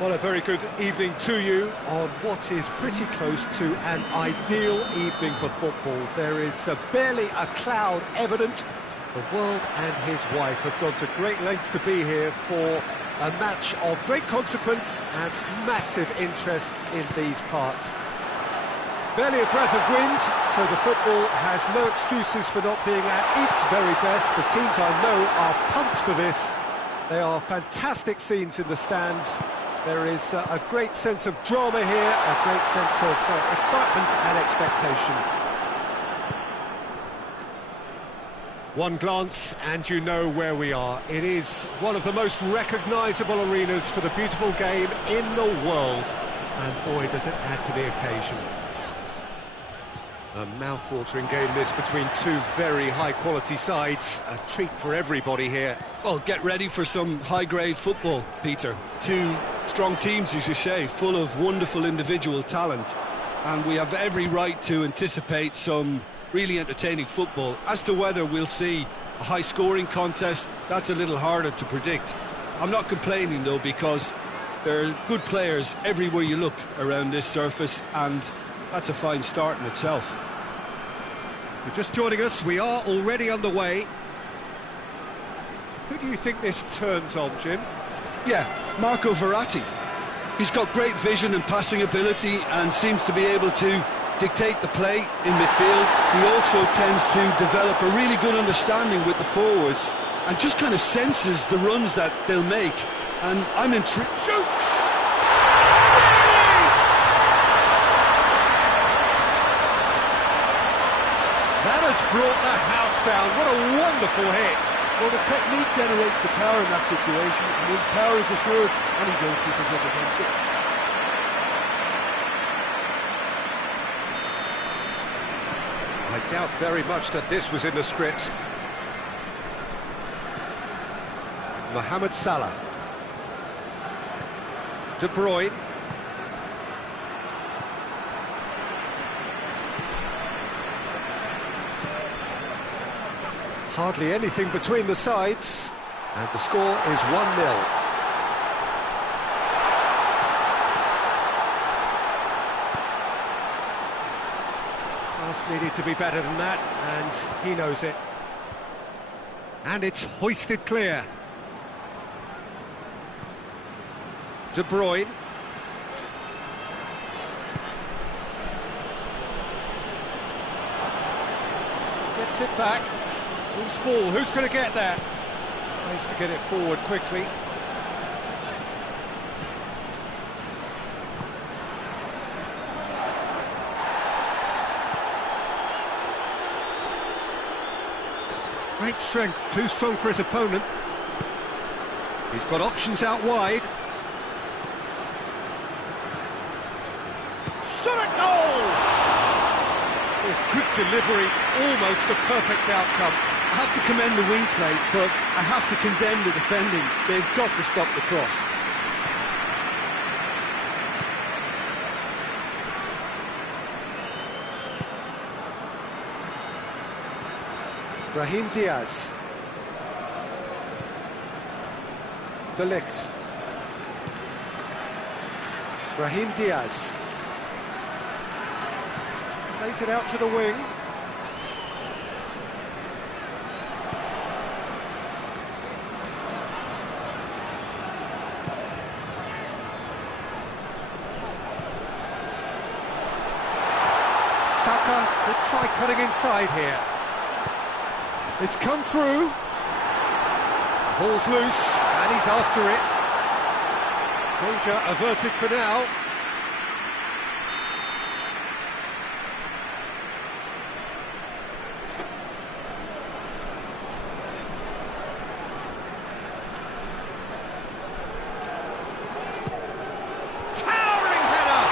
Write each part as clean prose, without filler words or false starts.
Well, a very good evening to you on what is pretty close to an ideal evening for football. There is barely a cloud evident. The world and his wife have gone to great lengths to be here for a match of great consequence and massive interest in these parts. Barely a breath of wind, so the football has no excuses for not being at its very best. The teams I know are pumped for this. They are fantastic scenes in the stands. There is a great sense of drama here, a great sense of excitement and expectation. One glance and you know where we are. It is one of the most recognisable arenas for the beautiful game in the world. And boy, does it add to the occasion. A mouth-watering game this between two very high-quality sides. A treat for everybody here. Well, get ready for some high-grade football, Peter. Two strong teams, as you say, full of wonderful individual talent. And we have every right to anticipate some really entertaining football. As to whether we'll see a high-scoring contest, that's a little harder to predict. I'm not complaining, though, because there are good players everywhere you look around this surface, and that's a fine start in itself. If you're just joining us, we are already underway. Who do you think this turns on, Jim? Yeah, Marco Verratti. He's got great vision and passing ability and seems to be able to dictate the play in midfield. He also tends to develop a really good understanding with the forwards and just kind of senses the runs that they'll make. And I'm intrigued. Shoots! That has brought the house down. What a wonderful hit. Well, the technique generates the power in that situation, and once power is assured, any goalkeeper's up against it. I doubt very much that this was in the script. Mohamed Salah. De Bruyne. Hardly anything between the sides, and the score is 1-0. Pass needed to be better than that, and he knows it. And it's hoisted clear. De Bruyne. Gets it back. Loose ball, who's going to get that? Tries to get it forward quickly. Great strength, too strong for his opponent. He's got options out wide. Shot at goal! Oh, good delivery, almost the perfect outcome. I have to commend the wing play, but I have to condemn the defending. They've got to stop the cross. Brahim Diaz. De Ligt. Brahim Diaz. Plays it out to the wing. Saka will try cutting inside here. It's come through. Ball's loose, and he's after it. Danger averted for now. Towering header!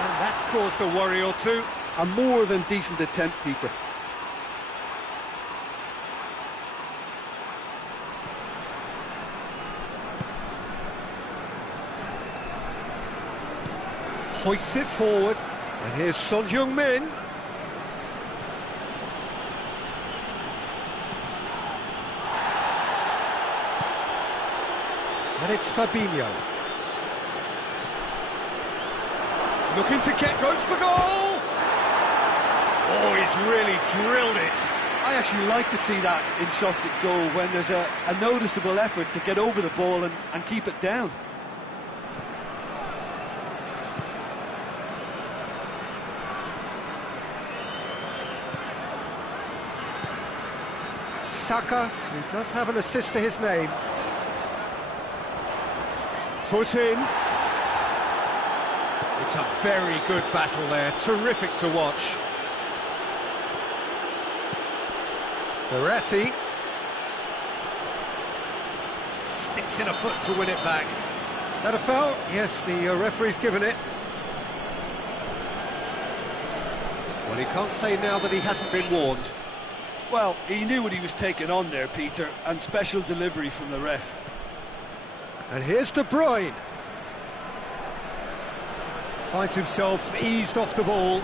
And that's caused a worry or two. A more than decent attempt, Peter. Hoists it forward, and here's Son Heung-min. And it's Fabinho. Looking to get, goes for goal! Oh, he's really drilled it. I actually like to see that in shots at goal, when there's a noticeable effort to get over the ball and keep it down. Saka, who does have an assist to his name. Foot in. It's a very good battle there, terrific to watch. Verratti sticks in a foot to win it back. That a foul? Yes, the referee's given it. Well, he can't say now that he hasn't been warned. Well, he knew what he was taking on there, Peter, and special delivery from the ref. And here's De Bruyne. Finds himself eased off the ball.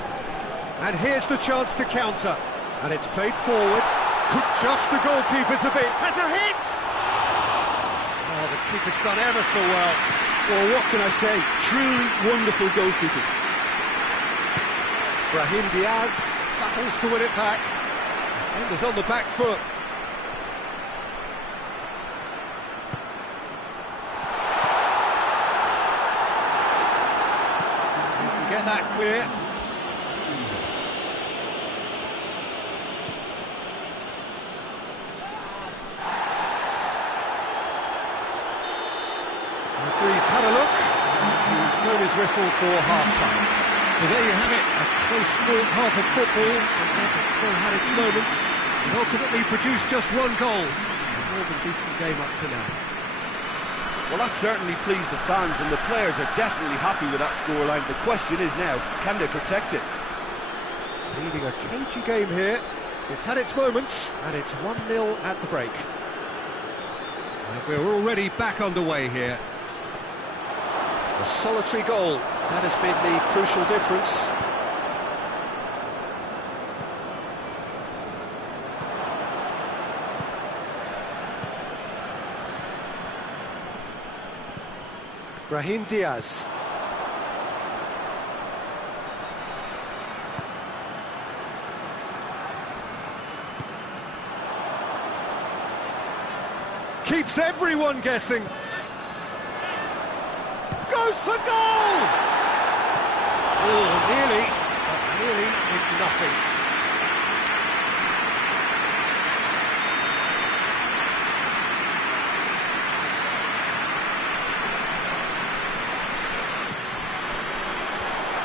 And here's the chance to counter. And it's played forward. Took just the goalkeeper's a bit. Has a hit! Oh, the keeper's done ever so well. Well, what can I say? Truly wonderful goalkeeping. Brahim Diaz battles to win it back. Defender's on the back foot. You can get that clear. Referee's had a look. He's blown his whistle for half-time. So there you have it, a close-fought half of football, and it still had its moments. It ultimately produced just one goal. A more than decent game up to now. Well, that certainly pleased the fans, and the players are definitely happy with that scoreline. The question is now, can they protect it? Leading a cagey game here. It's had its moments, and it's 1-0 at the break. And we're already back underway here. A solitary goal, that has been the crucial difference. Brahim Diaz. Keeps everyone guessing. Goes for goal! Oh, nearly, but nearly is nothing.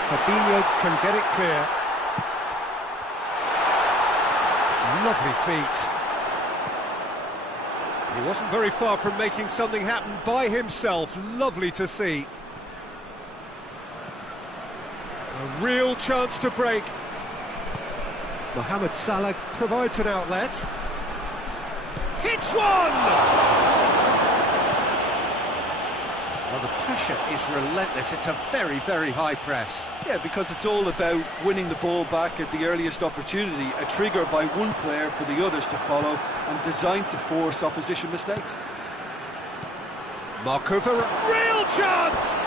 Fabinho can get it clear. Lovely feet. He wasn't very far from making something happen by himself. Lovely to see. A real chance to break. Mohamed Salah provides an outlet. Hits one! Well, the pressure is relentless. It's a very, very high press. Yeah, because it's all about winning the ball back at the earliest opportunity, a trigger by one player for the others to follow, and designed to force opposition mistakes. Marco Verratti. Real chance!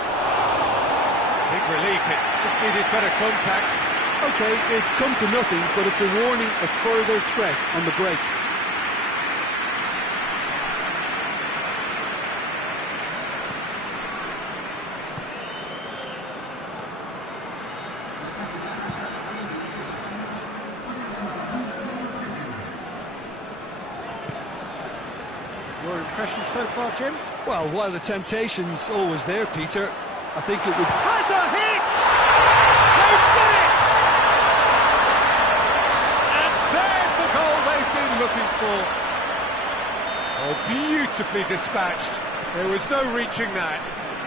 Big relief, it just needed better contact. Okay, it's come to nothing, but it's a warning of further threat on the break. Your impression so far, Jim? Well, while the temptation's always there, Peter, I think it would... Has a hit! They've done it! And there's the goal they've been looking for. Oh, beautifully dispatched. There was no reaching that.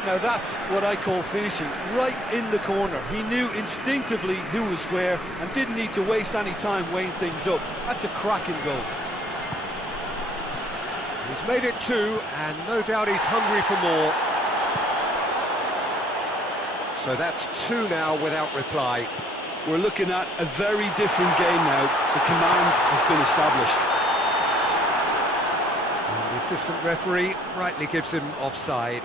Now that's what I call finishing, right in the corner. He knew instinctively who was where and didn't need to waste any time weighing things up. That's a cracking goal. He's made it 2, and no doubt he's hungry for more. So that's 2 now without reply. We're looking at a very different game now. The command has been established. And the assistant referee rightly gives him offside.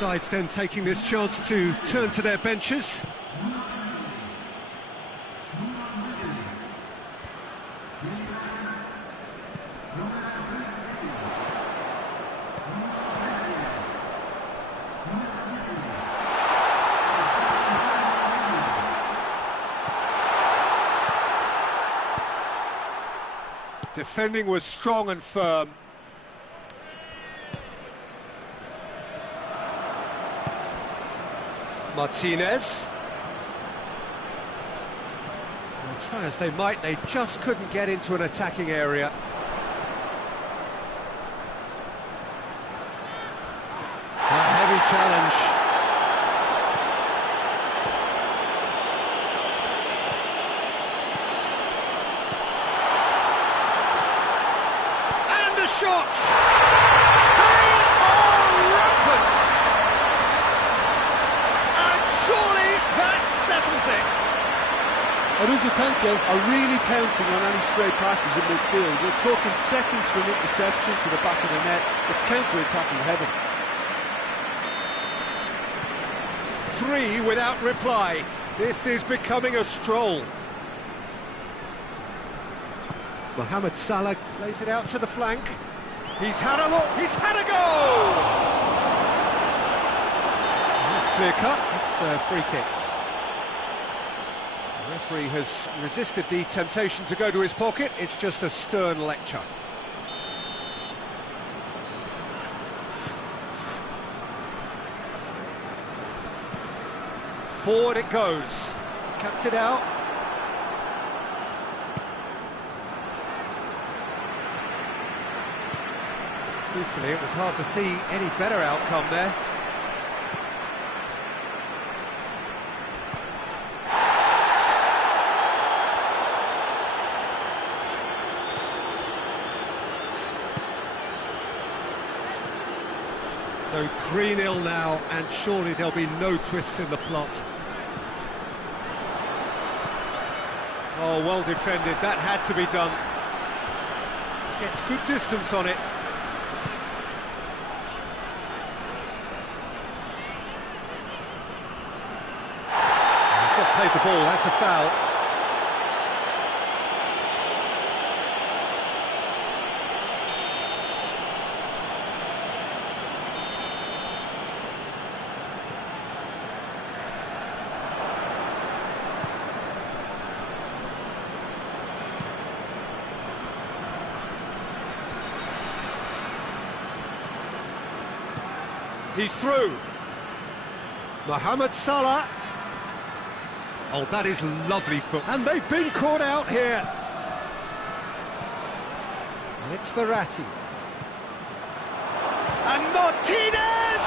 sides then taking this chance to turn to their benches. Defending was strong and firm. Martinez. Well, try as they might, they just couldn't get into an attacking area. A heavy challenge. Shots! They are rampant! And surely that settles it! Aruzakanka are really pouncing on any stray passes in midfield. We're talking seconds from interception to the back of the net. It's counter-attacking heaven. 3 without reply. This is becoming a stroll. Mohamed Salah plays it out to the flank. He's had a look, he's had a go! That's clear cut, it's a free kick. The referee has resisted the temptation to go to his pocket, it's just a stern lecture. Forward it goes, cuts it out. Truthfully, it was hard to see any better outcome there. So 3-0 now, and surely there'll be no twists in the plot. Oh, well defended, that had to be done. Gets good distance on it. Played the ball, that's a foul. He's through. Mohamed Salah. Oh, that is lovely football. And they've been caught out here. And it's Verratti. And Martinez!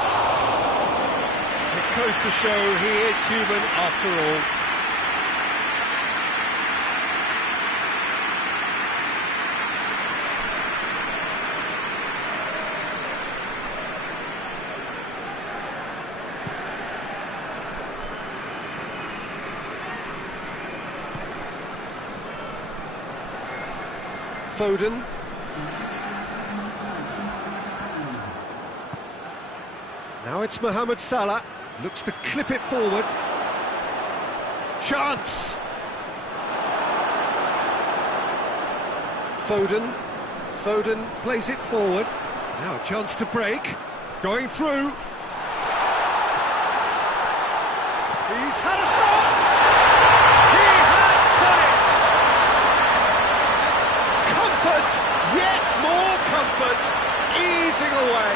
It goes to show he is human after all. Foden. Now it's Mohamed Salah, looks to clip it forward. Chance! Foden plays it forward. Now a chance to break. Going through. He's had a shot! He has done it! Comfort, yet more comfort, easing away.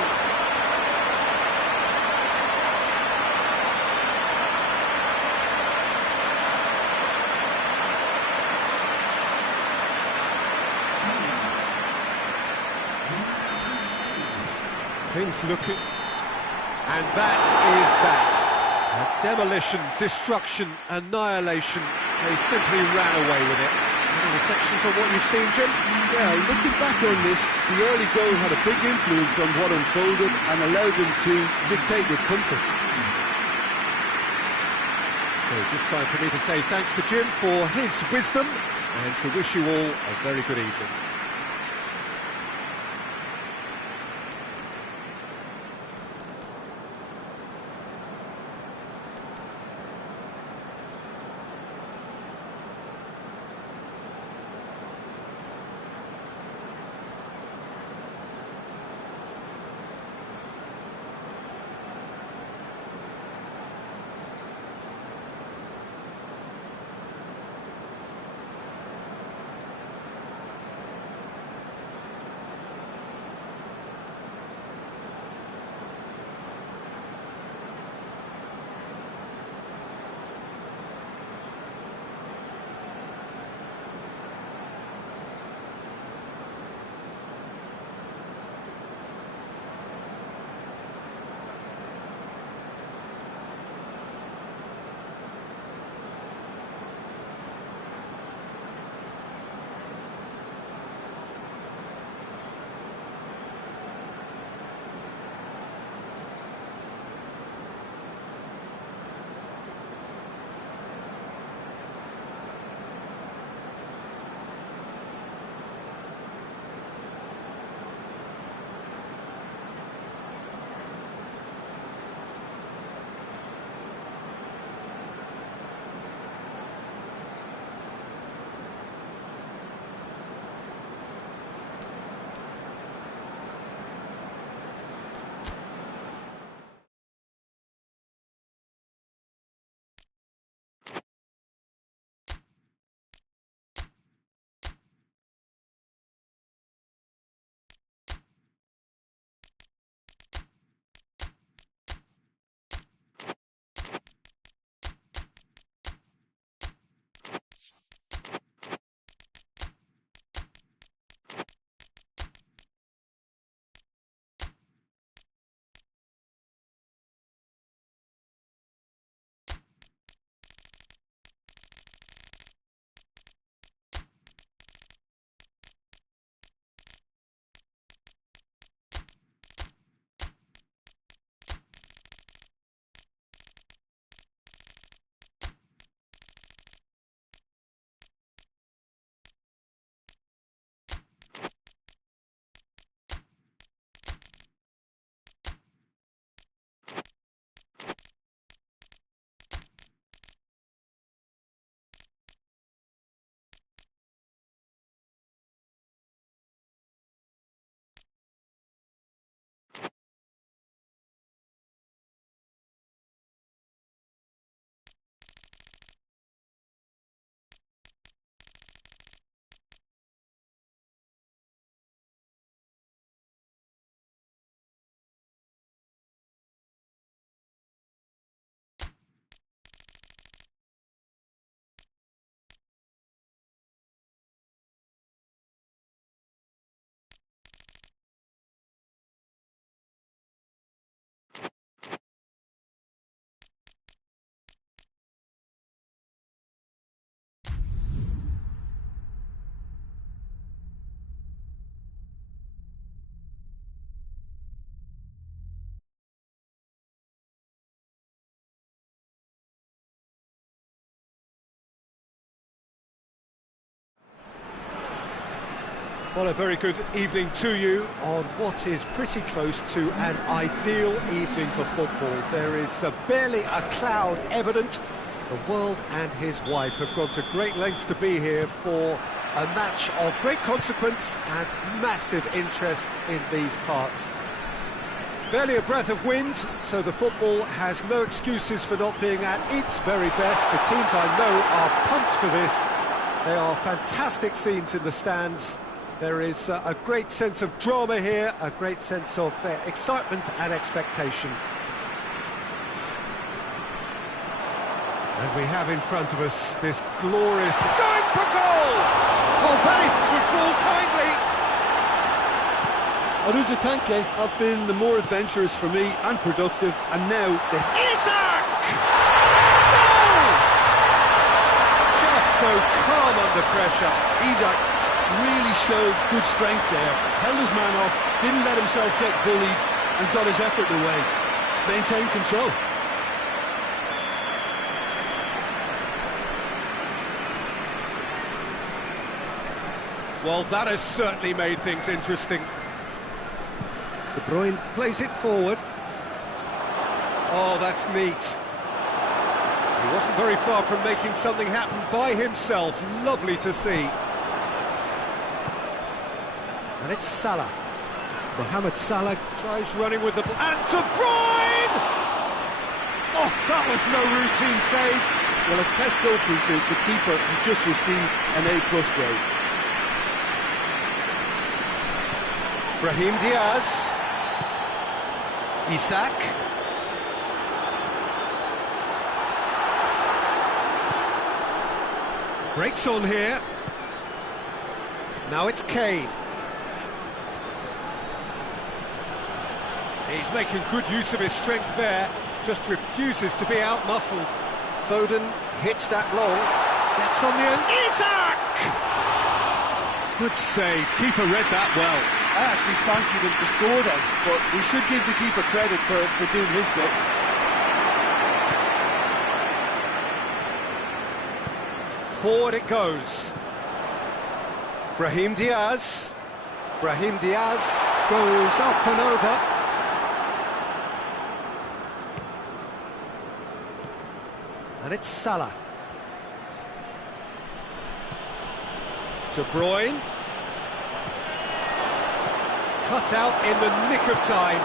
Things looking, and that is that. Demolition, destruction, annihilation. They simply ran away with it. Any reflections on what you've seen, Jim? Yeah, looking back on this, the early goal had a big influence on what unfolded and allowed them to dictate with comfort. So just time for me to say thanks to Jim for his wisdom and to wish you all a very good evening. Well, a very good evening to you on what is pretty close to an ideal evening for football. There is barely a cloud evident. The world and his wife have gone to great lengths to be here for a match of great consequence and massive interest in these parts. Barely a breath of wind, so the football has no excuses for not being at its very best. The teams I know are pumped for this. They are fantastic scenes in the stands. There is a great sense of drama here, a great sense of excitement and expectation. And we have in front of us this glorious... Going for goal! Well, that is football, kindly! Aruza Tanke have been the more adventurous for me and productive, and now the... Isaac! Goal! Just so calm under pressure. Isaac really showed good strength there, held his man off, didn't let himself get bullied, and got his effort away. Maintained control. Well, that has certainly made things interesting. De Bruyne plays it forward. Oh, that's neat. He wasn't very far from making something happen by himself. Lovely to see. And it's Salah. Mohamed Salah tries running with the... And De Bruyne! Oh, that was no routine save. Well, as Tesco pointed, the keeper has just received an A+ grade. Brahim Diaz. Isaac. Breaks on here. Now it's Kane. He's making good use of his strength there. Just refuses to be out-muscled. Foden hits that long. Gets on the end. Isaac! Good save. Keeper read that well. I actually fancied him to score then, but we should give the keeper credit for doing his bit. Forward it goes. Brahim Diaz. Brahim Diaz goes up and over. And it's Salah. De Bruyne. Cut out in the nick of time.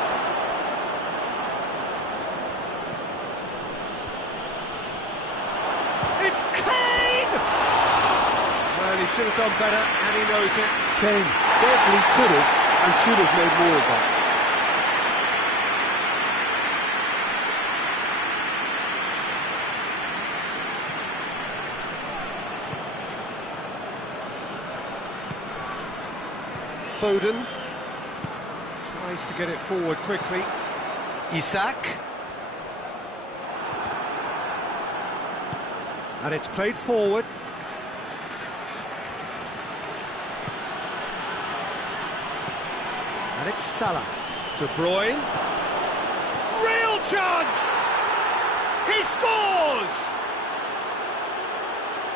It's Kane! Well, he should have done better, and he knows it. Kane certainly could have and should have made more of that. Foden tries to get it forward quickly. Isaac. And it's played forward. And it's Salah. De Bruyne. Real chance! He scores!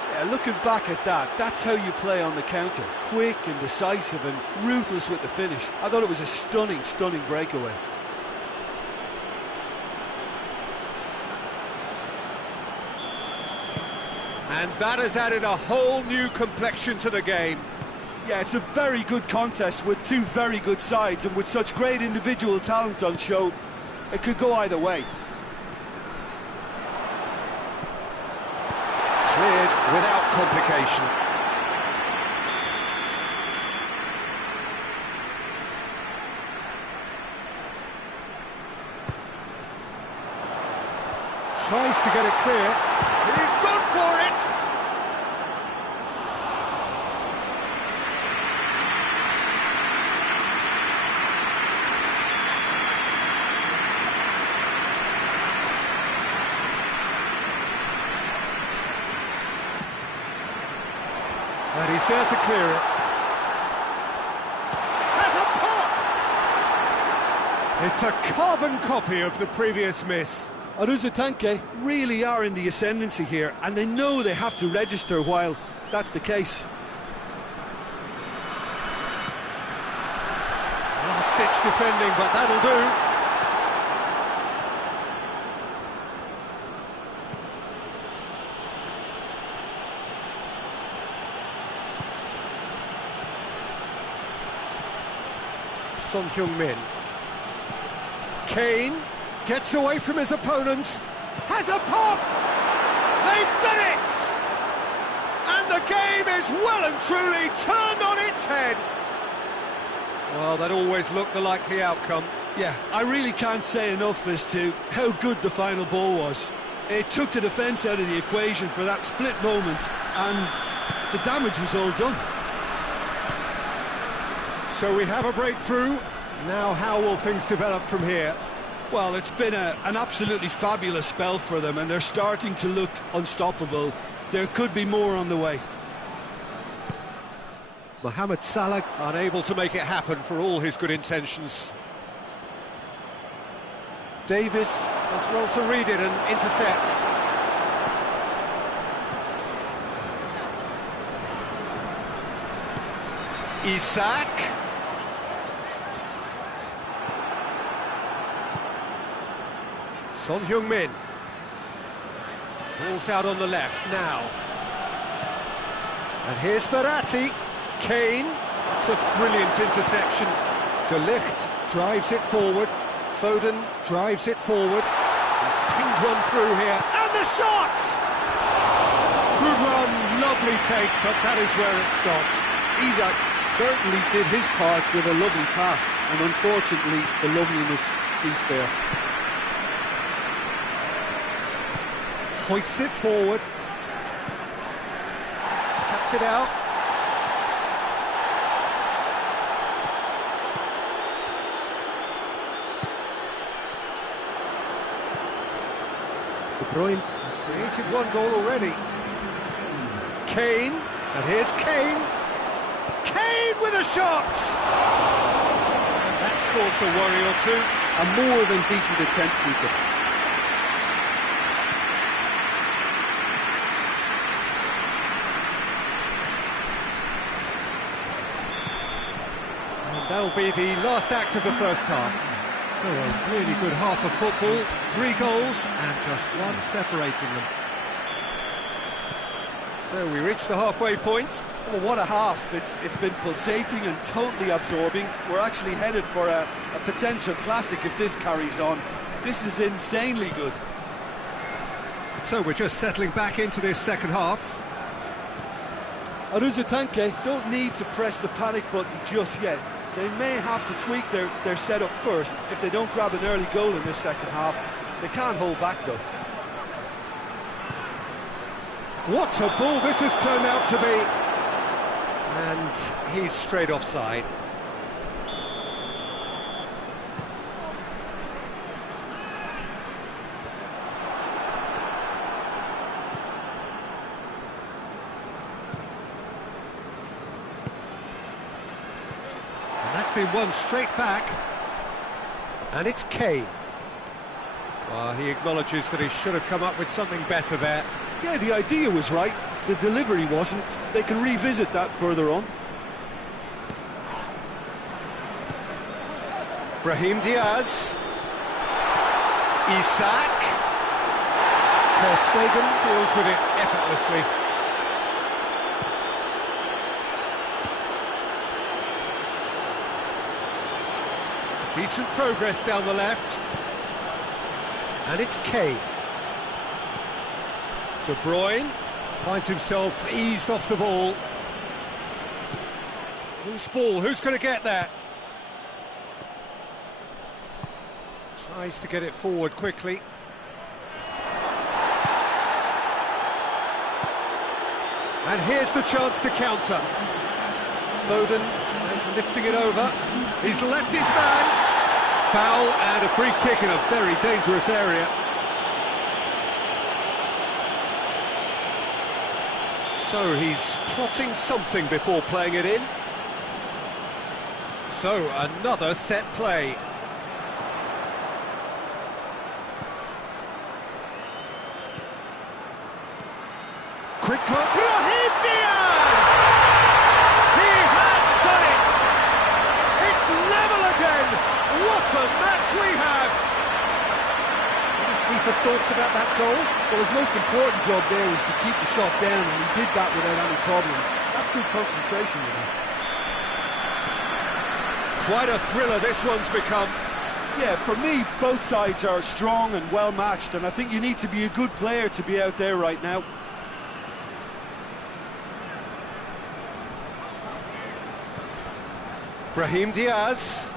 Yeah, looking back at that, that's how you play on the counter. Quick and decisive and ruthless with the finish. I thought it was a stunning, stunning breakaway. And that has added a whole new complexion to the game. Yeah, it's a very good contest with two very good sides, and with such great individual talent on show, it could go either way. Cleared without complication. Tries to get it clear. He's gone for it! And he's there to clear it. Has a pop! It's a carbon copy of the previous miss. Aruza Tanke really are in the ascendancy here, and they know they have to register while that's the case. last-ditch defending, but that'll do. Son Heung-min. Kane gets away from his opponents, has a pop! They've done it! And the game is well and truly turned on its head. Well, that always looked the likely outcome. Yeah, I really can't say enough as to how good the final ball was. It took the defence out of the equation for that split moment, and the damage was all done. So we have a breakthrough. Now how will things develop from here? Well, it's been an absolutely fabulous spell for them, and they're starting to look unstoppable. There could be more on the way. Mohamed Salah unable to make it happen for all his good intentions. Davis does well to read it and intercepts. Isak. Son Heung-min. Ball's out on the left now. And here's Verratti. Kane. It's a brilliant interception. De Ligt drives it forward. Foden drives it forward. He's pinged one through here. And the shot! Good run, lovely take, but that is where it stopped. Isak certainly did his part with a lovely pass, and unfortunately the loveliness ceased there. Hoists it forward. Cuts it out. De Bruyne has created one goal already. Kane, and here's Kane. Kane with a shot! And that's caused a worry or two. A more than decent attempt, Peter. And that'll be the last act of the first half. So a really good half of football, 3 goals and just one separating them. So we reach the halfway point. Oh, what a half. It's been pulsating and totally absorbing. We're actually headed for a potential classic if this carries on. This is insanely good. So we're just settling back into this second half. Aruzutanke don't need to press the panic button just yet. They may have to tweak their setup first if they don't grab an early goal in this second half. They can't hold back though. What a ball this has turned out to be. And he's straight offside. Been won straight back, and it's Kane. Well, he acknowledges that he should have come up with something better there. Yeah, the idea was right, the delivery wasn't. They can revisit that further on. Brahim Diaz. Isak. Ter Stegen deals with it effortlessly. Decent progress down the left. And it's Kane. De Bruyne finds himself eased off the ball. Loose ball, who's going to get that? Tries to get it forward quickly. And here's the chance to counter. Foden tries lifting it over. He's left his man. Foul and a free kick in a very dangerous area. So he's plotting something before playing it in. So another set play. Quick look. Brahim Diaz! He has done it! It's level again! thoughts about that goal? Well, his most important job there was to keep the shot down, and he did that without any problems. That's good concentration, you know. Quite a thriller this one's become. Yeah, for me, both sides are strong and well matched, and I think you need to be a good player to be out there right now. Brahim Diaz.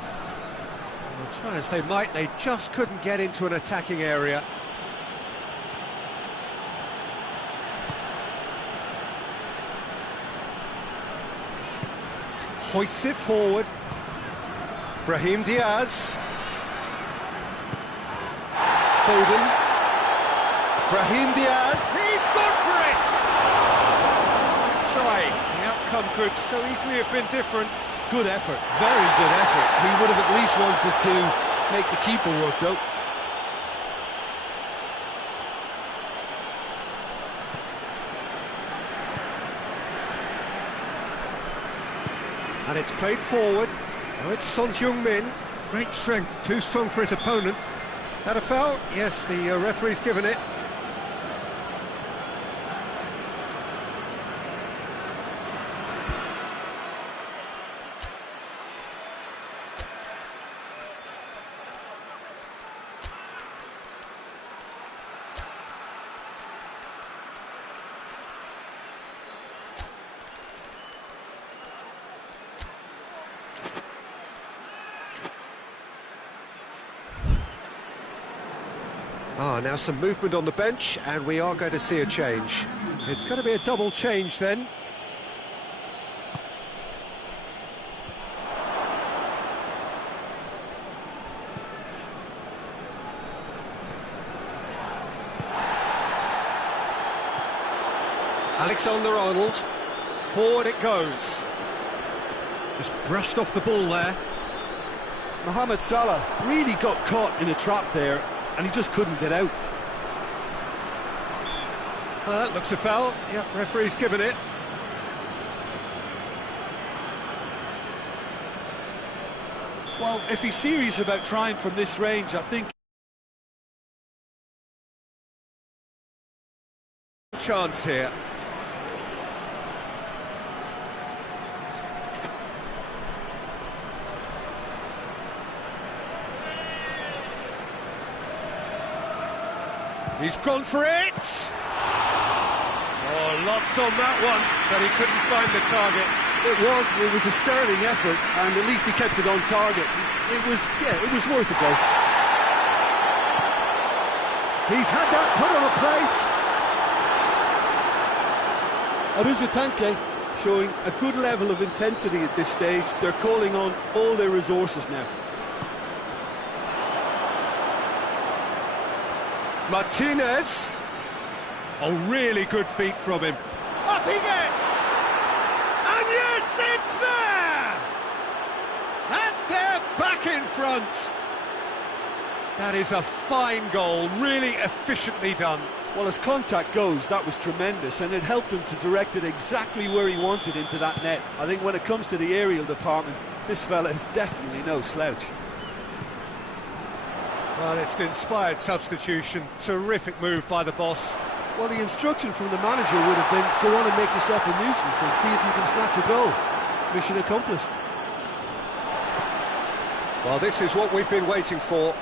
Well, try as they might, they just couldn't get into an attacking area. Hoists it forward. Brahim Diaz. Foden. Brahim Diaz. He's gone for it! Try. The outcome could so easily have been different. Good effort, very good effort. He would have at least wanted to make the keeper work, though. And it's played forward. Now it's Son Heung-min. Great strength, too strong for his opponent. Had a foul? Yes, the referee's given it. Now some movement on the bench, and we are going to see a change. It's going to be a double change then. Alexander-Arnold, forward it goes. Just brushed off the ball there. Mohamed Salah really got caught in a trap there, and he just couldn't get out. That looks a foul. Yep, referee's given it. Well, if he's serious about trying from this range, I think... Chance here. He's gone for it! Oh, lots on that one, but he couldn't find the target. It was a sterling effort, and at least he kept it on target. It was worth a go. He's had that put on a plate. Aruza Tanke showing a good level of intensity at this stage. They're calling on all their resources now. Martinez. Oh, really good feet from him. Up he gets! And yes, it's there! And they're back in front. That is a fine goal, really efficiently done. Well, as contact goes, that was tremendous, and it helped him to direct it exactly where he wanted into that net. I think when it comes to the aerial department, this fella is definitely no slouch. Well, it's an inspired substitution. Terrific move by the boss. Well, the instruction from the manager would have been, go on and make yourself a nuisance and see if you can snatch a goal. Mission accomplished. Well, this is what we've been waiting for.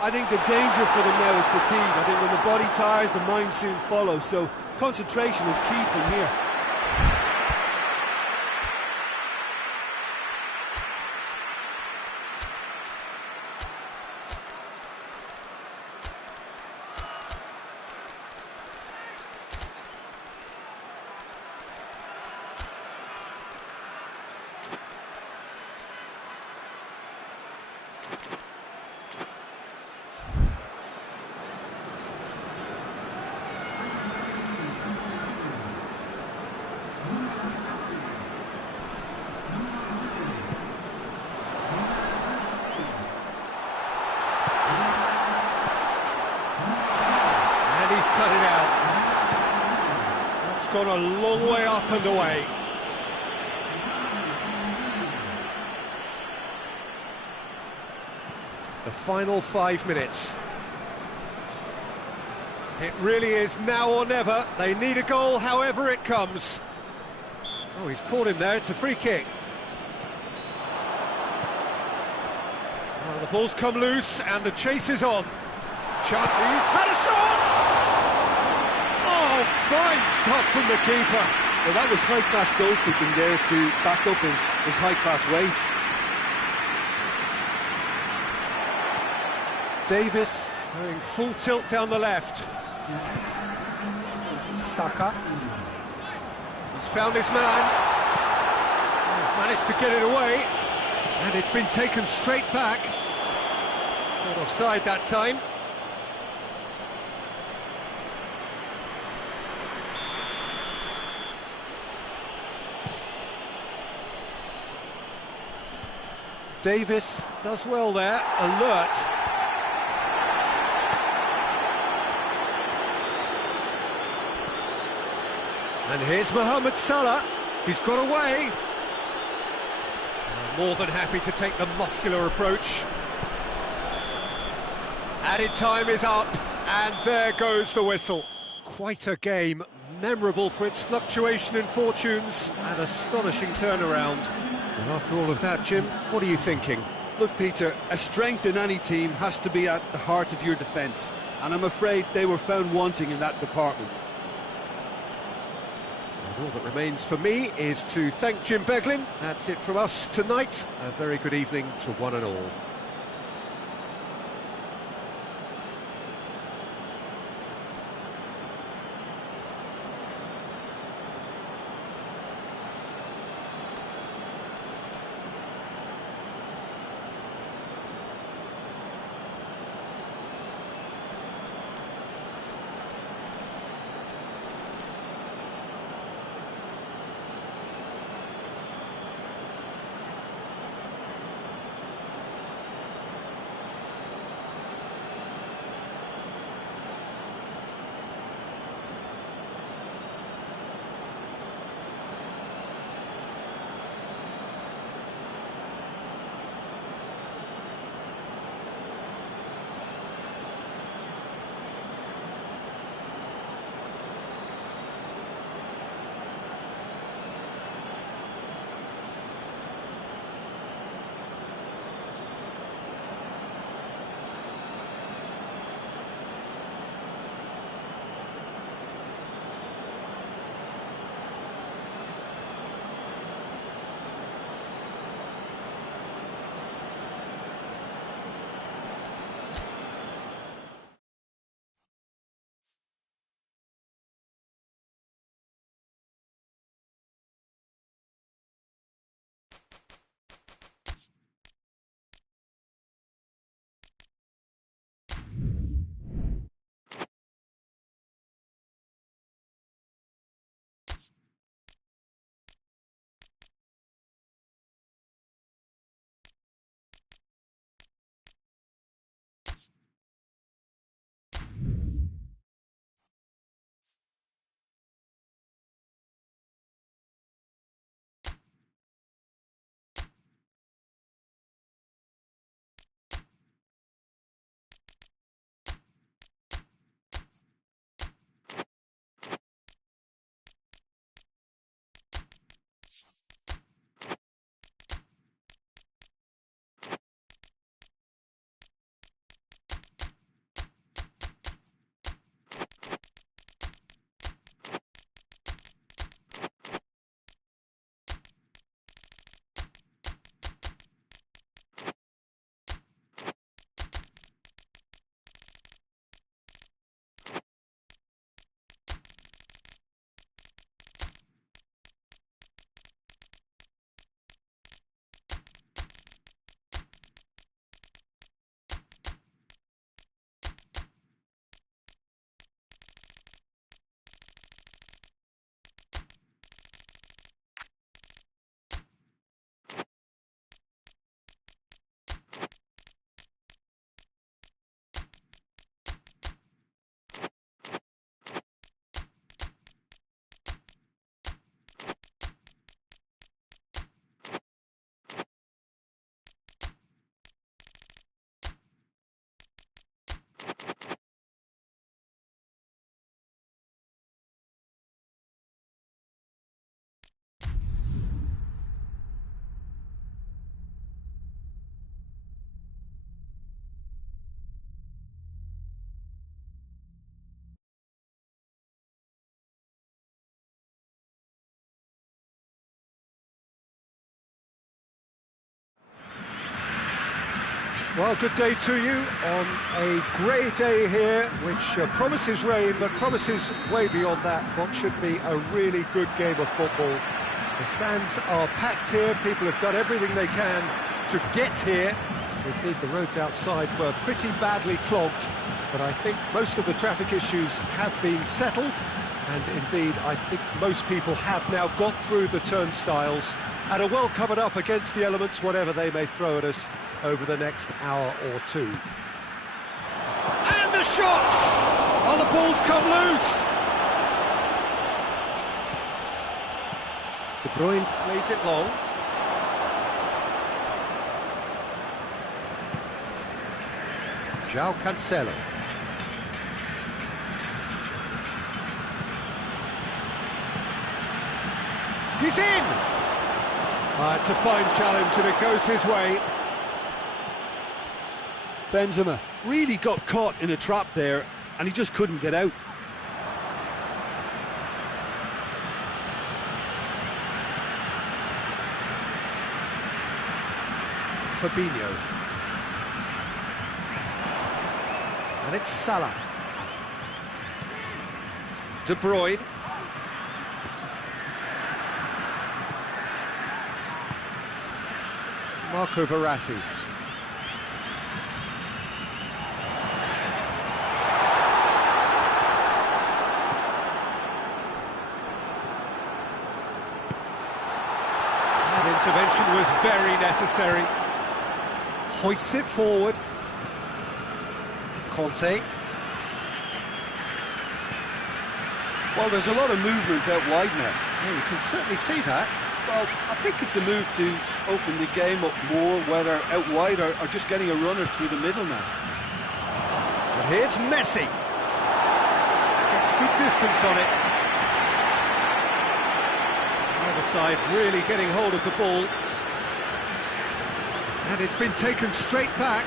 I think the danger for them now is fatigue. I think when the body tires, the mind soon follows. So concentration is key from here. Cut it out. That's gone a long way up and away. The final 5 minutes. It really is now or never. They need a goal however it comes. Oh, he's caught him there. It's a free kick. Well, the ball's come loose and the chase is on. He's had a shot! Oh, fine stop from the keeper. Well, that was high-class goalkeeping there to back up his high-class wage. Davis going full tilt down the left. Saka. He's found his man. He's managed to get it away. And it's been taken straight back. Not offside that time. Davis does well there, alert. And here's Mohamed Salah, he's got away. More than happy to take the muscular approach. Added time is up, and there goes the whistle. Quite a game, memorable for its fluctuation in fortunes, and astonishing turnaround. And after all of that, Jim, what are you thinking? Look, Peter, a strength in any team has to be at the heart of your defence, and I'm afraid they were found wanting in that department. And all that remains for me is to thank Jim Beglin. That's it from us tonight. A very good evening to one and all. Well, good day to you on a grey day here, which promises rain, but promises way beyond that what should be a really good game of football. The stands are packed here, people have done everything they can to get here. Indeed, the roads outside were pretty badly clogged, but I think most of the traffic issues have been settled, and indeed, I think most people have now got through the turnstiles and are well covered up against the elements, whatever they may throw at us over the next hour or two. And the shot! Oh, the ball's come loose! De Bruyne plays it long. João Cancelo. He's in! It's a fine challenge and it goes his way. Benzema really got caught in a trap there and he just couldn't get out. Fabinho. And it's Salah. De Bruyne. Marco Verratti. That intervention was very necessary. Hoists it forward. Conte. Well, there's a lot of movement out wide now. Yeah, you can certainly see that. Well, I think it's a move to open the game up more, whether out wide or just getting a runner through the middle now. And here's Messi. Gets good distance on it. Either side really getting hold of the ball. And it's been taken straight back.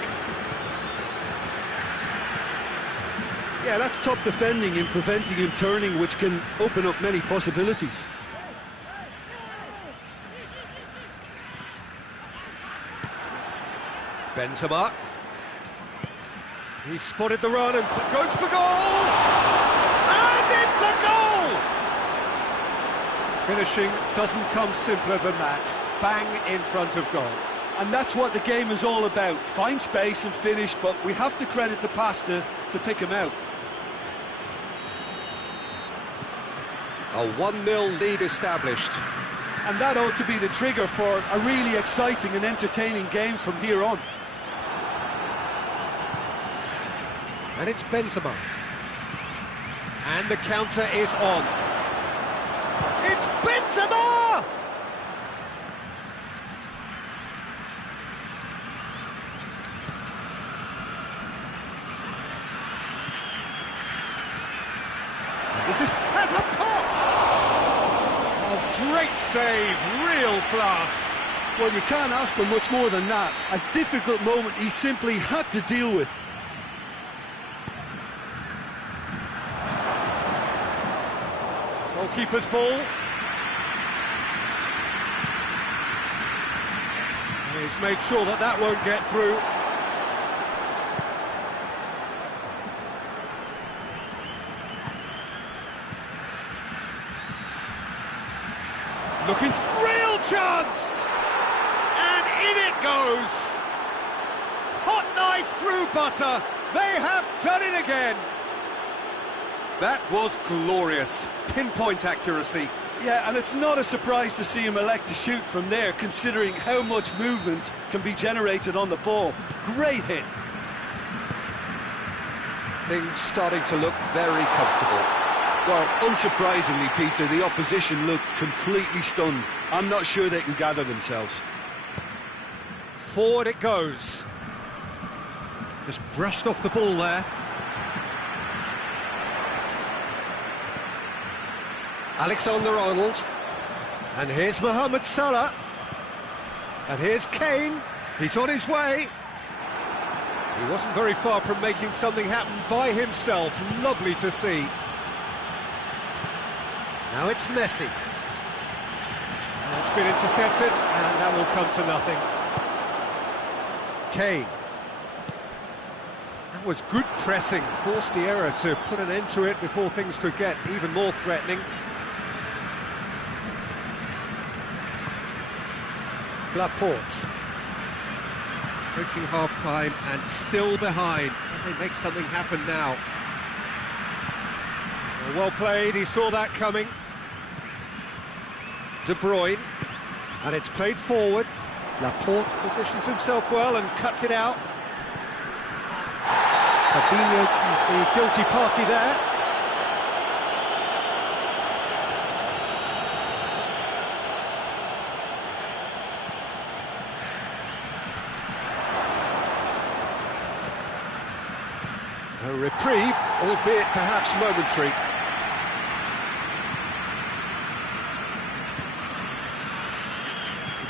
Yeah, that's top defending in preventing him turning, which can open up many possibilities. Benzema. He spotted the run and goes for goal! And it's a goal! Finishing doesn't come simpler than that. Bang in front of goal. And that's what the game is all about. Find space and finish, but we have to credit the passer to pick him out. A 1-0 lead established. And that ought to be the trigger for a really exciting and entertaining game from here on. And it's Benzema. And the counter is on. It's Benzema! This is has a pop! Oh, great save, real class. Well, you can't ask for much more than that. A difficult moment he simply had to deal with. Goalkeeper's ball. He's made sure that that won't get through. Looking, real chance! And in it goes! Hot knife through butter. They have done it again. That was glorious. Pinpoint accuracy. Yeah, and it's not a surprise to see him elect to shoot from there, considering how much movement can be generated on the ball. Great hit. Things starting to look very comfortable. Well, unsurprisingly, Peter, the opposition look completely stunned. I'm not sure they can gather themselves. Forward it goes. Just brushed off the ball there. Alexander-Arnold. And here's Mohamed Salah. And here's Kane. He's on his way. He wasn't very far from making something happen by himself. Lovely to see. Now it's Messi. And it's been intercepted, and that will come to nothing. Kane. That was good pressing, forced the error to put an end to it before things could get even more threatening. Laporte. Approaching half-time and still behind. Can they make something happen now? Well played, he saw that coming. De Bruyne. And it's played forward. Laporte positions himself well and cuts it out. Fabinho is the guilty party there. A reprieve, albeit perhaps momentary.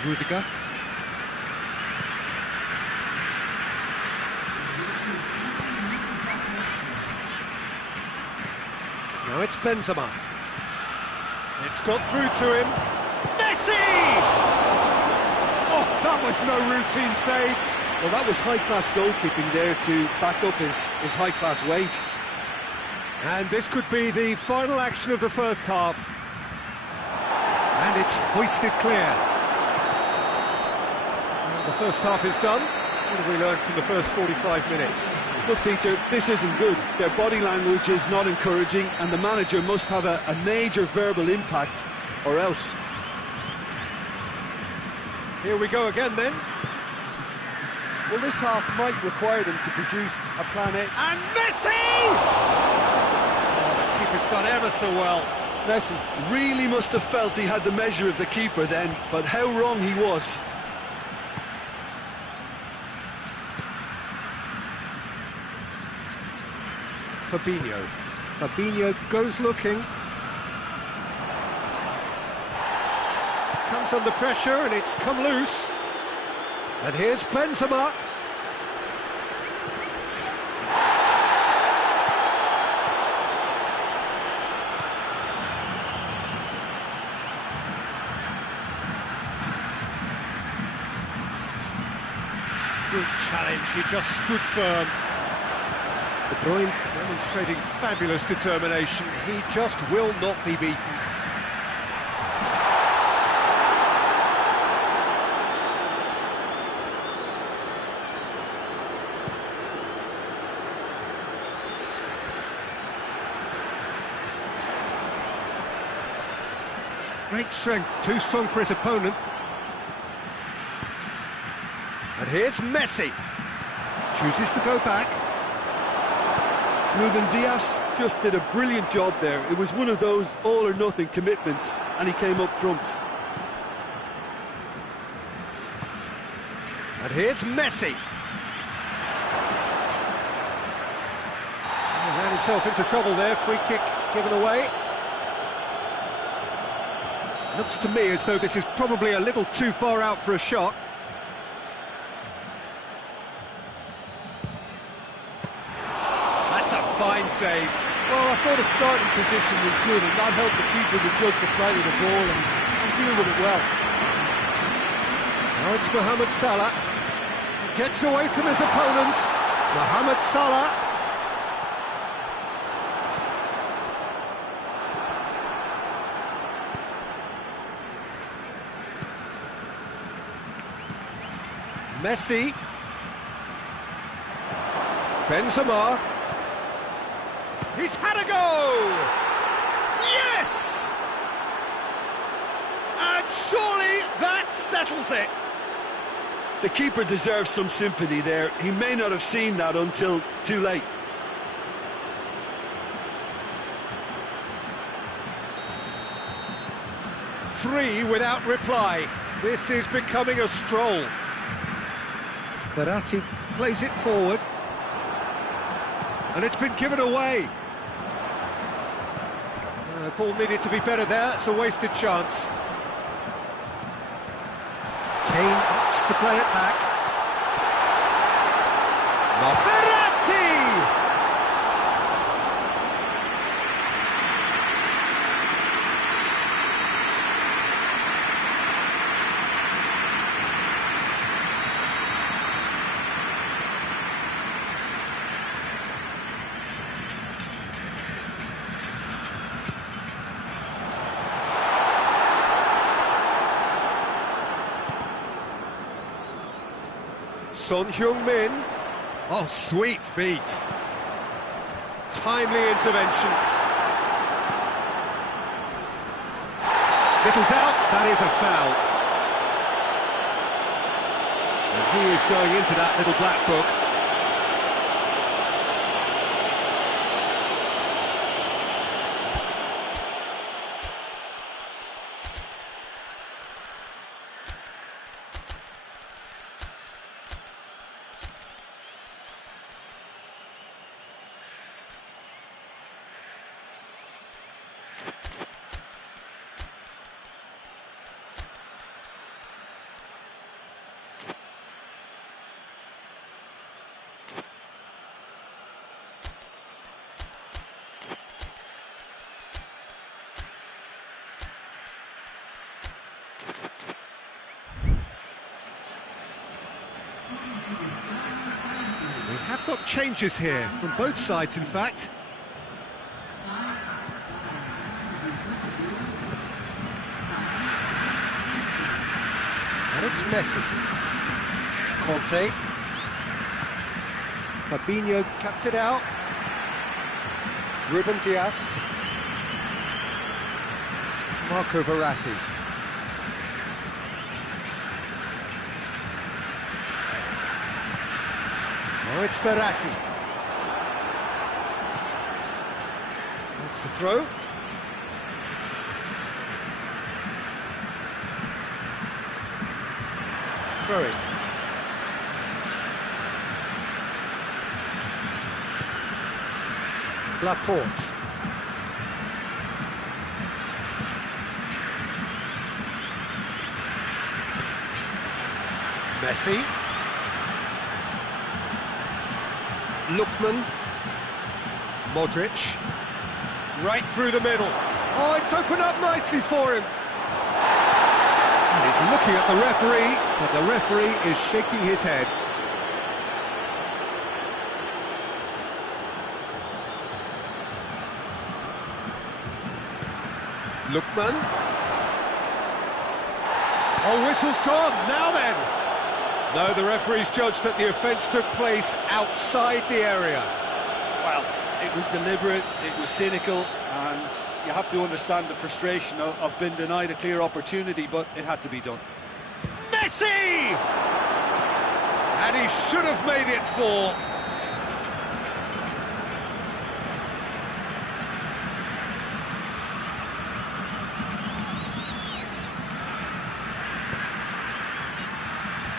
Rudiger. Now it's Benzema. It's got through to him. Messi! Oh, that was no routine save. Well, that was high-class goalkeeping there to back up his high-class wage. And this could be the final action of the first half. And it's hoisted clear. And the first half is done. What have we learned from the first 45 minutes? Look, Peter, this isn't good. Their body language is not encouraging, and the manager must have a major verbal impact, or else. Here we go again then. Well, this half might require them to produce a plan A. And Messi! Oh, the keeper's done ever so well. Messi really must have felt he had the measure of the keeper then, but how wrong he was. Fabinho goes looking. Comes under pressure and it's come loose. And here's Benzema. Good challenge, he just stood firm. De Bruyne demonstrating fabulous determination. He just will not be beaten. Great strength, too strong for his opponent. And here's Messi. Chooses to go back. Ruben Dias just did a brilliant job there. It was one of those all-or-nothing commitments, and he came up trumps. And here's Messi. He ran himself into trouble there, free kick given away. Looks to me as though this is probably a little too far out for a shot. That's a fine save. Well, I thought his starting position was good, and that helped the keeper to judge the flight of the ball and deal with it well. Now it's Mohamed Salah. Gets away from his opponents. Mohamed Salah. Messi. Benzema. He's had a go! Yes! And surely that settles it. The keeper deserves some sympathy there. He may not have seen that until too late. Three without reply. This is becoming a stroll. Verratti plays it forward. And it's been given away. The ball needed to be better there. It's a wasted chance. Kane opts to play it back. Verratti! Son Heung-min. Oh, sweet feet. Timely intervention. Little doubt, that is a foul. And he is going into that little black book. We have got changes here, from both sides in fact. And it's Messi. Conte. Fabinho cuts it out. Ruben Dias. Marco Verratti. Now it's Verratti. That's the throw. Throwing. Laporte. Messi. Lookman. Modric. Right through the middle. Oh, it's opened up nicely for him. And he's looking at the referee, but the referee is shaking his head. Lookman. Oh, whistle's gone. Now then. No, the referee's judged that the offence took place outside the area. Well, it was deliberate, it was cynical, and you have to understand the frustration of being denied a clear opportunity, but it had to be done. Messi! And he should have made it 4.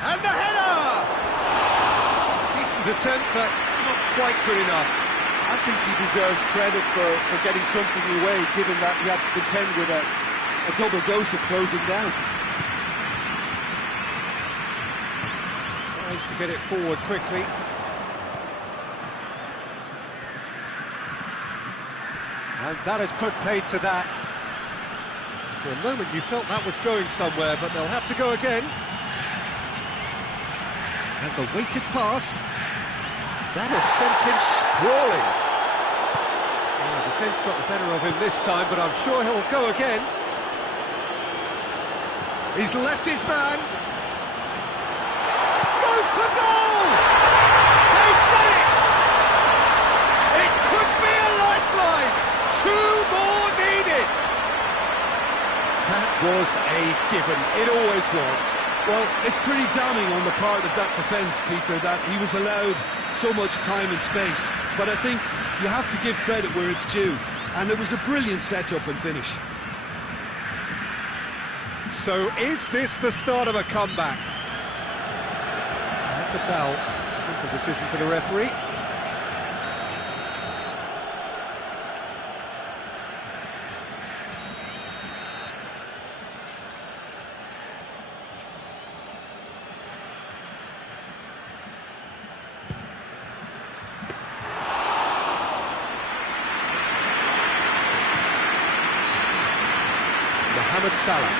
And the header! Decent attempt, but not quite good enough. I think he deserves credit for getting something away, given that he had to contend with a double dose of closing down. Tries to get it forward quickly. And that has put paid to that. For a moment you felt that was going somewhere, but they'll have to go again. And the weighted pass, that has sent him sprawling. Well, the defence got the better of him this time, but I'm sure he'll go again. He's left his man. Goes for goal! They've done it! It could be a lifeline. 2 more needed. That was a given. It always was. Well, it's pretty damning on the part of that defence, Peter, that he was allowed so much time and space. But I think you have to give credit where it's due. And it was a brilliant setup and finish. So is this the start of a comeback? That's a foul. Simple decision for the referee. Mohamed Salah.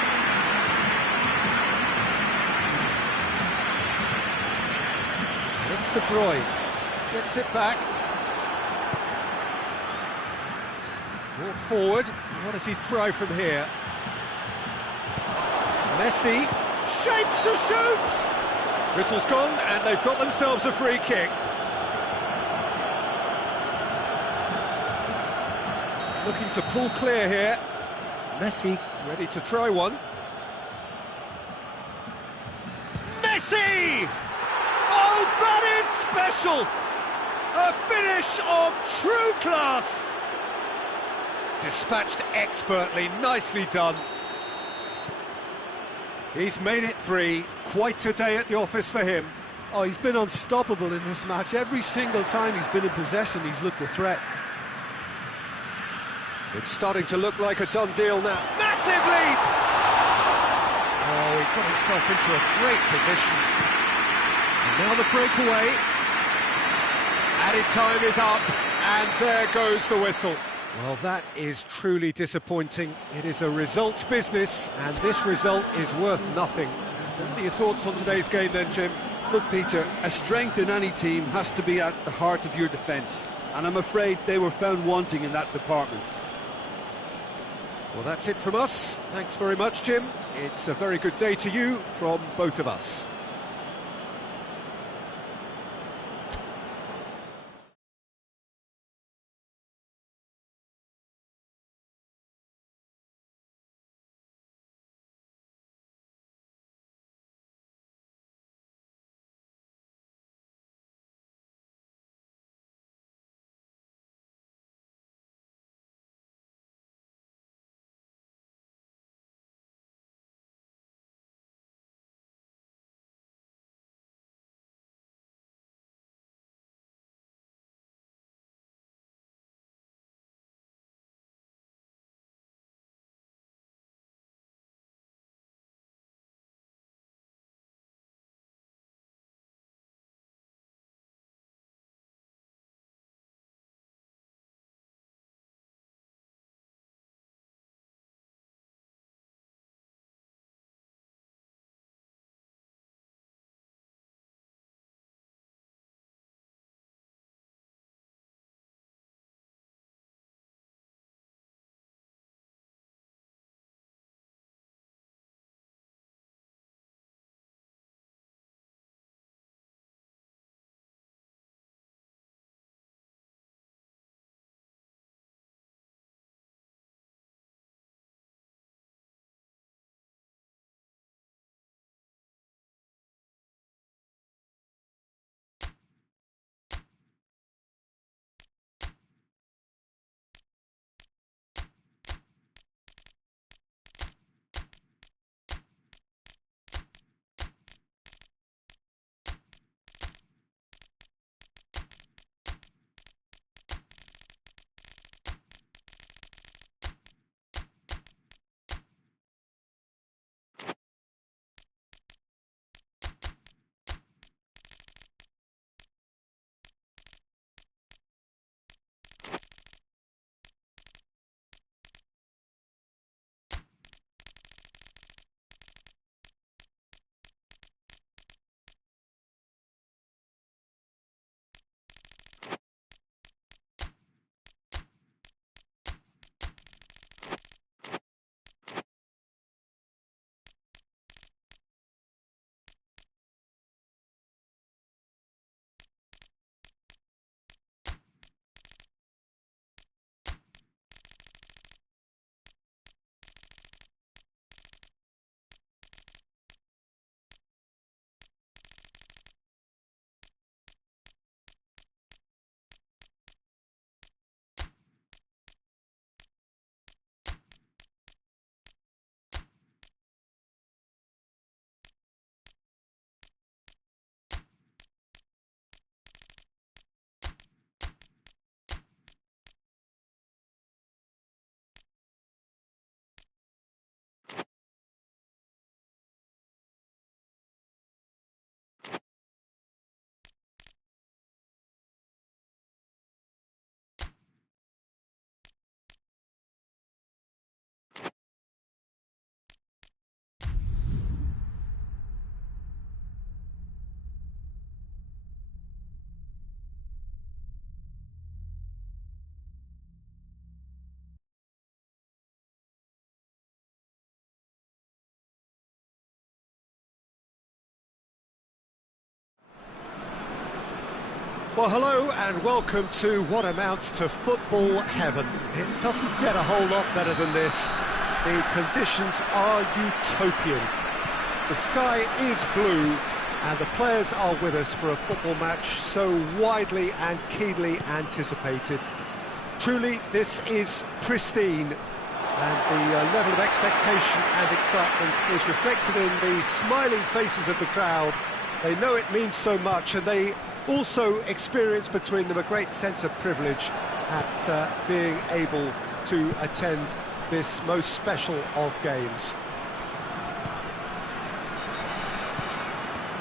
And it's De Bruyne. Gets it back. Brought forward. What does he try from here? Messi. Shapes to shoot! Whistle's gone, and they've got themselves a free kick. Looking to pull clear here. Messi ready to try one. Messi! Oh, that is special! A finish of true class! Dispatched expertly, nicely done. He's made it 3, quite a day at the office for him. Oh, he's been unstoppable in this match. Every single time he's been in possession, he's looked a threat. It's starting to look like a done deal now. Massive leap! Oh, he got himself into a great position. And now the breakaway. Added time is up, and there goes the whistle. Well, that is truly disappointing. It is a results business, and this result is worth nothing. What are your thoughts on today's game then, Jim? Look, Peter, a strength in any team has to be at the heart of your defence, and I'm afraid they were found wanting in that department. Well, that's it from us. Thanks very much, Jim. It's a very good day to you from both of us. Well, hello and welcome to what amounts to football heaven. It doesn't get a whole lot better than this. The conditions are utopian. The sky is blue and the players are with us for a football match so widely and keenly anticipated. Truly, this is pristine, and the level of expectation and excitement is reflected in the smiling faces of the crowd. They know it means so much, and they also experience between them a great sense of privilege at being able to attend this most special of games.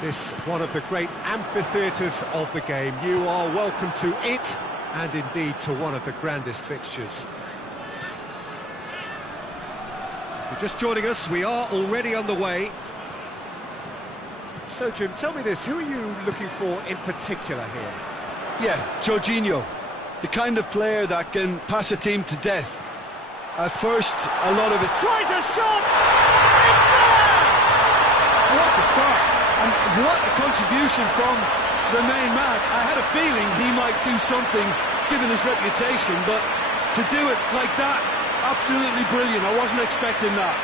This one of the great amphitheatres of the game. You are welcome to it, and indeed to one of the grandest fixtures. If you're just joining us, we are already on the way. So, Jim, tell me this, who are you looking for in particular here? Yeah, Jorginho, the kind of player that can pass a team to death. At first, a lot of it... Tries a shot! It's there! What a start! And what a contribution from the main man. I had a feeling he might do something, given his reputation, but to do it like that, absolutely brilliant. I wasn't expecting that.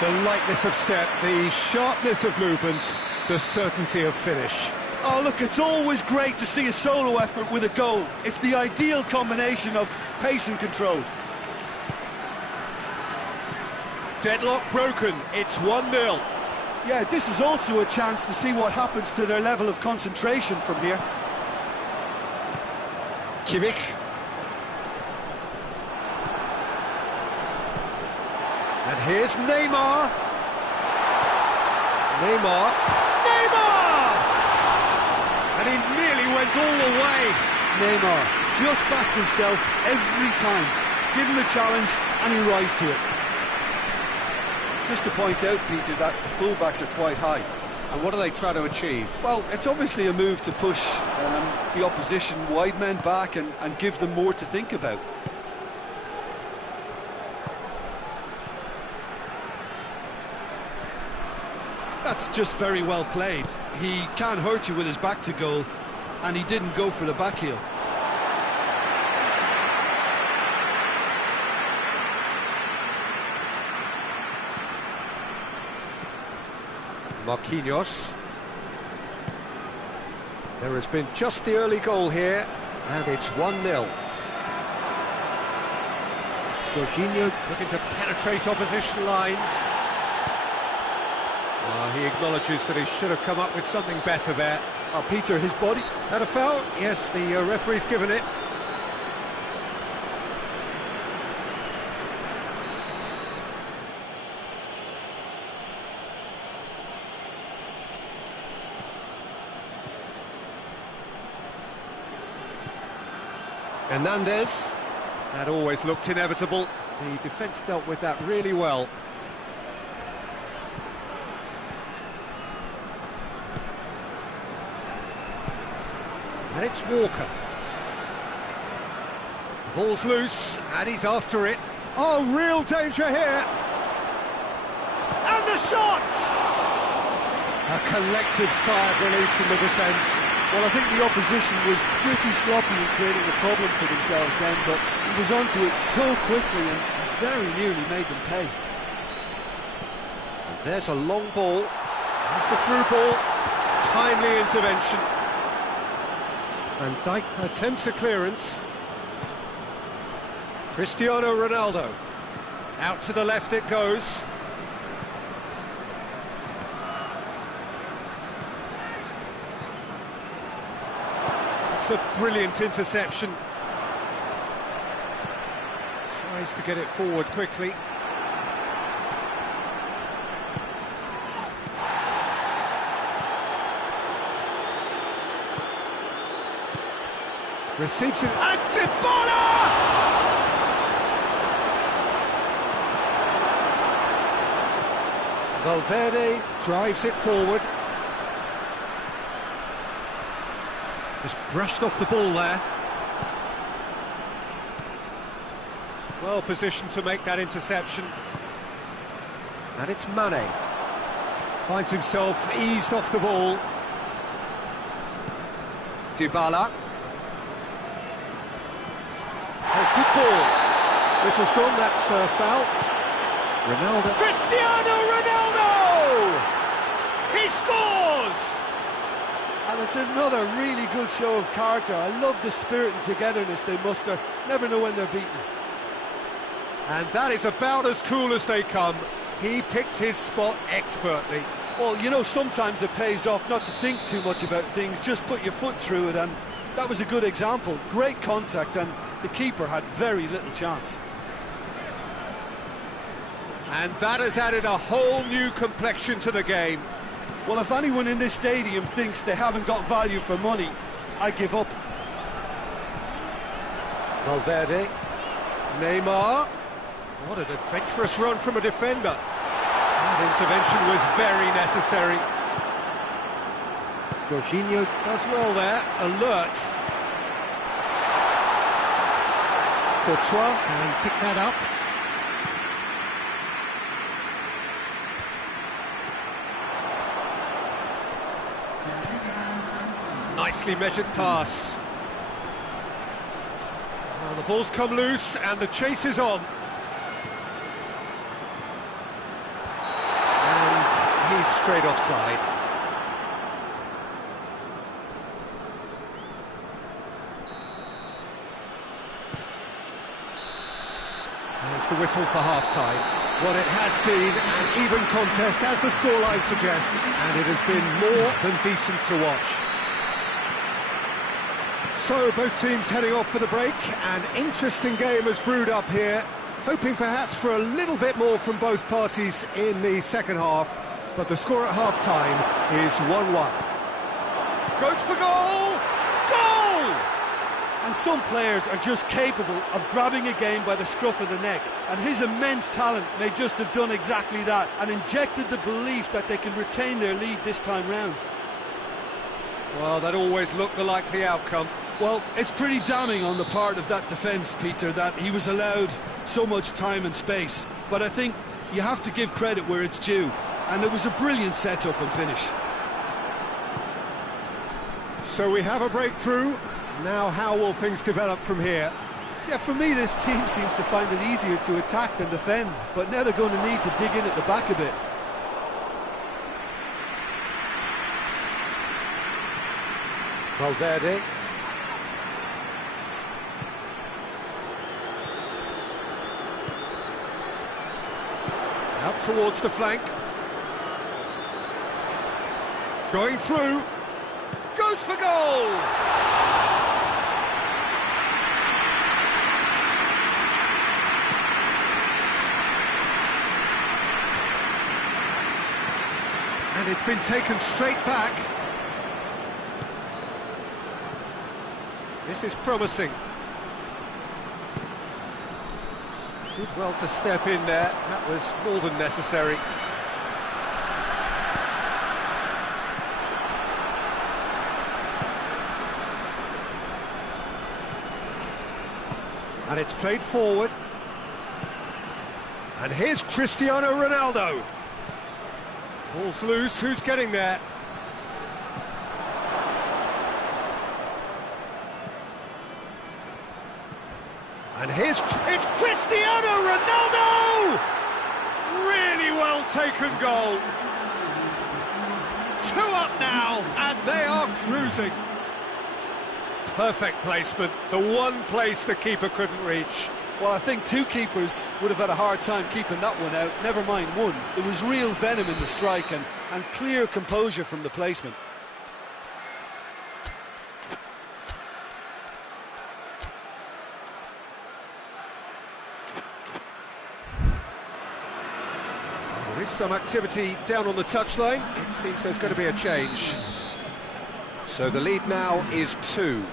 The lightness of step, the sharpness of movement, the certainty of finish. Oh, look, it's always great to see a solo effort with a goal. It's the ideal combination of pace and control. Deadlock broken, it's 1-0. Yeah, this is also a chance to see what happens to their level of concentration from here. Kimmich. And here's Neymar. Neymar. And he nearly went all the way. Neymar just backs himself every time. Give him a challenge and he'll rise to it. Just to point out, Peter, that the fullbacks are quite high. And what do they try to achieve? Well, it's obviously a move to push the opposition wide men back and give them more to think about. That's just very well played. He can't hurt you with his back to goal, and he didn't go for the back heel. Marquinhos. There has been just the early goal here, and it's 1-0. Jorginho looking to penetrate opposition lines. He acknowledges that he should have come up with something better there. Oh, Peter, his body... Had a foul? Yes, the referee's given it. Hernandez. That always looked inevitable. The defence dealt with that really well. And it's Walker. The ball's loose, and he's after it. Oh, real danger here. And the shot! A collective sigh of relief from the defence. Well, I think the opposition was pretty sloppy in creating a problem for themselves then, but he was onto it so quickly and very nearly made them pay. And there's a long ball. There's the through ball. Timely intervention. Van Dijk attempts a clearance. Cristiano Ronaldo. Out to the left it goes. It's a brilliant interception. Tries to get it forward quickly. Receives it, and Dybala! Valverde drives it forward. Just brushed off the ball there. Well positioned to make that interception. And it's Mane. Finds himself eased off the ball. Dybala. Oh, good ball. This has gone, that's foul. Ronaldo. Cristiano Ronaldo! He scores! And it's another really good show of character. I love the spirit and togetherness they muster. Never know when they're beaten. And that is about as cool as they come. He picked his spot expertly. Well, you know, sometimes it pays off not to think too much about things, just put your foot through it, and that was a good example. Great contact, and the keeper had very little chance. And that has added a whole new complexion to the game. Well, if anyone in this stadium thinks they haven't got value for money, I give up. Valverde. Neymar. What an adventurous run from a defender. That intervention was very necessary. Jorginho does well there, alert. Courtois can pick that up. Nicely measured pass. Well, the ball's come loose and the chase is on. And he's straight offside. There's the whistle for half-time. Well, it has been an even contest, as the scoreline suggests, and it has been more than decent to watch. So, both teams heading off for the break. An interesting game has brewed up here, hoping perhaps for a little bit more from both parties in the second half, but the score at half-time is 1-1. Goes for goal! Goal! And some players are just capable of grabbing a game by the scruff of the neck, and his immense talent may just have done exactly that and injected the belief that they can retain their lead this time round. Well, that always looked the likely outcome. Well, it's pretty damning on the part of that defence, Peter, that he was allowed so much time and space. But I think you have to give credit where it's due, and it was a brilliant set-up and finish. So we have a breakthrough. Now how will things develop from here? Yeah, for me, this team seems to find it easier to attack than defend, but now they're going to need to dig in at the back a bit. Valverde. Out towards the flank. Going through. Goes for goal! And it's been taken straight back. This is promising. Did well to step in there. That was more than necessary. And it's played forward. And here's Cristiano Ronaldo. Ball's loose, who's getting there? And here's... It's Cristiano Ronaldo! Really well taken goal. 2 up now, and they are cruising. Perfect placement, the one place the keeper couldn't reach. Well, I think 2 keepers would have had a hard time keeping that one out, never mind 1. It was real venom in the strike and clear composure from the placement. There is some activity down on the touchline. It seems there's going to be a change. So the lead now is 2.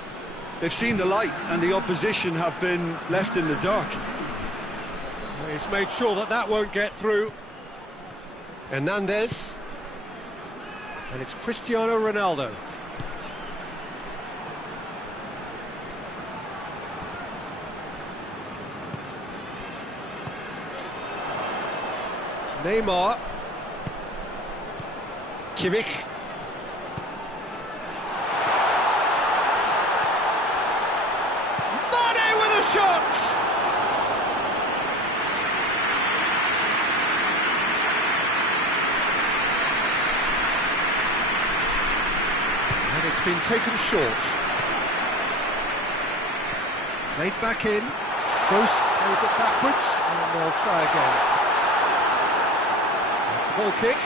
They've seen the light, and the opposition have been left in the dark. He's made sure that that won't get through. Hernandez. And it's Cristiano Ronaldo. Neymar. Kimmich. it's been taken short. Played back in. Kroos plays it backwards, and they'll try again. It's a ball kick.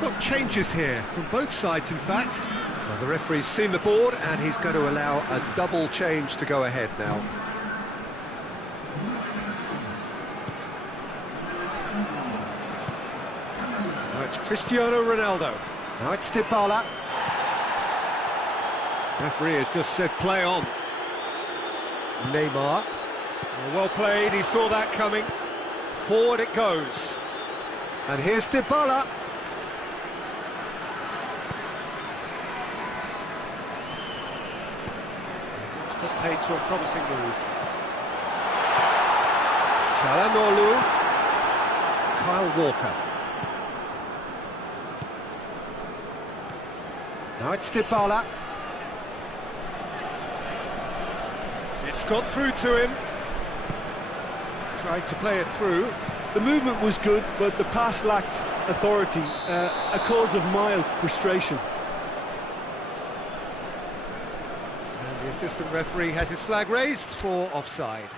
Got changes here from both sides, in fact. Well, the referee's seen the board and he's going to allow a double change to go ahead now. Now it's Cristiano Ronaldo. Now it's Dybala. Referee has just said play on. Neymar. Well played, he saw that coming. Forward it goes. And here's Dybala. Paid to a promising move. Çalhanoğlu. Kyle Walker. Now it's Dybala. It's got through to him. Tried to play it through. The movement was good, but the pass lacked authority, a cause of mild frustration. The assistant referee has his flag raised for offside.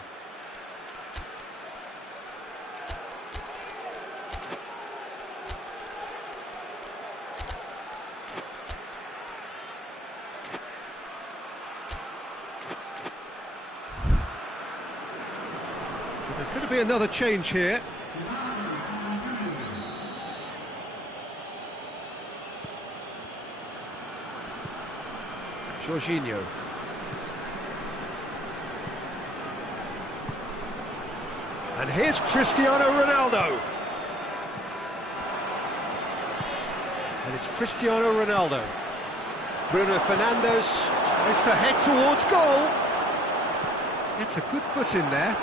There's going to be another change here. Jorginho. And here's Cristiano Ronaldo. And it's Cristiano Ronaldo. Bruno Fernandes tries to head towards goal. It's a good foot in there.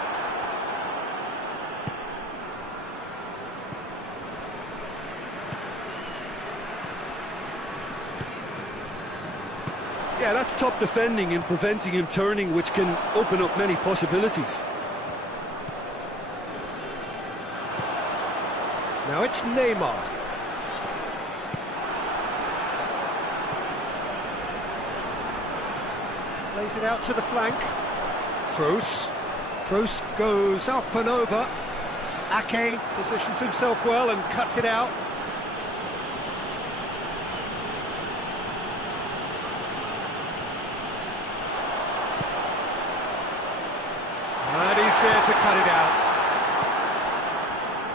Yeah, that's top defending and preventing him turning, which can open up many possibilities. Now it's Neymar. Plays it out to the flank. Kroos. Kroos goes up and over. Ake positions himself well and cuts it out. And he's there to cut it out.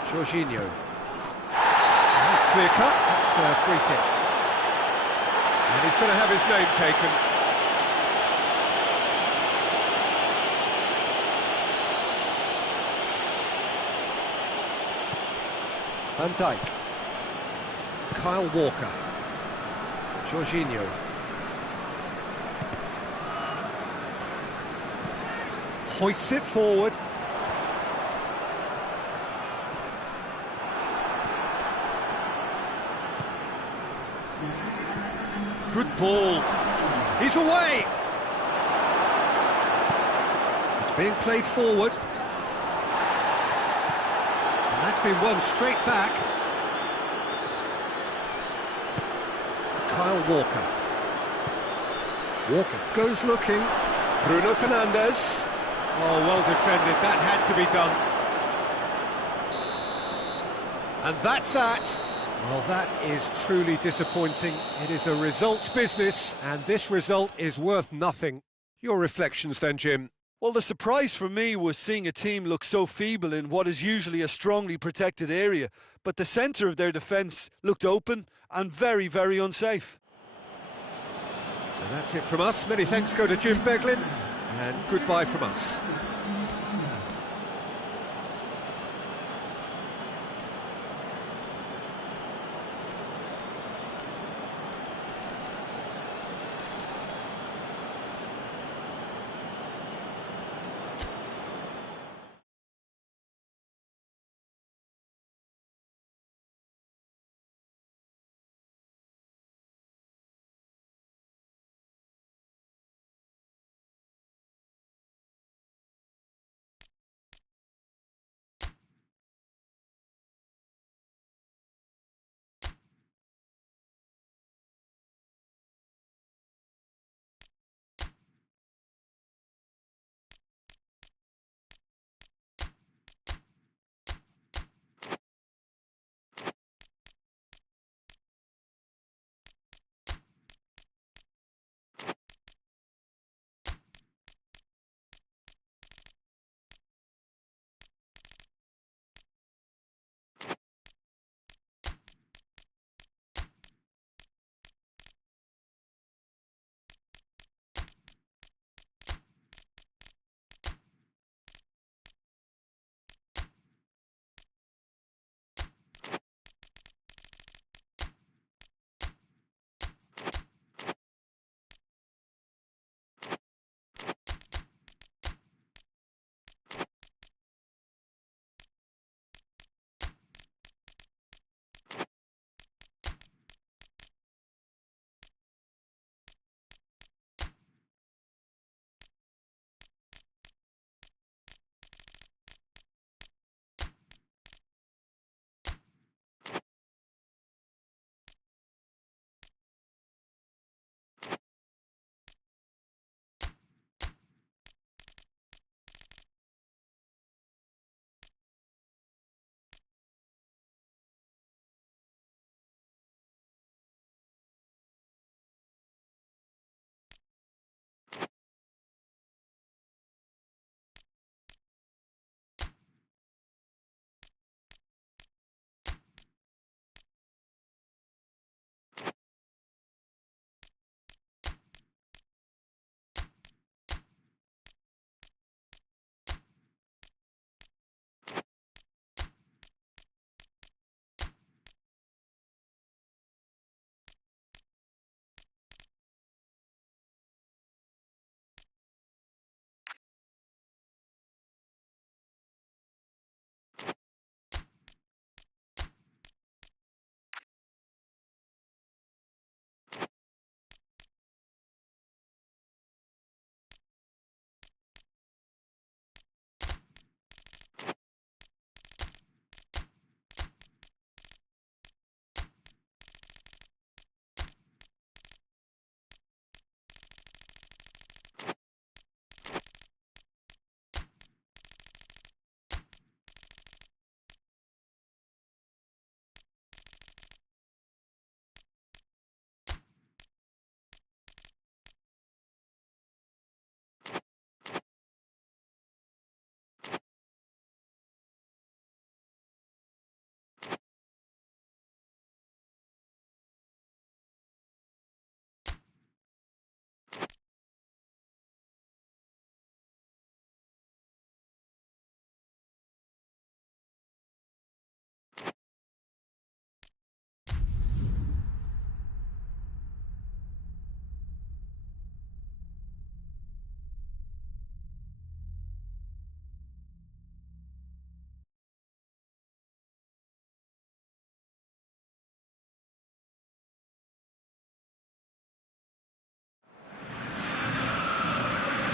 Jorginho. That's clear cut, that's a free kick. And he's going to have his name taken. Van Dijk. Kyle Walker. Jorginho. Hoists it forward. Good ball. He's away. It's being played forward. And that's been won straight back. Kyle Walker. Walker goes looking. Bruno Fernandes. Oh, well defended. That had to be done. And that's that. Well, that is truly disappointing. It is a results business, and this result is worth nothing. Your reflections then, Jim? Well, the surprise for me was seeing a team look so feeble in what is usually a strongly protected area, but the centre of their defence looked open and very, very unsafe. So that's it from us. Many thanks go to Jim Beglin, and goodbye from us.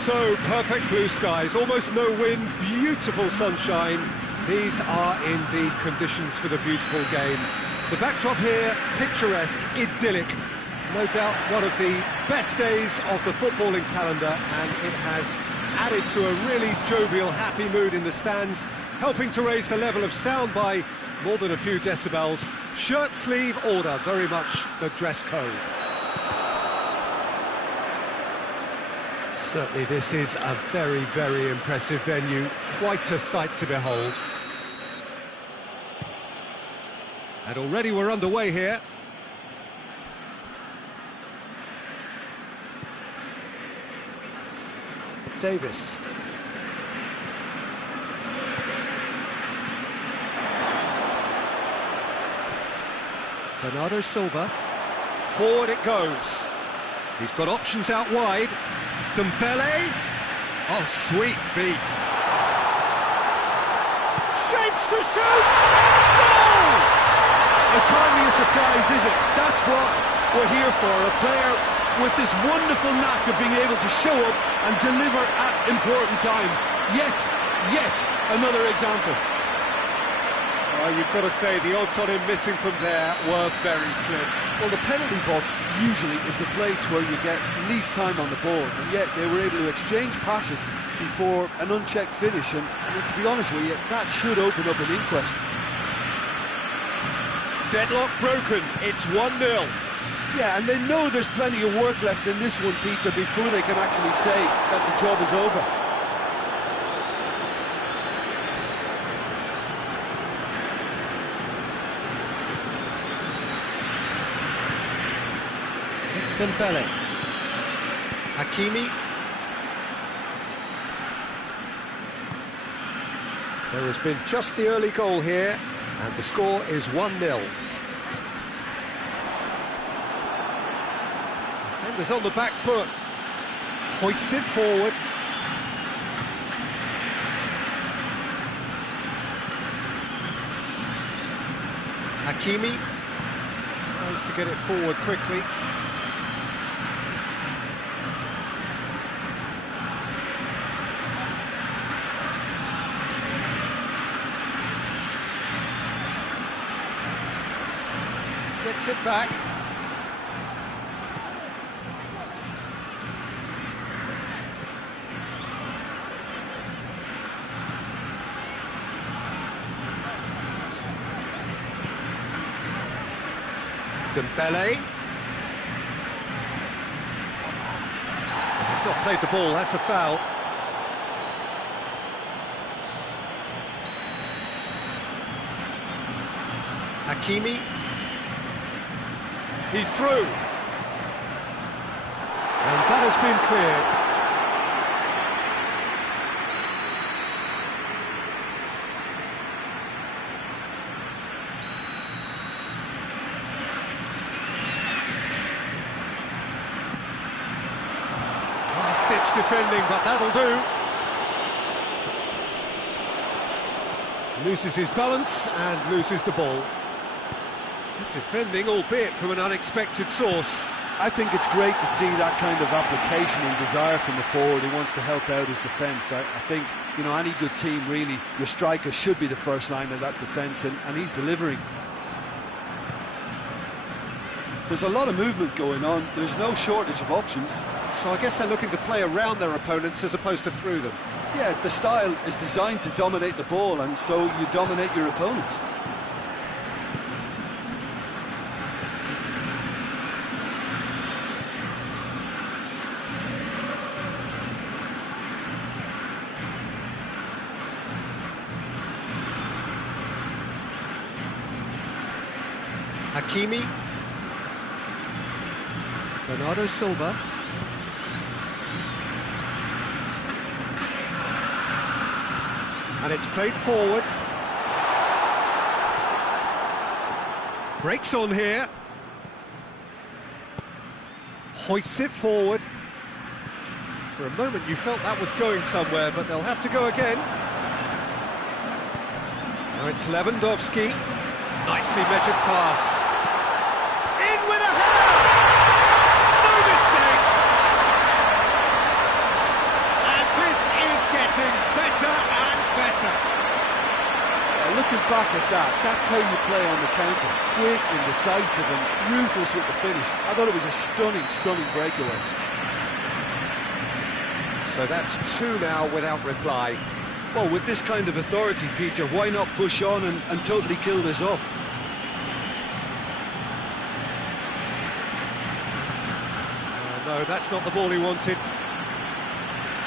So, perfect blue skies, almost no wind, beautiful sunshine. These are indeed conditions for the beautiful game. The backdrop here, picturesque, idyllic. No doubt one of the best days of the footballing calendar, and it has added to a really jovial, happy mood in the stands, helping to raise the level of sound by more than a few decibels. Shirt sleeve order, very much the dress code. Certainly this is a very, very impressive venue, quite a sight to behold. And already we're underway here. Davis. Bernardo Silva. Forward it goes. He's got options out wide. Dembele. Oh, sweet feet. Shapes to shoot! Goal! It's hardly a surprise, is it? That's what we're here for, a player with this wonderful knack of being able to show up and deliver at important times. Yet another example. You've got to say the odds on him missing from there were very slim. Well, the penalty box usually is the place where you get least time on the ball, and yet they were able to exchange passes before an unchecked finish, and I mean, to be honest with you, that should open up an inquest. Deadlock broken, it's 1-0. Yeah, and they know there's plenty of work left in this one, Peter, before they can actually say that the job is over. It's Dembele. Hakimi. There has been just the early goal here, and the score is 1-0. Defenders on the back foot. Hoisted forward. Hakimi tries to get it forward quickly. Gets it back. Dembele. He's not played the ball, that's a foul. Hakimi. He's through. And that has been cleared. Last-ditch defending, but that'll do. Loses his balance and loses the ball. Good defending, albeit from an unexpected source. I think it's great to see that kind of application and desire from the forward who wants to help out his defence. I think, you know, any good team, really, your striker should be the first line of that defence, and he's delivering. There's a lot of movement going on. There's no shortage of options. So I guess they're looking to play around their opponents as opposed to through them. Yeah, the style is designed to dominate the ball, and so you dominate your opponents. Hakimi. Bernardo Silva. And it's played forward. Breaks on here. Hoists it forward. For a moment you felt that was going somewhere, but they'll have to go again. Now it's Lewandowski. Nicely measured pass. In with a header! No mistake! back at that. That's how you play on the counter. Quick and decisive and ruthless with the finish. I thought it was a stunning, stunning breakaway. So that's 2 now without reply. Well, with this kind of authority, Peter, why not push on and totally kill this off? No, that's not the ball he wanted.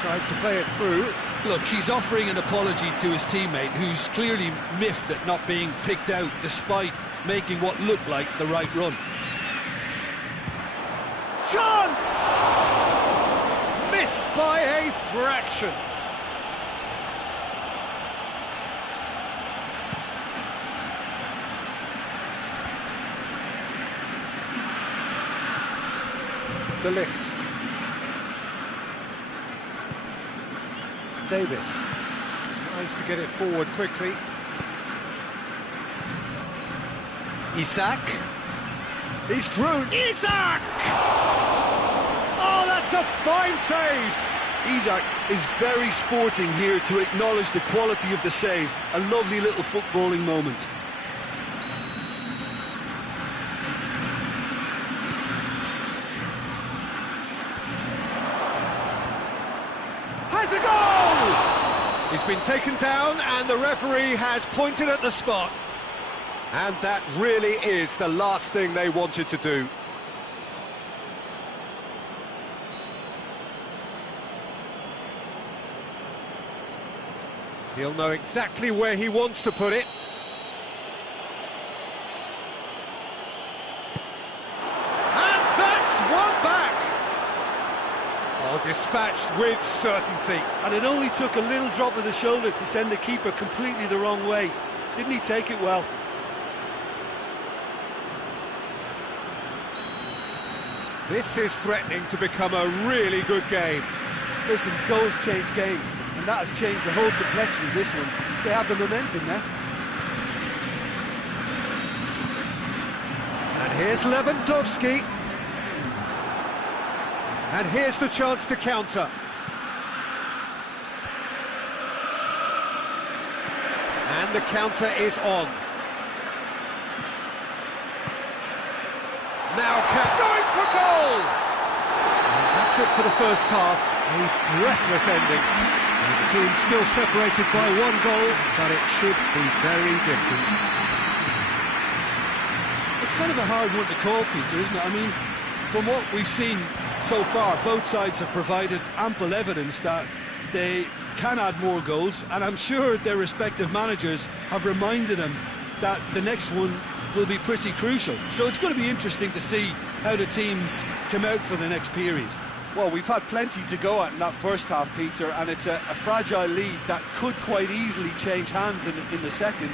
Tried to play it through. Look, he's offering an apology to his teammate, who's clearly miffed at not being picked out despite making what looked like the right run. Chance! Missed by a fraction. De Ligt. Davis tries to get it forward quickly. Isak. He's through. Isak! Oh, that's a fine save! Isak is very sporting here to acknowledge the quality of the save. A lovely little footballing moment. Has a goal! He's been taken down and the referee has pointed at the spot. And that really is the last thing they wanted to do. He'll know exactly where he wants to put it. And that's one back! Oh, dispatched with certainty. And it only took a little drop of the shoulder to send the keeper completely the wrong way. Didn't he take it well? This is threatening to become a really good game. Listen, goals change games, and that has changed the whole complexion of this one. They have the momentum now. And here's Lewandowski. And here's the chance to counter. And the counter is on. Now going for goal! And that's it for the first half. A breathless ending. And the team still separated by 1 goal, but it should be very different. It's kind of a hard one to call, Peter, isn't it? I mean, from what we've seen so far, both sides have provided ample evidence that they can add more goals, and I'm sure their respective managers have reminded them that the next one will be pretty crucial. So it's going to be interesting to see how the teams come out for the next period. Well, we've had plenty to go at in that first half, Peter, and it's a fragile lead that could quite easily change hands in the second.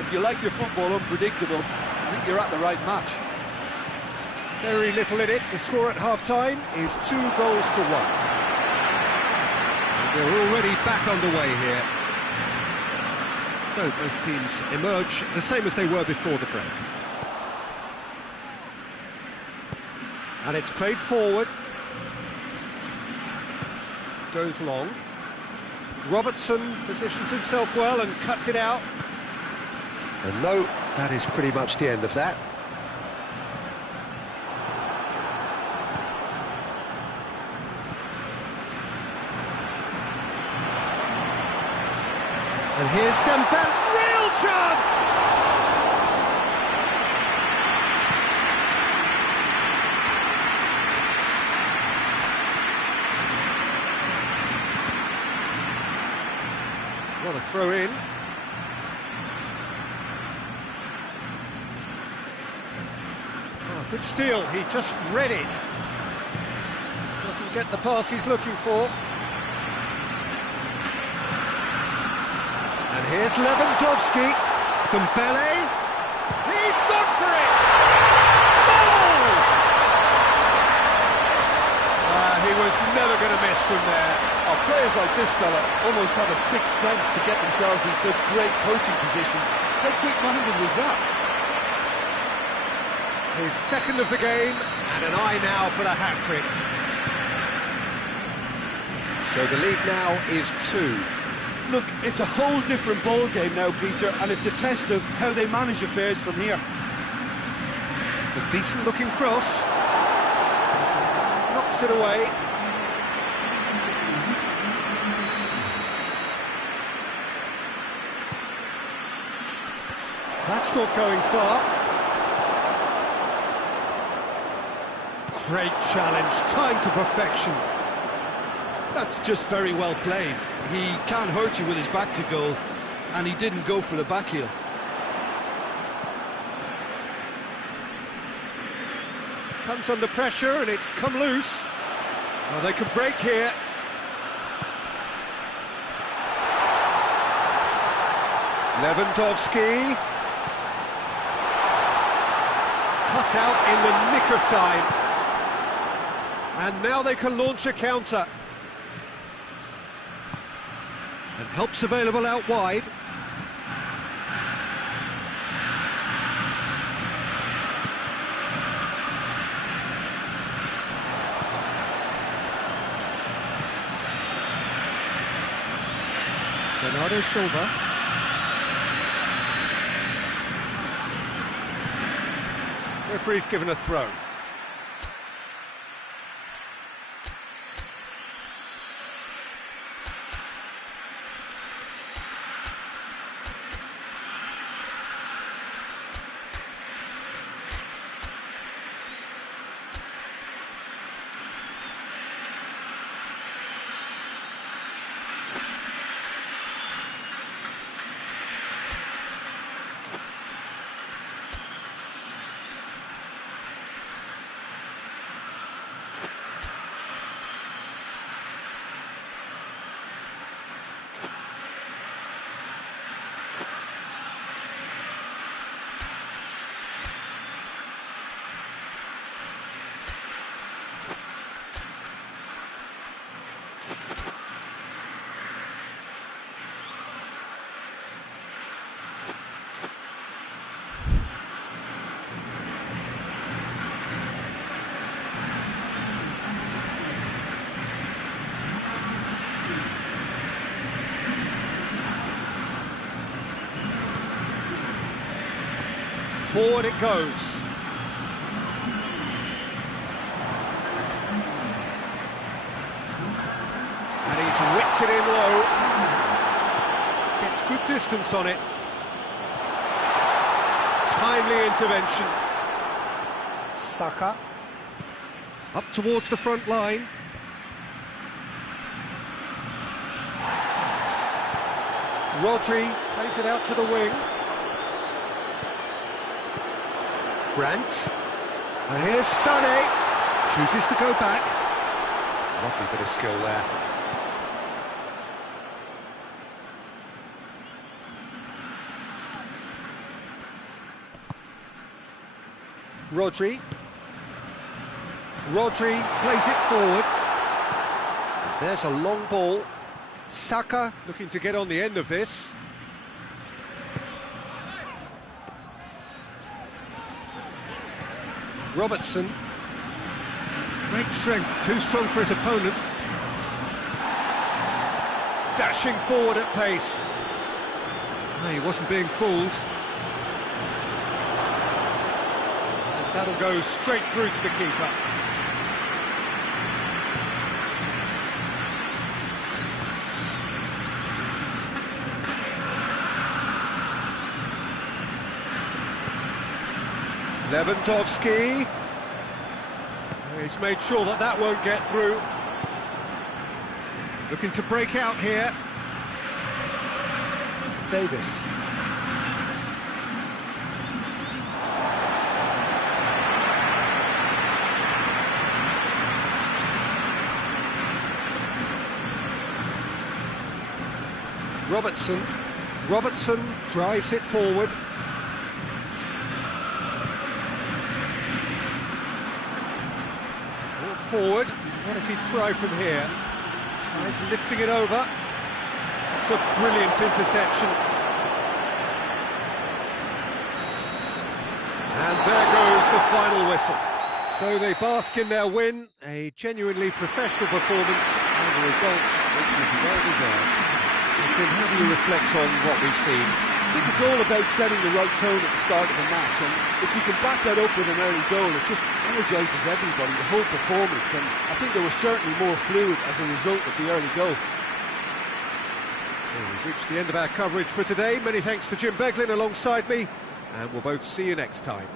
If you like your football unpredictable, I think you're at the right match. Very little in it. The score at half-time is 2 goals to 1. And we're already back underway here. So both teams emerge the same as they were before the break. And it's played forward. Goes long. Robertson positions himself well and cuts it out. And no, that is pretty much the end of that. And here's Dembele, real chance! What a throw in. Oh, good steal, he just read it. Doesn't get the pass he's looking for. And here's Lewandowski. Dembele. He's gone for it! Goal! He was never going to miss from there. Oh, players like this fella almost have a sixth sense to get themselves in such great coaching positions. How quick-minded was that? His second of the game, and an eye now for the hat-trick. So the lead now is 2. Look, it's a whole different ball game now, Peter, and it's a test of how they manage affairs from here. It's a decent-looking cross. Knocks it away. That's not going far. Great challenge, timed to perfection. That's just very well played. He can't hurt you with his back to goal, and he didn't go for the back heel. Comes under pressure and it's come loose. Well, they could break here. Lewandowski. Cut out in the nick of time. And now they can launch a counter. And help's available out wide. Bernardo Silva. Referee's given a throw. Forward it goes. And he's whipped it in low. Gets good distance on it. Timely intervention. Saka. Up towards the front line. Rodri plays it out to the wing. Brandt, and here's Sané, chooses to go back. Lovely bit of skill there. Rodri plays it forward. And there's a long ball. Saka looking to get on the end of this. Robertson, great strength, too strong for his opponent. Dashing forward at pace. No, he wasn't being fooled. And that'll go straight through to the keeper. Lewandowski. He's made sure that that won't get through. Looking to break out here. Davis. Robertson drives it forward. Forward, what does he try from here? Tries lifting it over. It's a brilliant interception. And there goes the final whistle. So they bask in their win, a genuinely professional performance, and a result which is well deserved. Tim, how do you reflect on what we've seen? I think it's all about setting the right tone at the start of a match, and if you can back that up with an early goal, it just energises everybody, the whole performance, and I think they were certainly more fluid as a result of the early goal. So we've reached the end of our coverage for today. Many thanks to Jim Beglin alongside me, and we'll both see you next time.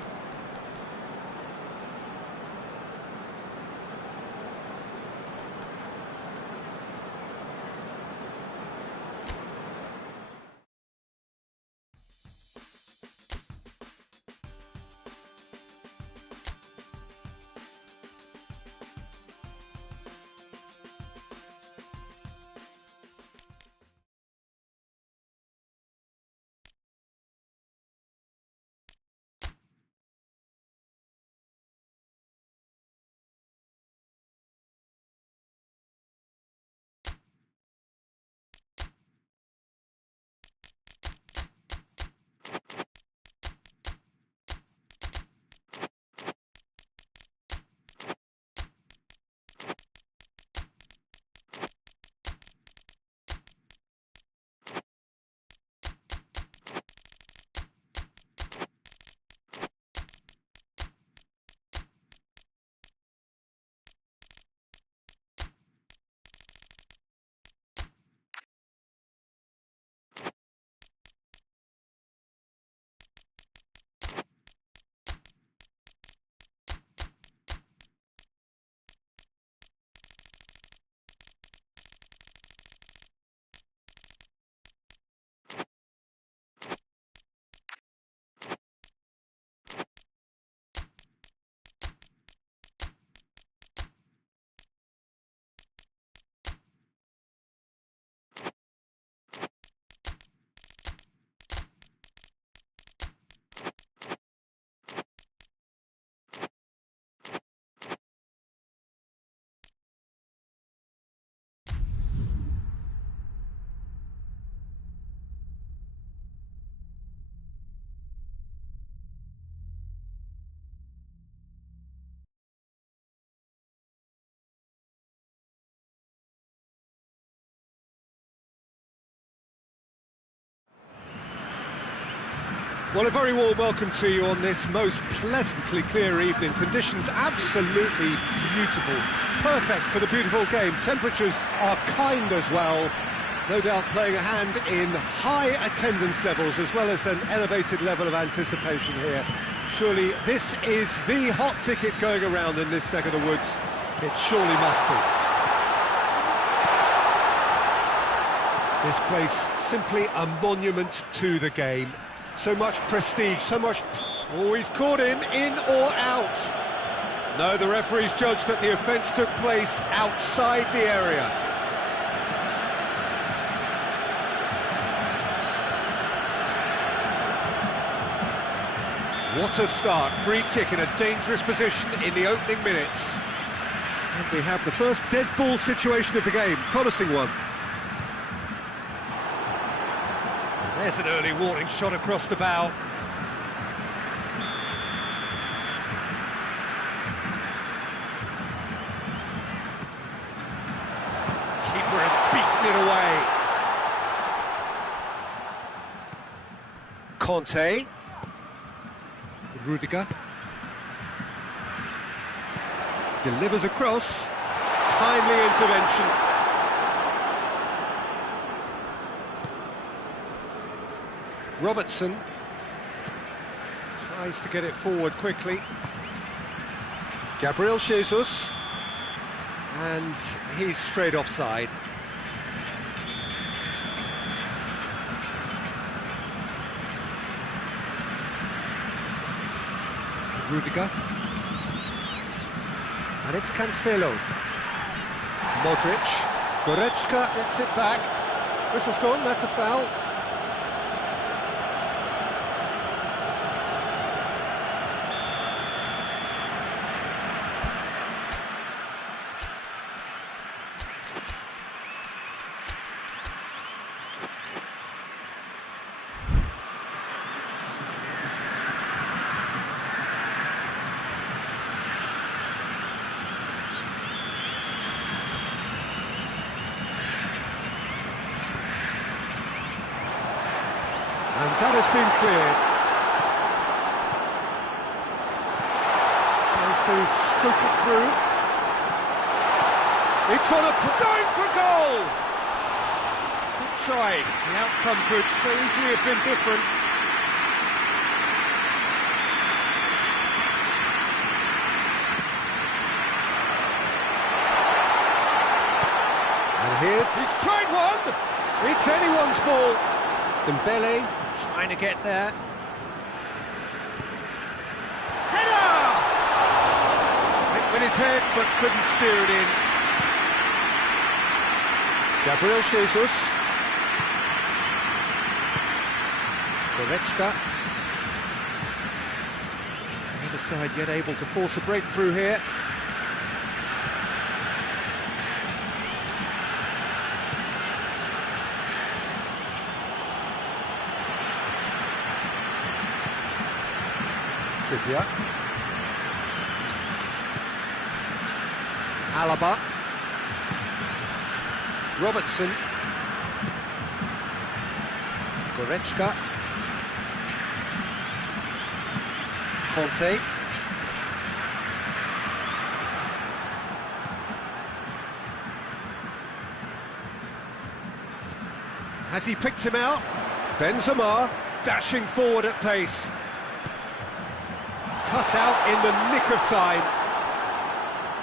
Well, a very warm welcome to you on this most pleasantly clear evening. Conditions absolutely beautiful. Perfect for the beautiful game. Temperatures are kind as well. No doubt playing a hand in high attendance levels as well as an elevated level of anticipation here. Surely this is the hot ticket going around in this neck of the woods. It surely must be. This place simply a monument to the game. So much prestige, so much... Oh, he's caught him, in or out? No, the referee's judged that the offence took place outside the area. What a start, free kick in a dangerous position in the opening minutes. And we have the first dead ball situation of the game, promising one. There's an early warning shot across the bow. Keeper has beaten it away. Conte. Rudiger. Delivers across. Timely intervention. Robertson tries to get it forward quickly. Gabriel Jesus, and he's straight offside. Rudiger, and it's Cancelo. Modric, Goretzka gets it back. Whistle's gone, that's a foul. That has been cleared. Tries to stroke it through. It's on going for goal! Good try. The outcome could so easily have been different. And he's tried one! It's anyone's ball. Dembele trying to get there. Header! It went his head, but couldn't steer it in. Gabriel Jesus. Goretzka. The other side yet able to force a breakthrough here. Trippier. Alaba. Robertson. Goretzka. Conte. Has he picked him out? Benzema dashing forward at pace. Cut out in the nick of time.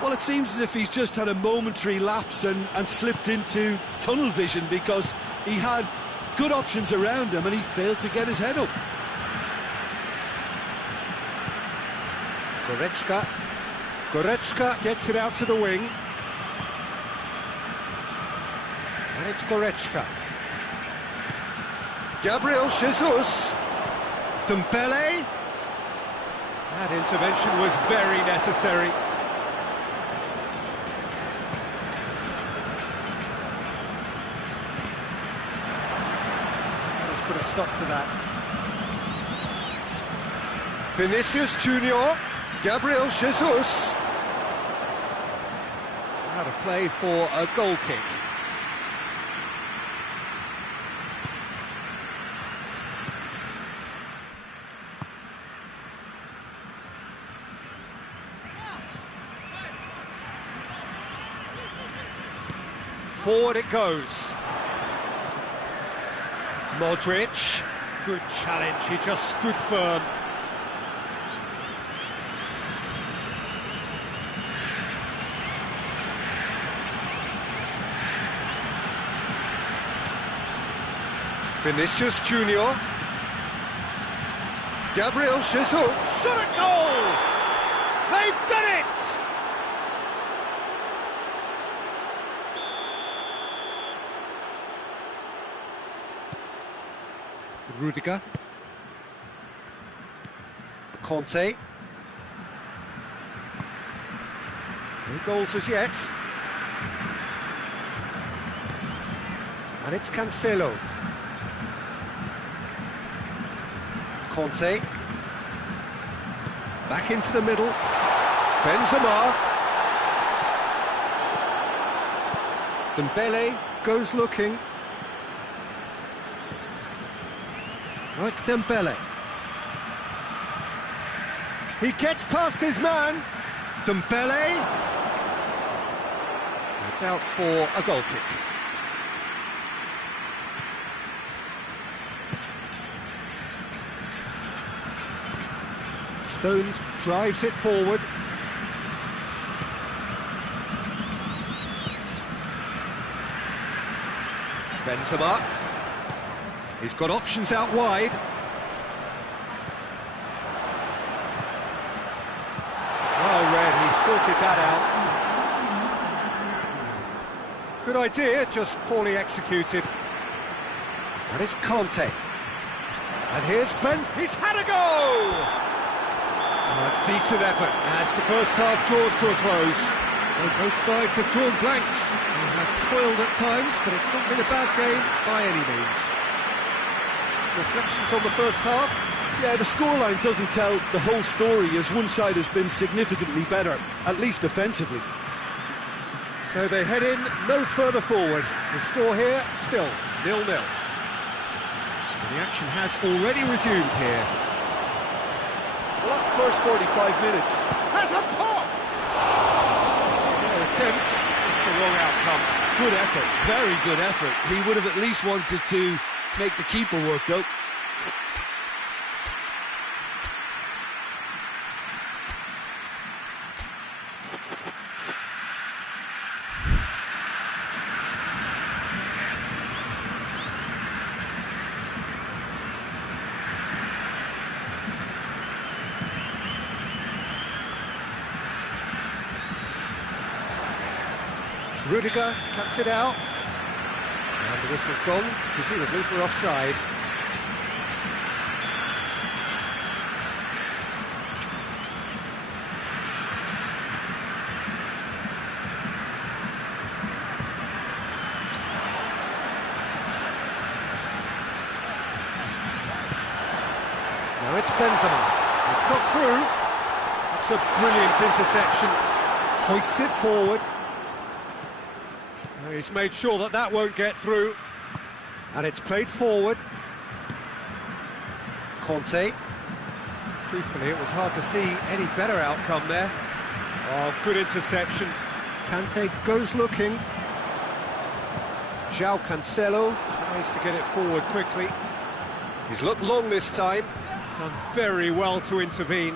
Well, it seems as if he's just had a momentary lapse and slipped into tunnel vision, because he had good options around him and he failed to get his head up. Goretzka. Goretzka gets it out to the wing. And it's Goretzka. Gabriel Jesus. Dembele. That intervention was very necessary. Let's put a stop to that. Vinicius Junior, Gabriel Jesus. Out of play for a goal kick. Forward it goes. Modric, good challenge, he just stood firm. Vinicius Junior. Gabriel Jesus. Shot at goal! They've done it! Rudiger. Conte. No goals as yet. And it's Cancelo. Conte. Back into the middle. Benzema. Dembele goes looking. Oh, it's Dembele. He gets past his man. Dembele. It's out for a goal kick. Stones drives it forward. Benzema. He's got options out wide. Well read, he sorted that out. Good idea, just poorly executed. And it's Conte. And here's he's had a go! A decent effort as the first half draws to a close. So both sides have drawn blanks. They have toiled at times, but it's not been a bad game by any means. Reflections on the first half? Yeah, the scoreline doesn't tell the whole story, as one side has been significantly better, at least offensively. So they head in no further forward. The score here, still 0-0. The action has already resumed here. Well, that first 45 minutes... Has a pop! Their attempt, it's the wrong outcome. Good effort, very good effort. He would have at least wanted to make the keeper work, though. Rudiger cuts it out. And the whistle's gone, presumably for offside. Now it's Benzema. It's got through. It's a brilliant interception. Hoists it forward. He's made sure that that won't get through. And it's played forward. Conte. Truthfully, it was hard to see any better outcome there. Oh, good interception. Kante goes looking. João Cancelo tries to get it forward quickly. He's looked long this time. Done very well to intervene.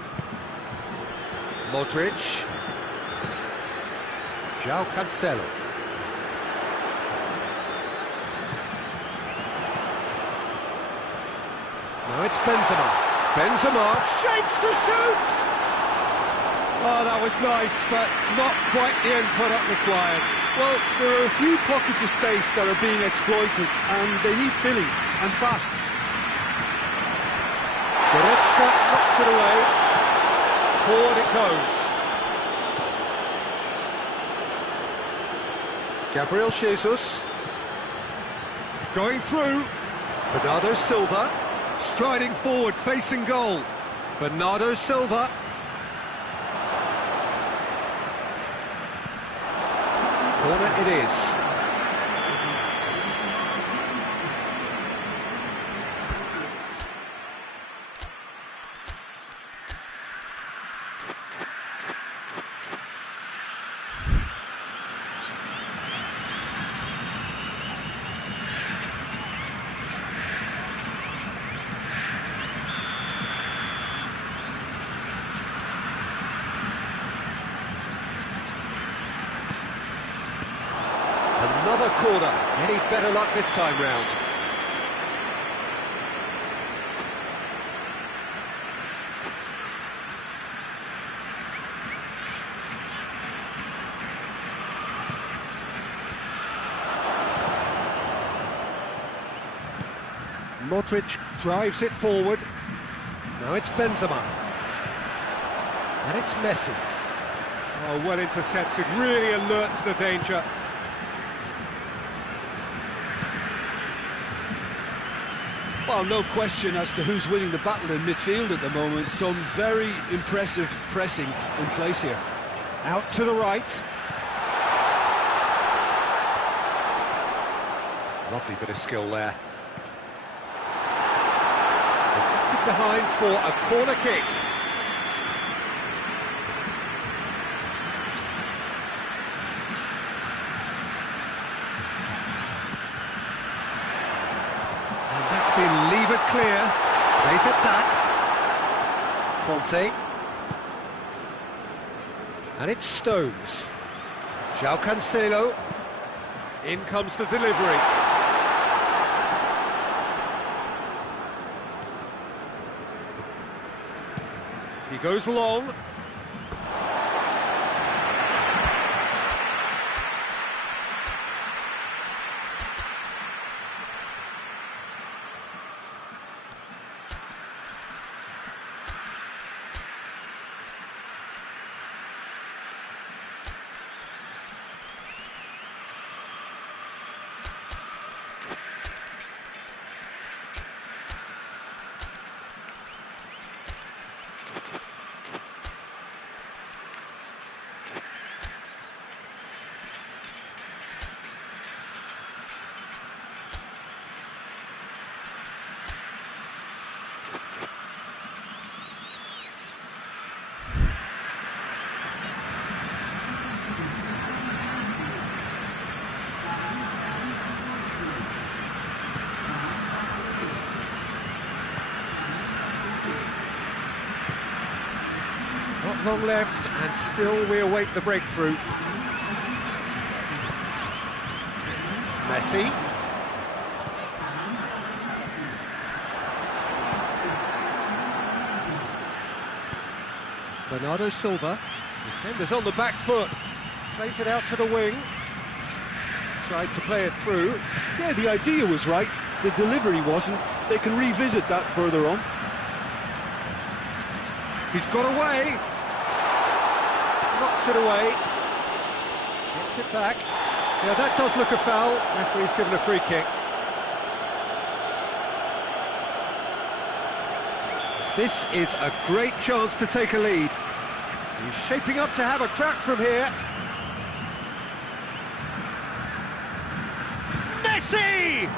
Modric. João Cancelo. Now it's Benzema. Benzema shapes to shoot! Oh, that was nice, but not quite the end product required. Well, there are a few pockets of space that are being exploited, and they need filling, and fast. Goretzka knocks it away. Forward it goes. Gabriel Jesus. Going through. Bernardo Silva. Striding forward, facing goal. Bernardo Silva. Corner it is. Another corner. Any better luck this time round? Modric drives it forward. Now it's Benzema. And it's Messi. Oh, well intercepted. Really alert to the danger. Well, no question as to who's winning the battle in midfield at the moment. Some very impressive pressing in place here. Out to the right. Lovely bit of skill there. Deflected behind for a corner kick. Been levered clear, plays it back. Conte. And it's Stones. João Cancelo. In comes the delivery. He goes long. long left, and still we await the breakthrough. Messi. Bernardo Silva. Defenders on the back foot. Plays it out to the wing. Tried to play it through. Yeah, the idea was right. The delivery wasn't. They can revisit that further on. He's got away. Knocks it away. Gets it back. Yeah, that does look a foul. Referee's given a free kick. This is a great chance to take a lead. He's shaping up to have a crack from here. Messi!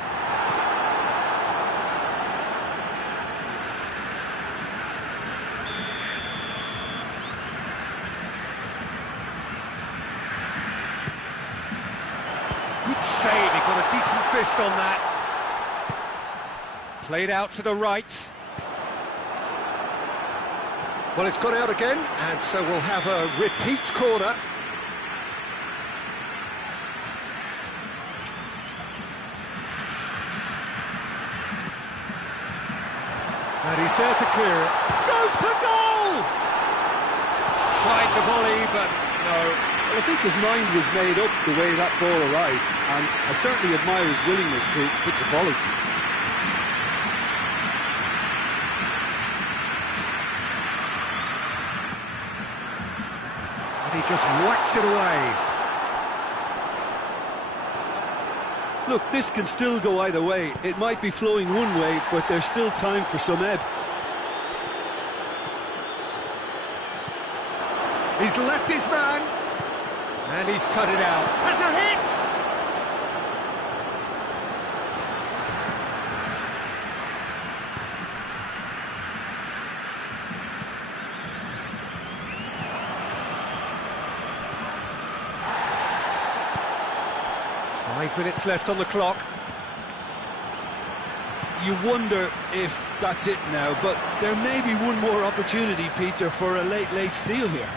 Good save, he got a decent fist on that. Played out to the right. Well, it's gone out again, and so we'll have a repeat corner. And he's there to clear it. Goes for goal! Tried the volley, but no. Well, I think his mind was made up the way that ball arrived, and I certainly admire his willingness to hit the volley. And he just whacks it away. Look, this can still go either way. It might be flowing one way, but there's still time for some ebb. He's left his man, and he's cut it out. Has a hit! 5 minutes left on the clock. You wonder if that's it now, but there may be one more opportunity, Peter, for a late steal here.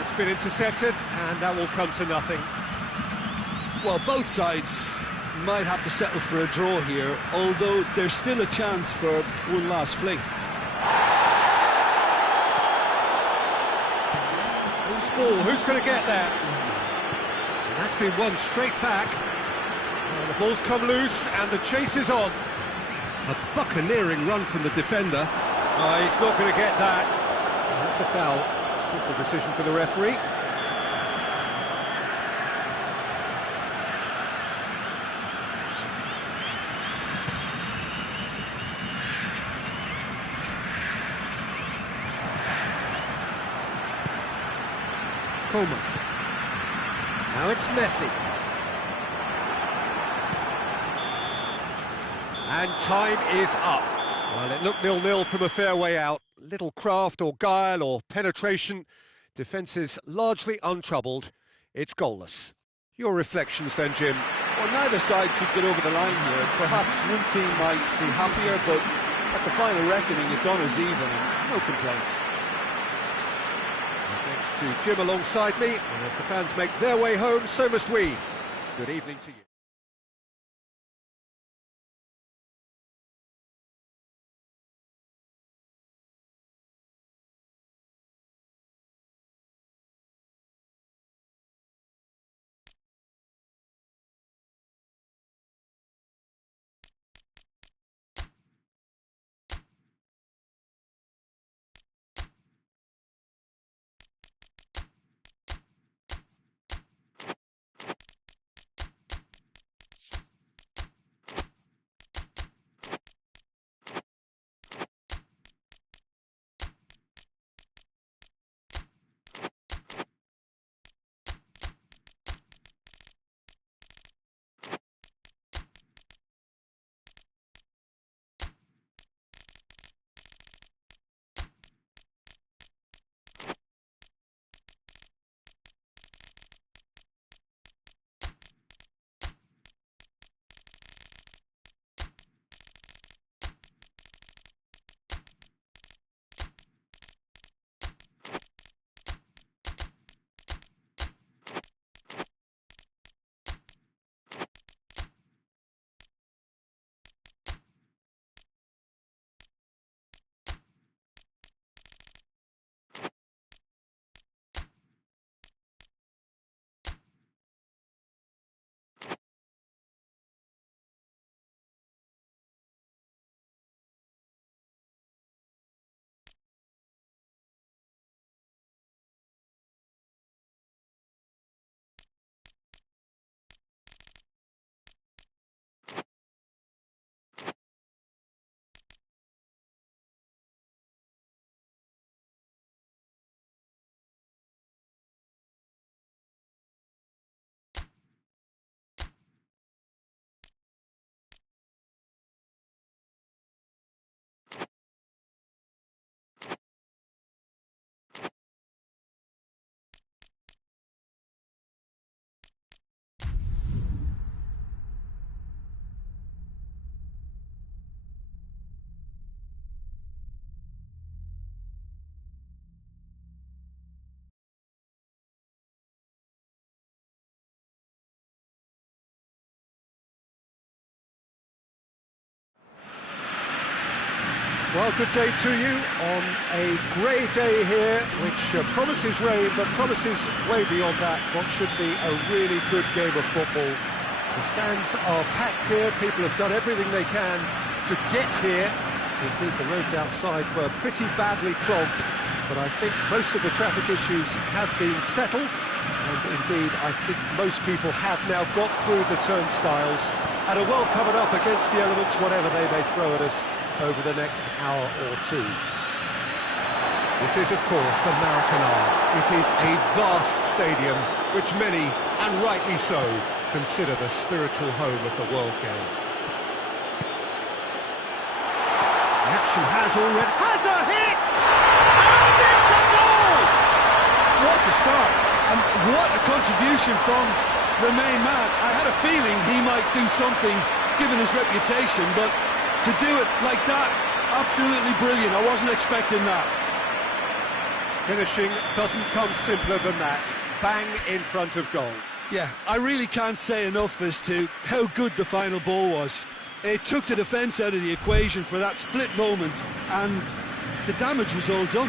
It's been intercepted, and that will come to nothing. Well, both sides might have to settle for a draw here, although there's still a chance for one last fling. Who's ball? Who's going to get that? And that's been won straight back. And the ball's come loose, and the chase is on. A buccaneering run from the defender. Oh, he's not going to get that. That's a foul. Simple decision for the referee. Coleman. Now it's Messi. And time is up. Well, it looked 0-0 from a fair way out. Little craft or guile or penetration. Defence is largely untroubled. It's goalless. Your reflections then, Jim? Well, neither side could get over the line here. Perhaps one team might be happier, but at the final reckoning, it's honours even and no complaints. Thanks to Jim alongside me, and as the fans make their way home, so must we. Good evening to you. Well, good day to you on a grey day here, which promises rain, but promises way beyond that what should be a really good game of football. The stands are packed here, people have done everything they can to get here. Indeed, the roads outside were pretty badly clogged, but I think most of the traffic issues have been settled, and indeed, I think most people have now got through the turnstiles and are well covered up against the elements, whatever they may throw at us over the next hour or two. This is, of course, the Maracanã. It is a vast stadium, which many, and rightly so, consider the spiritual home of the world game. The action has a hit! And it's a goal! What a start, and what a contribution from the main man. I had a feeling he might do something, given his reputation, but to do it like that, absolutely brilliant. I wasn't expecting that. Finishing doesn't come simpler than that. Bang in front of goal. Yeah, I really can't say enough as to how good the final ball was. It took the defence out of the equation for that split moment, and the damage was all done.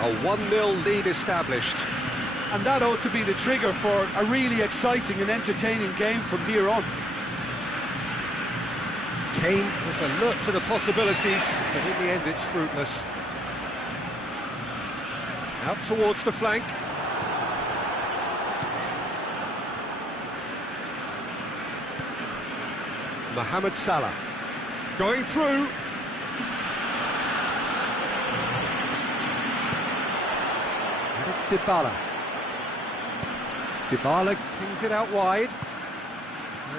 A 1-0 lead established. And that ought to be the trigger for a really exciting and entertaining game from here on. Kane was alert to the possibilities, but in the end it's fruitless. Out towards the flank. Mohamed Salah going through. And it's Dybala. Dybala pings it out wide.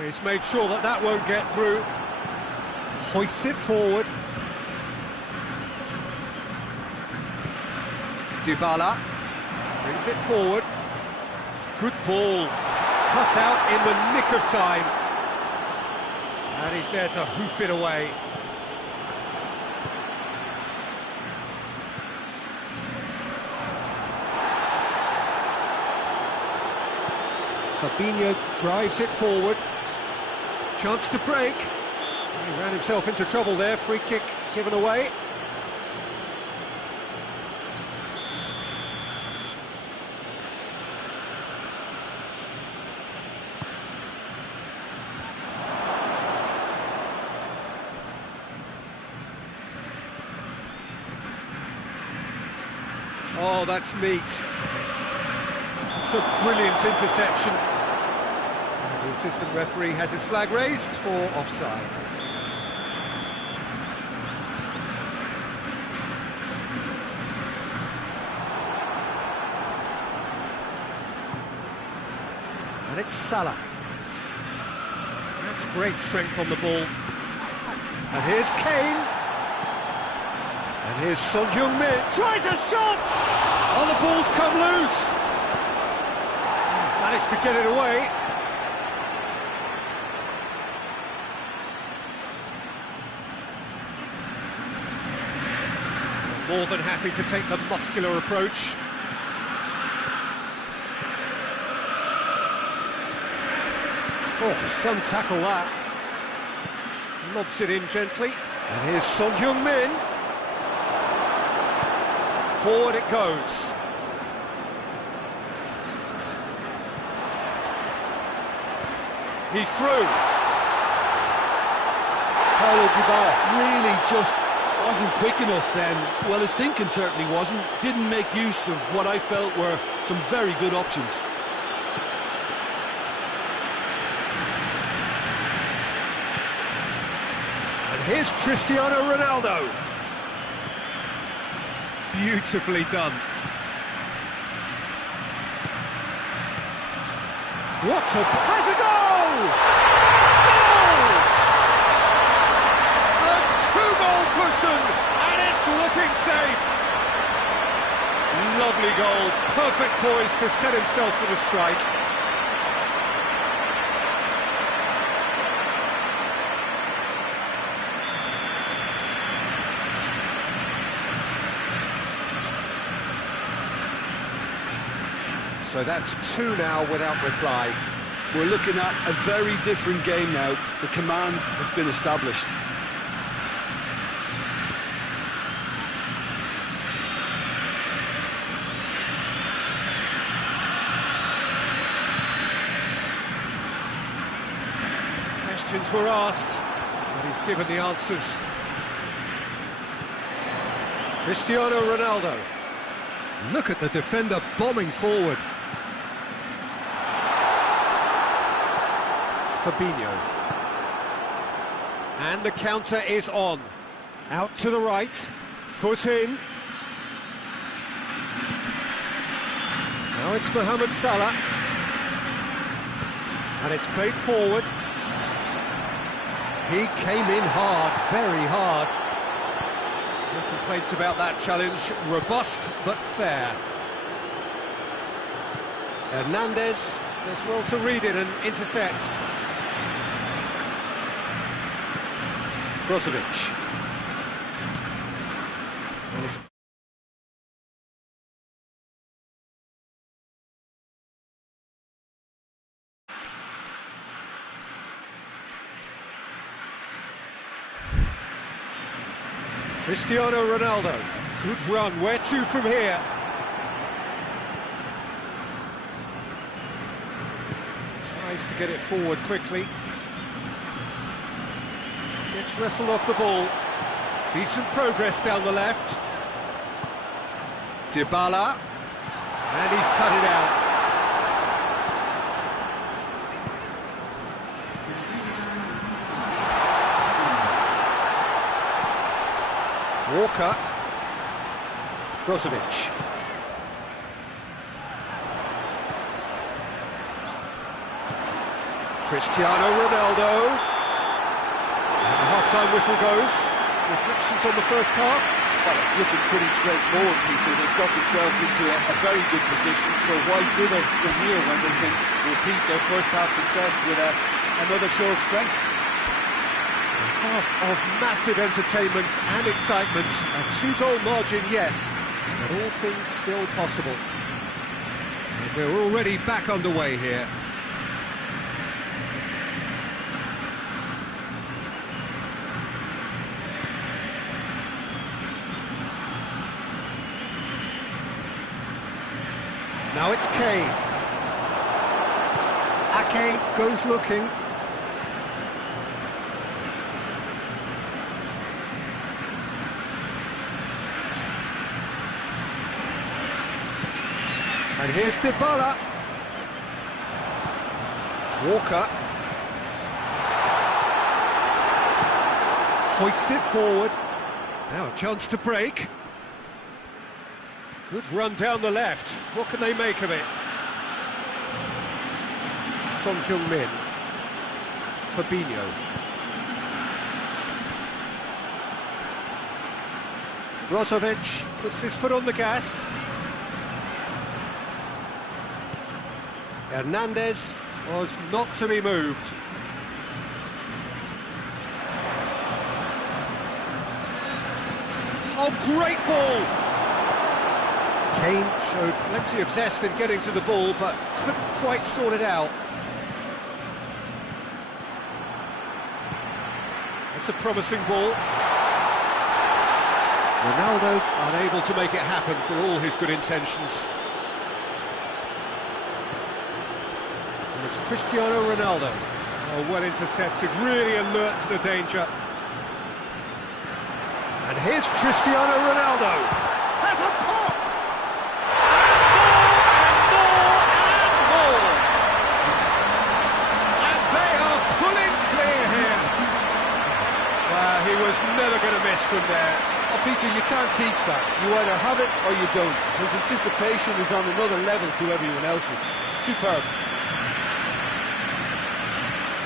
He's made sure that that won't get through. Hoists it forward. Dybala brings it forward. Good ball. Cut out in the nick of time. And he's there to hoof it away. Fabinho drives it forward. Chance to break. He ran himself into trouble there. Free kick given away. Oh, that's neat. It's a brilliant interception. And the assistant referee has his flag raised for offside. And it's Salah. That's great strength on the ball. And here's Kane. And here's Son Heung-min. Tries a shot! Oh, the ball's come loose. Managed to get it away. More than happy to take the muscular approach. Oh, some tackle that. Lobs it in gently. And here's Son Heung-min. Forward it goes. He's through. Paulo Dybala really just wasn't quick enough then. Well, his thinking certainly wasn't. Didn't make use of what I felt were some very good options. And here's Cristiano Ronaldo. Beautifully done. What a... has a goal! Goal! A two-goal cushion, and it's looking safe. Lovely goal, perfect poise to set himself for the strike. So that's two now without reply. We're looking at a very different game now. The command has been established. Questions were asked, and he's given the answers. Cristiano Ronaldo. Look at the defender bombing forward. Fabinho. And the counter is on. Out to the right, foot in. Now it's Mohamed Salah. And it's played forward. He came in hard, very hard. No complaints about that challenge. Robust but fair. Hernandez does well to read it and intercepts. Brozovic. And it's Cristiano Ronaldo. Good run. Where to from here? Tries to get it forward quickly. Gets wrestled off the ball. Decent progress down the left. Dybala. And he's cut it out. Walker. Brozovic. Cristiano Ronaldo. And the half-time whistle goes. Reflections on the first half? Well, it's looking pretty straightforward, Peter. They've got themselves into a very good position, so why dither from here when they can repeat their first half success with another show of strength? Half of massive entertainment and excitement. A two-goal margin, yes, but all things still possible. And we're already back underway here. Now it's Kane. Ake goes looking. And here's Dybala. Walker. Hoists it forward. Now a chance to break. Good run down the left. What can they make of it? Son Heung-min. Fabinho. Brozovic puts his foot on the gas. Hernandez was not to be moved. Oh, great ball! Kane showed plenty of zest in getting to the ball, but couldn't quite sort it out. It's a promising ball. Ronaldo unable to make it happen for all his good intentions. And it's Cristiano Ronaldo. Oh, well intercepted, really alert to the danger. And here's Cristiano Ronaldo. Has a pop! And more! And they are pulling clear here. Well, he was never going to miss from there. Oh, Peter, you can't teach that. You either have it or you don't. His anticipation is on another level to everyone else's. Superb.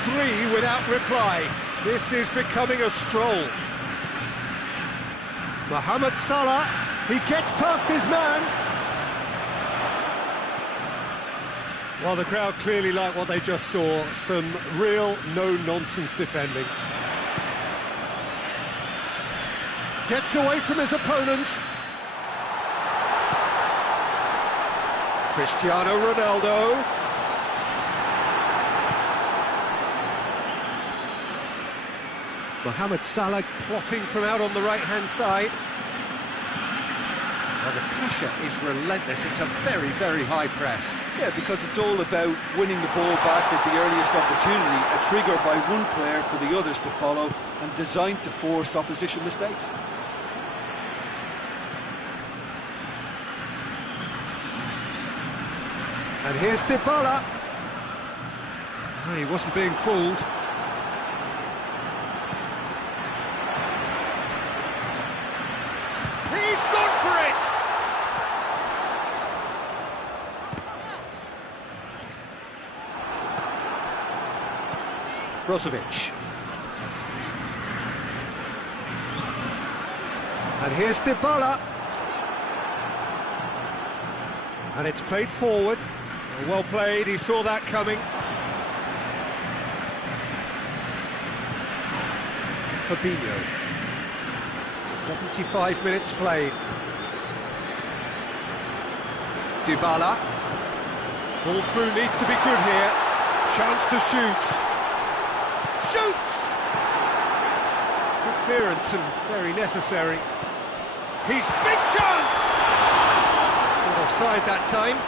3 without reply. This is becoming a stroll. Mohamed Salah, he gets past his man. Well, the crowd clearly like what they just saw. Some real no-nonsense defending. Gets away from his opponent. Cristiano Ronaldo. Mohamed Salah plotting from out on the right-hand side. Well, the pressure is relentless. It's a very, very high press. Yeah, because it's all about winning the ball back at the earliest opportunity, a trigger by one player for the others to follow, and designed to force opposition mistakes. And here's Dybala. Oh, he wasn't being fooled. He's gone for it! Brozovic. And here's Dybala. And it's played forward. Well played, he saw that coming. Fabinho. 75 minutes played. Dybala. Ball through needs to be good here. Chance to shoot. Shoots! Good clearance and very necessary. He's big chance! Not offside that time.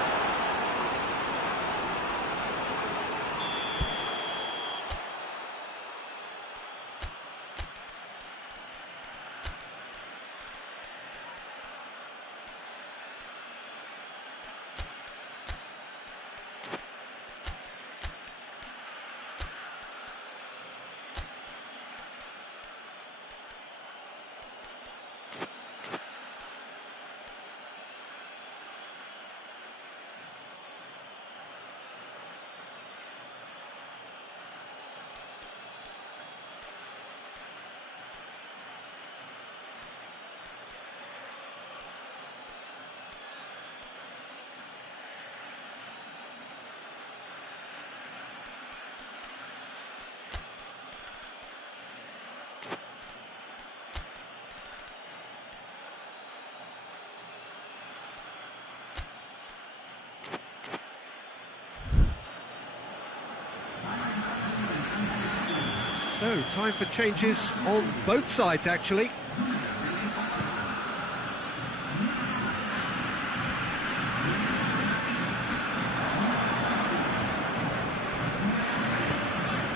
So, time for changes on both sides, actually.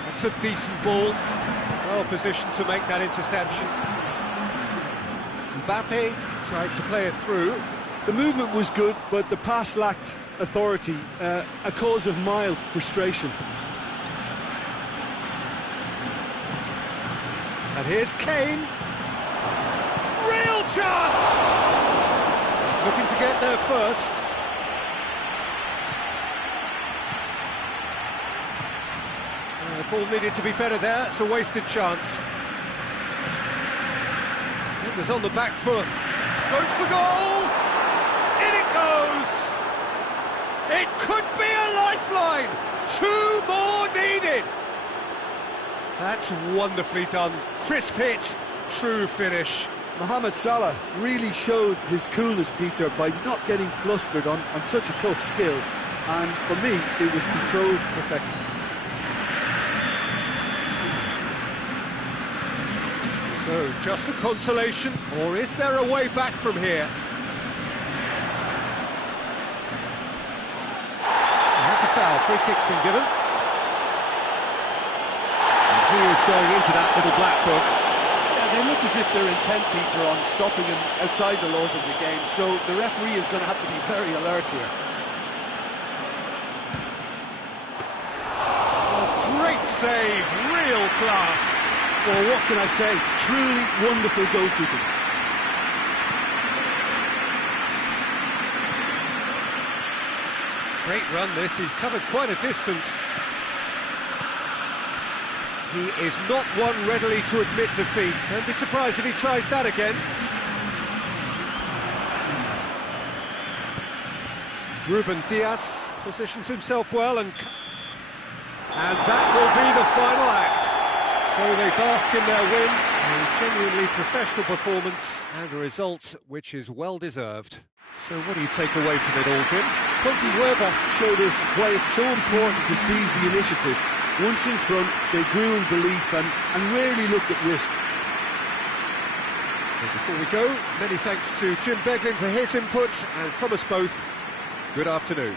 That's a decent ball. Well positioned to make that interception. Mbappe tried to play it through. The movement was good, but the pass lacked authority, a cause of mild frustration. And here's Kane. Real chance! He's looking to get there first. The ball needed to be better there. It's a wasted chance. It was on the back foot. Goes for goal! In it goes! It could be a lifeline! 2 more needed! That's wonderfully done. Crisp hit, true finish. Mohamed Salah really showed his coolness, Peter, by not getting flustered on such a tough skill. And for me, it was controlled perfection. So, just a consolation, or is there a way back from here? That's a foul. Free kick's been given. He is going into that little black book. Yeah, they look as if they're intent, Peter, on stopping him outside the laws of the game, so the referee is going to have to be very alert here. Oh, great save, real class. Well, what can I say? Truly wonderful goalkeeping. Great run this, he's covered quite a distance. He is not one readily to admit defeat. Don't be surprised if he tries that again. Ruben Dias positions himself well, and that will be the final act. So they bask in their win, a genuinely professional performance, and a result which is well deserved. So what do you take away from it all, Jim? Ponte Weber showed us why it's so important to seize the initiative. Once in front, they grew in belief and rarely looked at risk. And before we go, many thanks to Jim Beglin for his input, and from us both, good afternoon.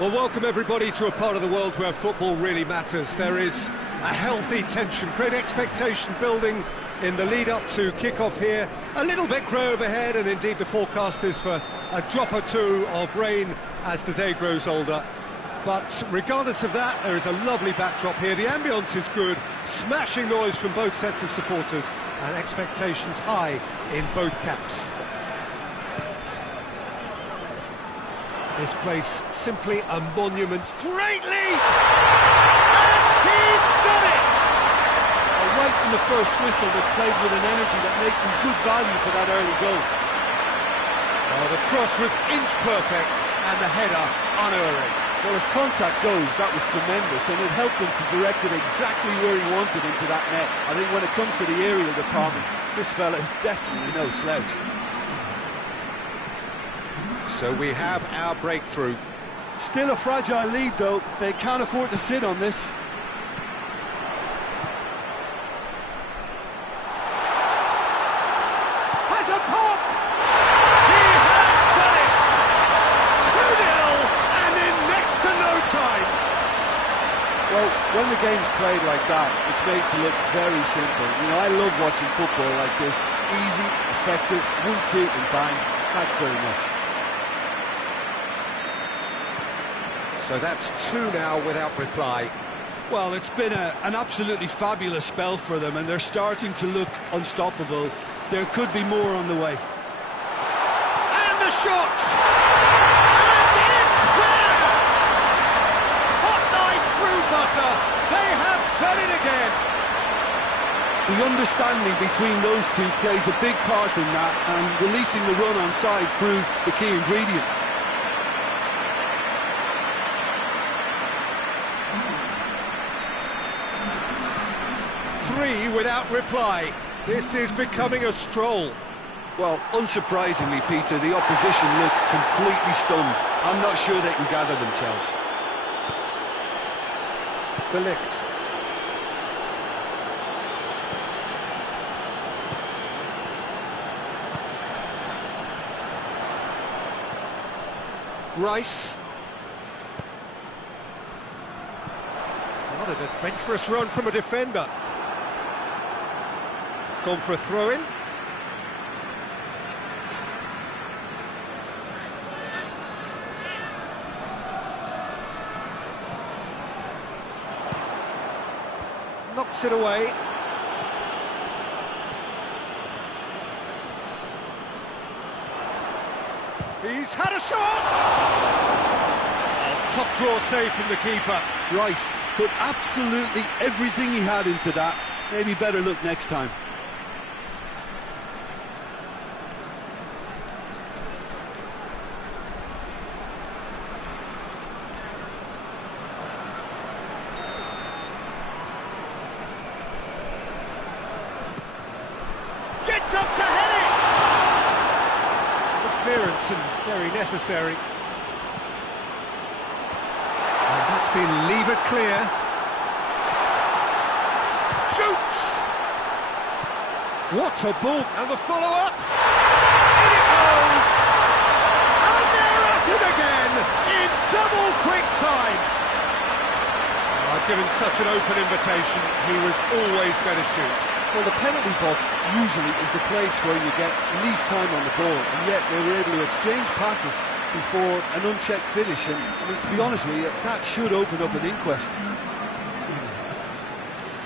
Well, welcome everybody to a part of the world where football really matters. There is a healthy tension, great expectation building in the lead-up to kick-off here. A little bit grey overhead, and indeed the forecast is for a drop or two of rain as the day grows older. But regardless of that, there is a lovely backdrop here. The ambience is good, smashing noise from both sets of supporters, and expectations high in both camps. This place simply a monument. Great leap! And he's done it! Right from the first whistle, they played with an energy that makes them good value for that early goal. Oh, the cross was inch perfect and the header unerring. Well, as contact goes, that was tremendous, and it helped him to direct it exactly where he wanted into that net. I think when it comes to the aerial department, this fella is definitely no slouch. So we have our breakthrough. Still a fragile lead, though. They can't afford to sit on this. Has a pop! He has done it! 2-0 and in next to no time. Well, when the game's played like that, it's made to look very simple. You know, I love watching football like this. Easy, effective, 1-2 and bang. Thanks very much. So that's 2 now without reply. Well, it's been an absolutely fabulous spell for them, and they're starting to look unstoppable. There could be more on the way. And the shot! And it's there! Hot knife through butter. They have done it again. The understanding between those two plays a big part in that, and releasing the run on side proved the key ingredient. Three without reply. This is becoming a stroll. Well, unsurprisingly, Peter, the opposition look completely stunned. I'm not sure they can gather themselves. De Ligt. Rice. What an adventurous run from a defender. It's gone for a throw-in. Knocks it away. He's had a shot! Oh, top draw save from the keeper. Rice put absolutely everything he had into that. Maybe better look next time. Gets up to head it! Good clearance and very necessary. And that's been levered clear. Shoots! What a ball! And the follow-up! In it goes! And they're at it again in double quick time! I've given such an open invitation, he was always going to shoot. Well, the penalty box usually is the place where you get least time on the ball, and yet they were able to exchange passes before an unchecked finish, and I mean, to be honest with you, that should open up an inquest.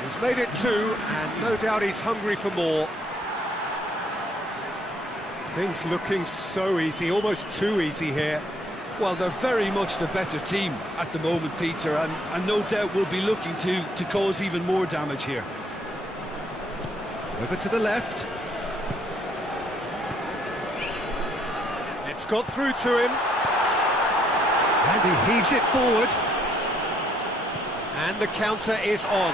He's made it two, and no doubt he's hungry for more. Things looking so easy, almost too easy here. Well, they're very much the better team at the moment, Peter, and no doubt will be looking to cause even more damage here. Over to the left. It's got through to him. And he heaves it forward. And the counter is on.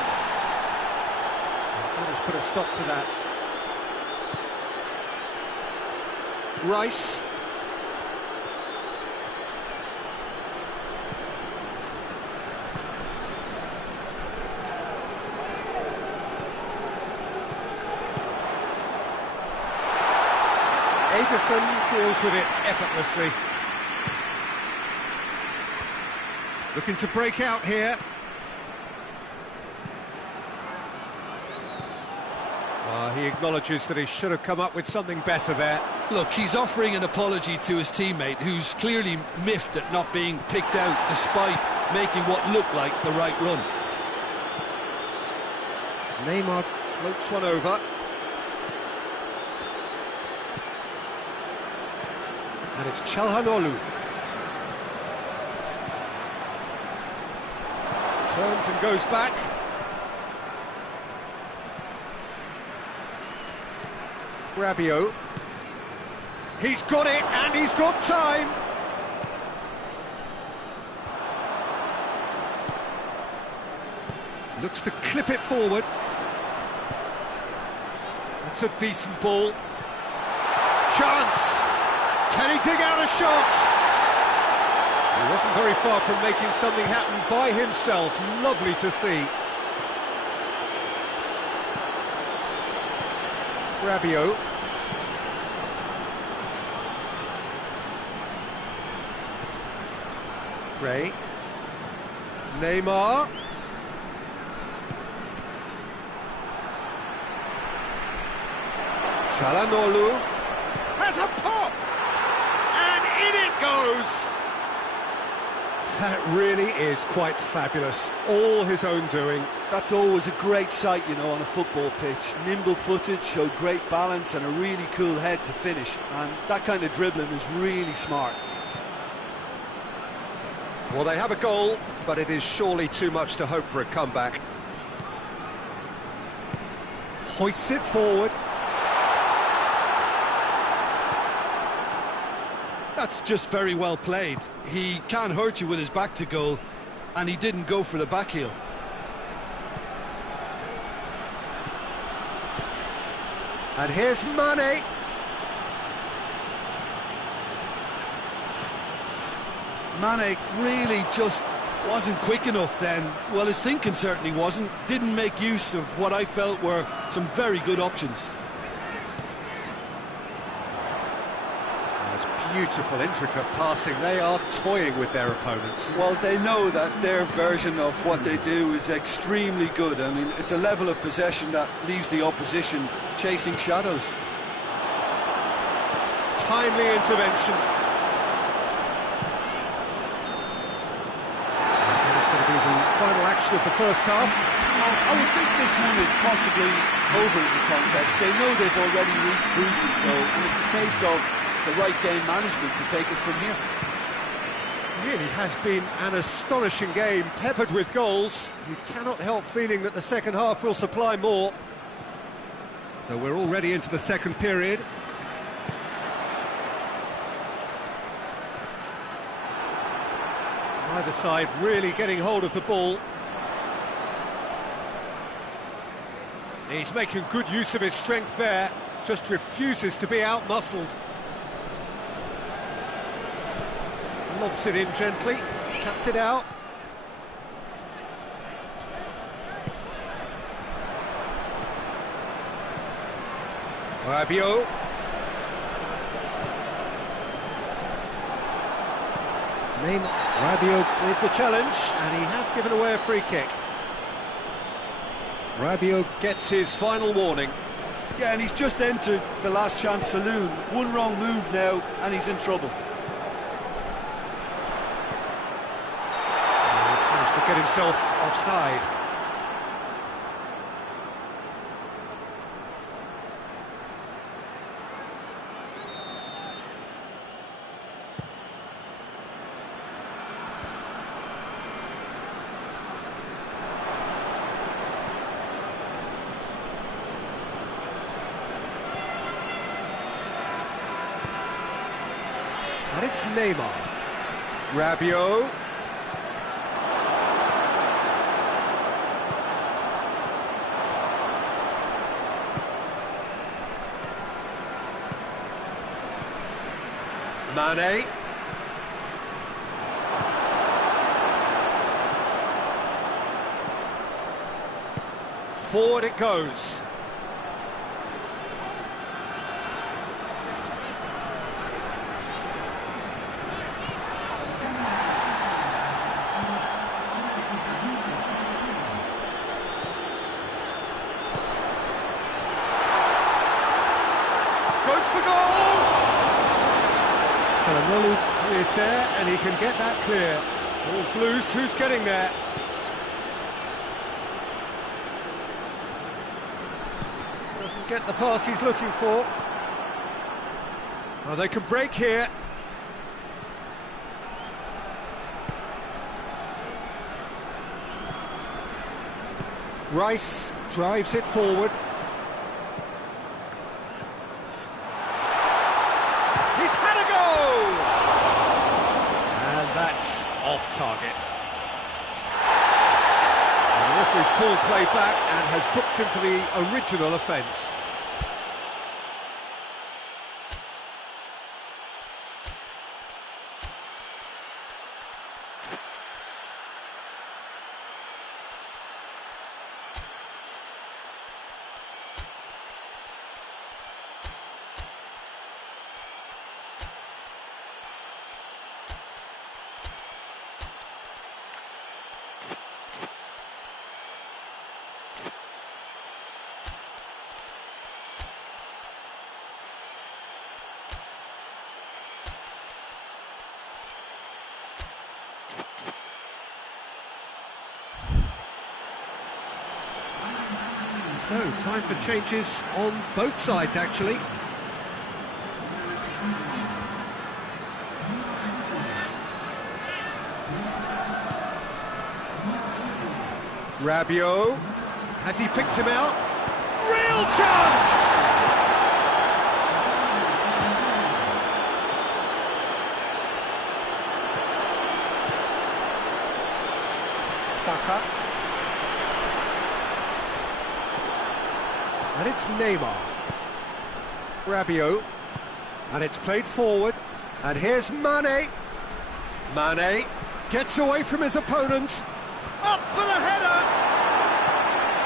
Let us put a stop to that. Rice. Ederson deals with it effortlessly. Looking to break out here. He acknowledges that he should have come up with something better there. Look, he's offering an apology to his teammate, who's clearly miffed at not being picked out despite making what looked like the right run. Neymar floats one over. And it's Çalhanoğlu. Turns and goes back. Rabiot. He's got it, and he's got time. Looks to clip it forward. That's a decent ball. Chance. Can he dig out a shot? He wasn't very far from making something happen by himself. Lovely to see. Rabiot. Gray. Neymar. Çalhanoğlu has a pop! And in it goes! That really is quite fabulous. All his own doing. That's always a great sight, you know, on a football pitch. Nimble-footed, showed great balance and a really cool head to finish. And that kind of dribbling is really smart. Well, they have a goal, but it is surely too much to hope for a comeback. hoists it forward. That's just very well played. He can't hurt you with his back to goal, and he didn't go for the back heel. And here's Mane. Mane really just wasn't quick enough then. Well, his thinking certainly wasn't. Didn't make use of what I felt were some very good options. That's beautiful, intricate passing. They are toying with their opponents. Well, they know that their version of what they do is extremely good. I mean, it's a level of possession that leaves the opposition chasing shadows. Timely intervention. Final action of the first half. I would think this one is possibly over as a contest. They know they've already reached cruise control, and it's a case of the right game management to take it from here. Really has been an astonishing game, peppered with goals. You cannot help feeling that the second half will supply more. So we're already into the second period. Either side really getting hold of the ball. He's making good use of his strength there, just refuses to be out-muscled. Lobs it in gently, cuts it out. Rabiot. Rabiot with the challenge, and he has given away a free kick. Rabiot gets his final warning. Yeah, and he's just entered the last chance saloon. One wrong move now, and he's in trouble. He's managed to get himself offside. And it's Neymar. Rabiot. Mane. Forward it goes. Is there, and he can get that clear. Ball's loose, who's getting there? Doesn't get the pass he's looking for. Oh, they can break here. Rice drives it forward. Off target. And the referee's pulled play back and has booked him for the original offence. So, time for changes on both sides, actually. Rabiot, has he picked him out? Real real chance! Saka. And it's Neymar. Rabiot. And it's played forward. And here's Mane. Mane gets away from his opponents. Up for the header!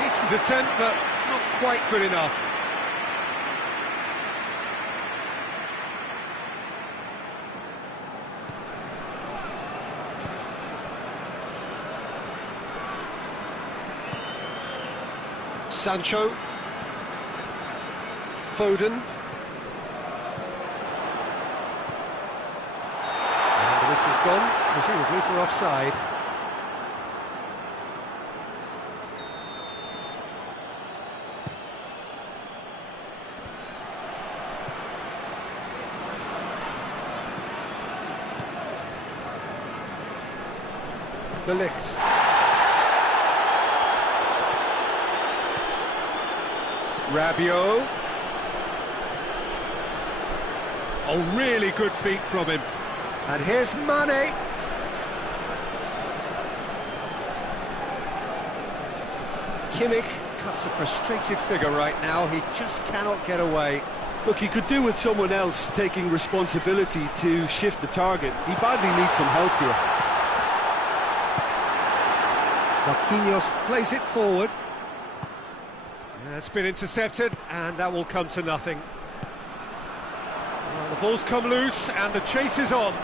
Decent attempt, but not quite good enough. Sancho. Foden. And the whistle's gone, presumably for offside. De Ligt. Rabiot. Oh, really good feet from him. And here's Mane. Kimmich cuts a frustrated figure right now. He just cannot get away. Look, he could do with someone else taking responsibility to shift the target. He badly needs some help here. Marquinhos plays it forward. It's been intercepted, and that will come to nothing. Well, the ball's come loose, and the chase is on.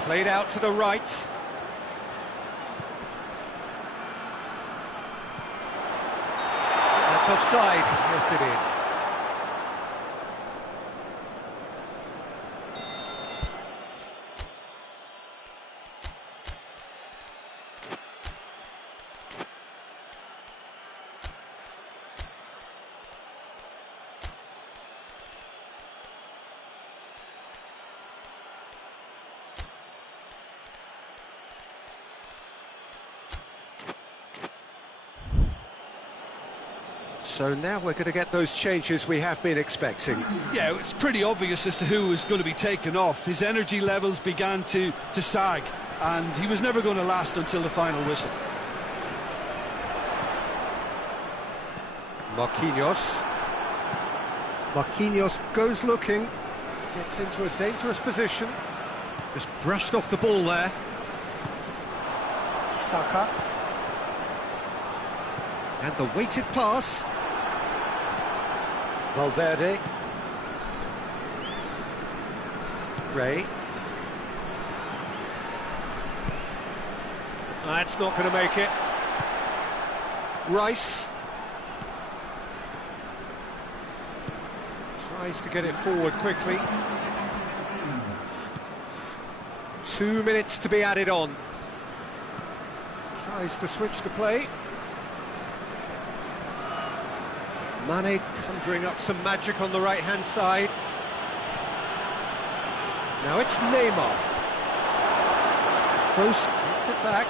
Played out to the right. That's offside. Yes, it is. So now we're going to get those changes we have been expecting. Yeah, it's pretty obvious as to who was going to be taken off. His energy levels began to sag, and he was never going to last until the final whistle. Marquinhos. Marquinhos goes looking, gets into a dangerous position. Just brushed off the ball there. Saka. And the weighted pass. Valverde. Gray. That's not going to make it. Rice. Tries to get it forward quickly. 2 minutes to be added on. Tries to switch the play. Mane conjuring up some magic on the right-hand side. Now it's Neymar. Kroos gets it back.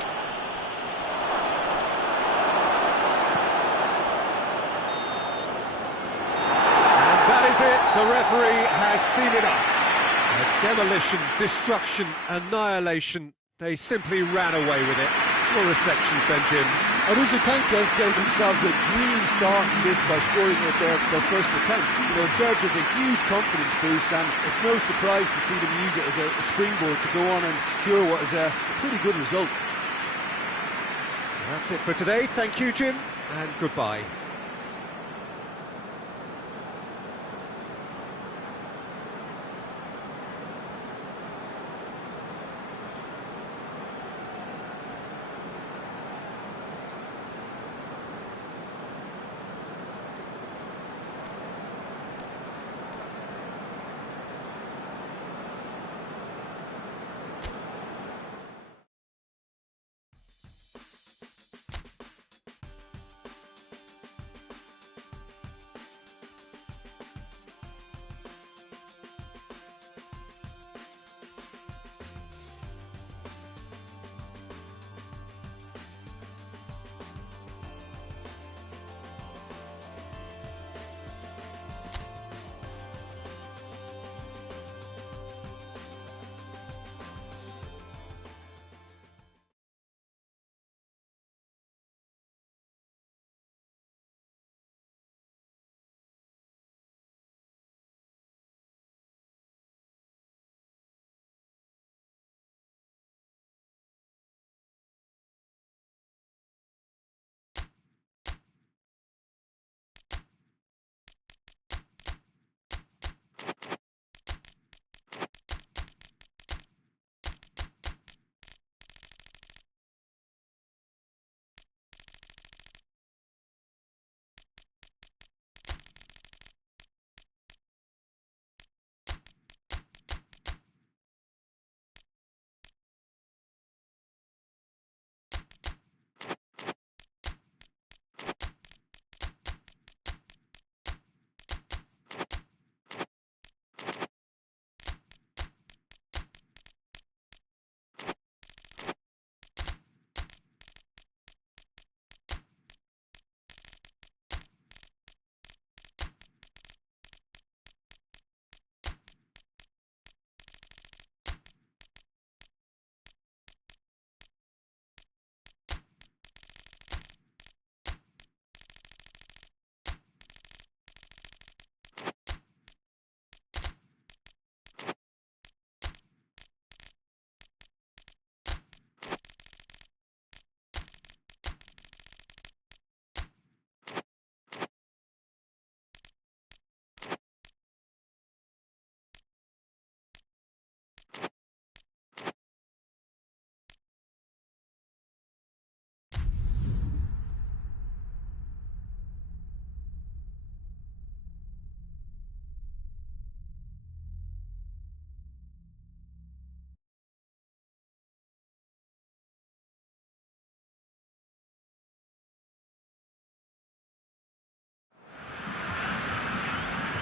And that is it. The referee has seen enough. Demolition, destruction, annihilation. They simply ran away with it. More reflections then, Jim. Aruzakanka gave themselves a dream start in this by scoring with their first attempt. You know, it served as a huge confidence boost, and it's no surprise to see them use it as a springboard to go on and secure what is a pretty good result. That's it for today. Thank you, Jim, and goodbye.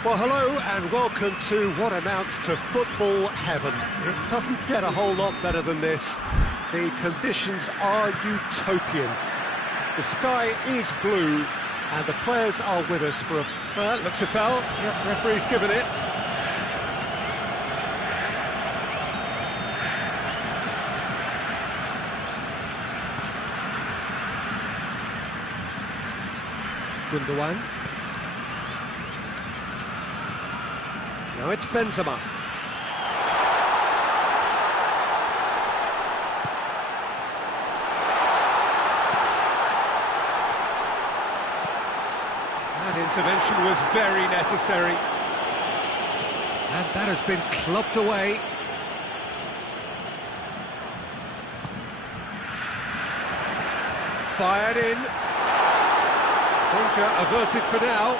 Well, hello and welcome to what amounts to football heaven. It doesn't get a whole lot better than this. The conditions are utopian. The sky is blue and the players are with us for a... looks a foul. Yep, referee's given it. Gundogan. Now it's Benzema. That intervention was very necessary. And that has been clubbed away. Fired in. Danger averted for now.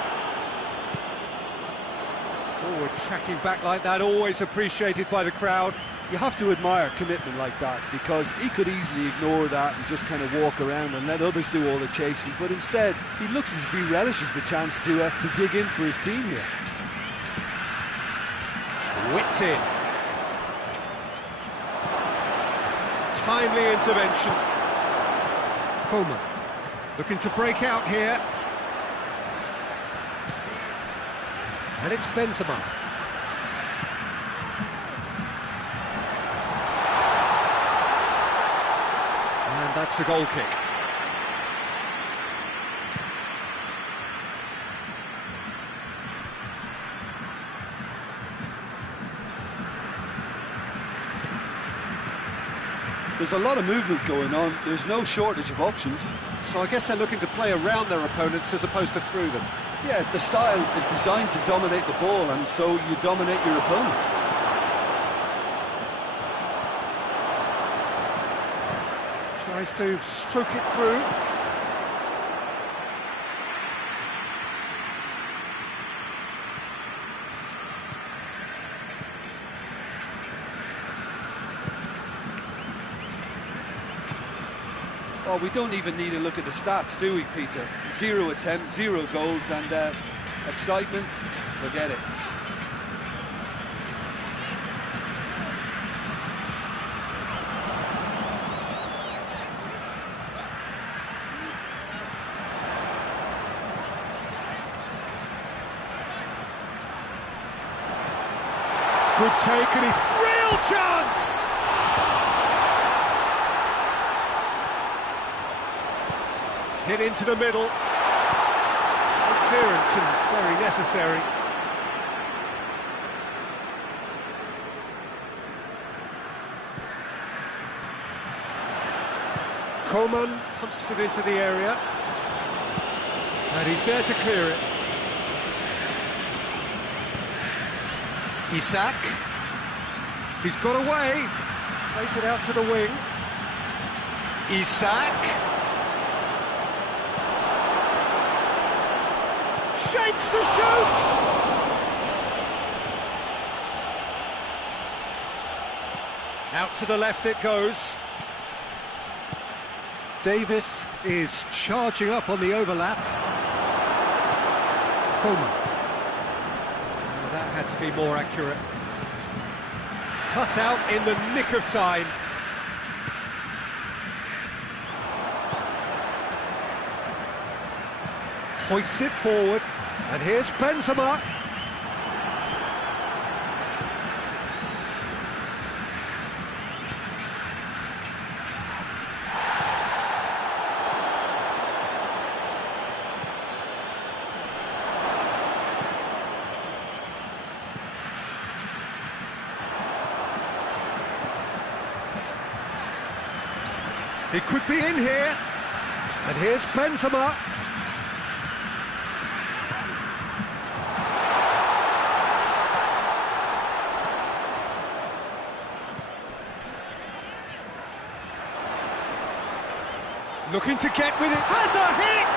Forward tracking back like that, always appreciated by the crowd. You have to admire commitment like that, because he could easily ignore that and just kind of walk around and let others do all the chasing, but instead he looks as if he relishes the chance to dig in for his team here. Whipped in. Timely intervention. Coleman looking to break out here. And it's Benzema. And that's a goal kick. There's a lot of movement going on. There's no shortage of options. So I guess they're looking to play around their opponents as opposed to through them. Yeah, the style is designed to dominate the ball, and so you dominate your opponents. Tries to stroke it through. Well, we don't even need to look at the stats, do we, Peter? 0 attempts, 0 goals, and excitement, forget it. Good take, and his real chance! Hit into the middle. Good clearance and very necessary. Coleman pumps it into the area. And he's there to clear it. Isak. He's got away. Plays it out to the wing. Isak. Shapes to shoot! Out to the left it goes. Davis is charging up on the overlap. Coleman. Oh, that had to be more accurate. Cut out in the nick of time. Hoists it forward, and here's Benzema. He could be in here, and here's Benzema. Looking to get with it, has a hit!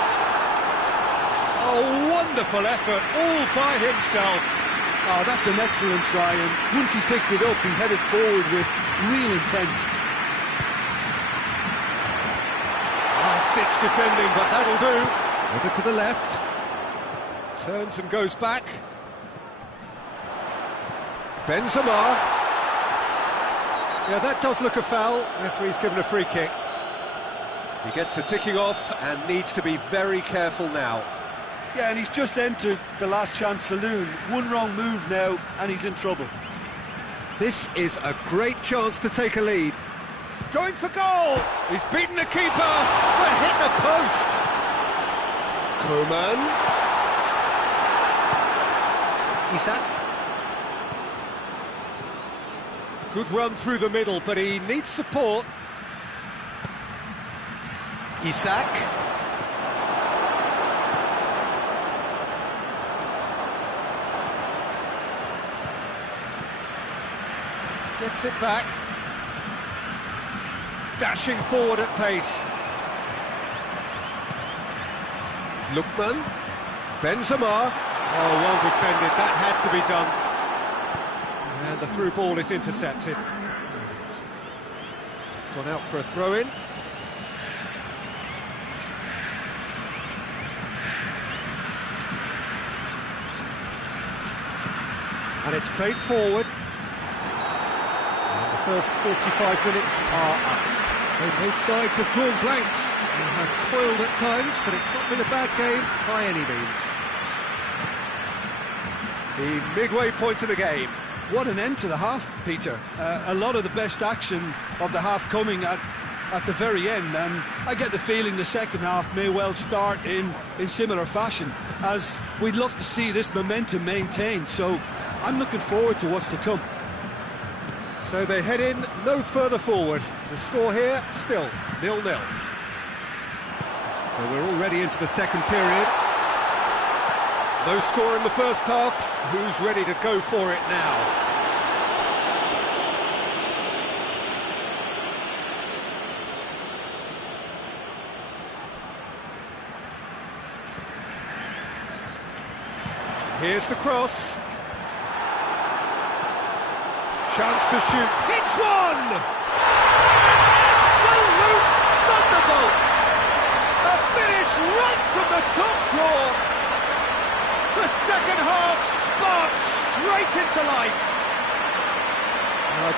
A wonderful effort, all by himself. Oh, that's an excellent try, and once he picked it up, he headed forward with real intent. Last-ditch defending, but that'll do. Over to the left. Turns and goes back. Benzema. Yeah, that does look a foul. Referee's given a free kick. He gets the ticking off and needs to be very careful now. Yeah, and he's just entered the last chance saloon. One wrong move now, and he's in trouble. This is a great chance to take a lead. Going for goal! He's beaten the keeper, but hit the post. Coman. Isak. Good run through the middle, but he needs support. Isak. Gets it back. Dashing forward at pace. Lookman. Benzema. Oh, well defended. That had to be done. And the through ball is intercepted. It's gone out for a throw-in. And it's played forward. And the first 45 minutes are up. So both sides have drawn blanks and have toiled at times, but it's not been a bad game by any means. The midway point of the game. What an end to the half, Peter. A lot of the best action of the half coming at the very end, and I get the feeling the second half may well start in similar fashion, as we'd love to see this momentum maintained, so I'm looking forward to what's to come. So they head in no further forward. The score here, still 0-0. So we're already into the second period. No score in the first half. Who's ready to go for it now? Here's the cross. Chance to shoot. Hits one! Absolute thunderbolt! A finish right from the top drawer. The second half sparks straight into life.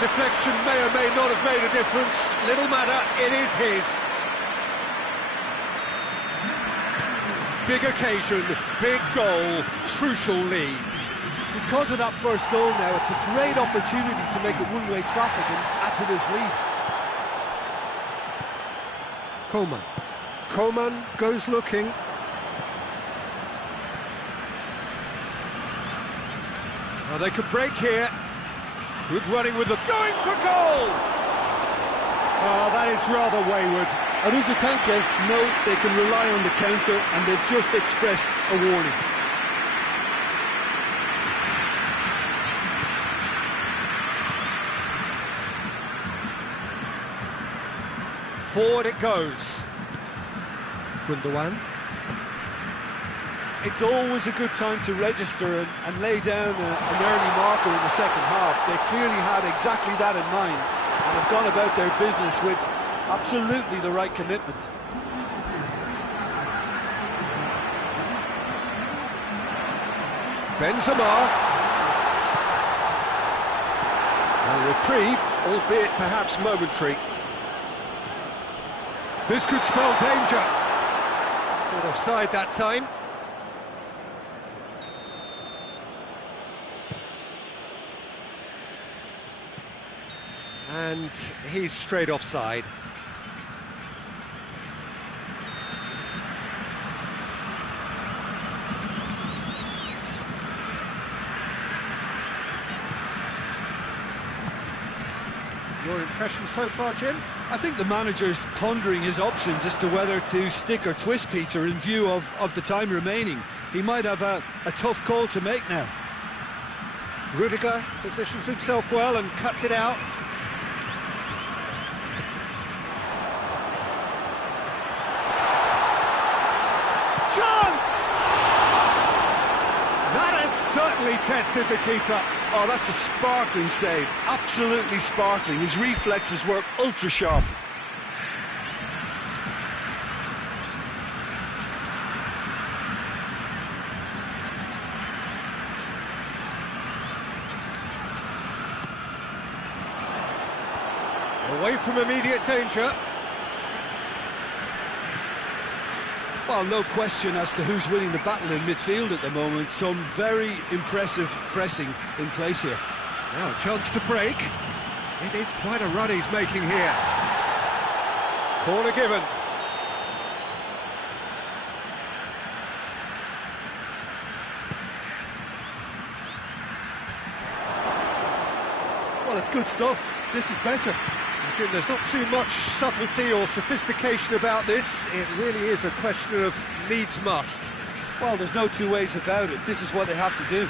Deflection may or may not have made a difference. Little matter, it is his. Big occasion, big goal, crucial lead. Because of that first goal now, it's a great opportunity to make it one-way traffic and add to this lead. Coman. Coman goes looking. Well, they could break here. Good running with the... Going for goal! Oh, that is rather wayward. And Uzukanke know they can rely on the counter, and they've just expressed a warning. Forward it goes. Gundogan. It's always a good time to register and lay down an early marker in the second half. They clearly had exactly that in mind and have gone about their business with absolutely the right commitment. Benzema. A reprieve, albeit perhaps momentary. This could spell danger. Caught offside that time. And he's straight offside. Your impression so far, Jim? I think the manager's pondering his options as to whether to stick or twist Peter in view of the time remaining. He might have a tough call to make now. Rudiger positions himself well and cuts it out. Chance! That has certainly tested the keeper. Oh, that's a sparkling save. Absolutely sparkling. His reflexes were ultra sharp. Away from immediate danger. Well, no question as to who's winning the battle in midfield at the moment. Some very impressive pressing in place here. Now a chance to break. It is quite a run he's making here. Corner given. Well, it's good stuff. This is better. Jim, there's not too much subtlety or sophistication about this. It really is a question of needs must. Well, there's no two ways about it. This is what they have to do.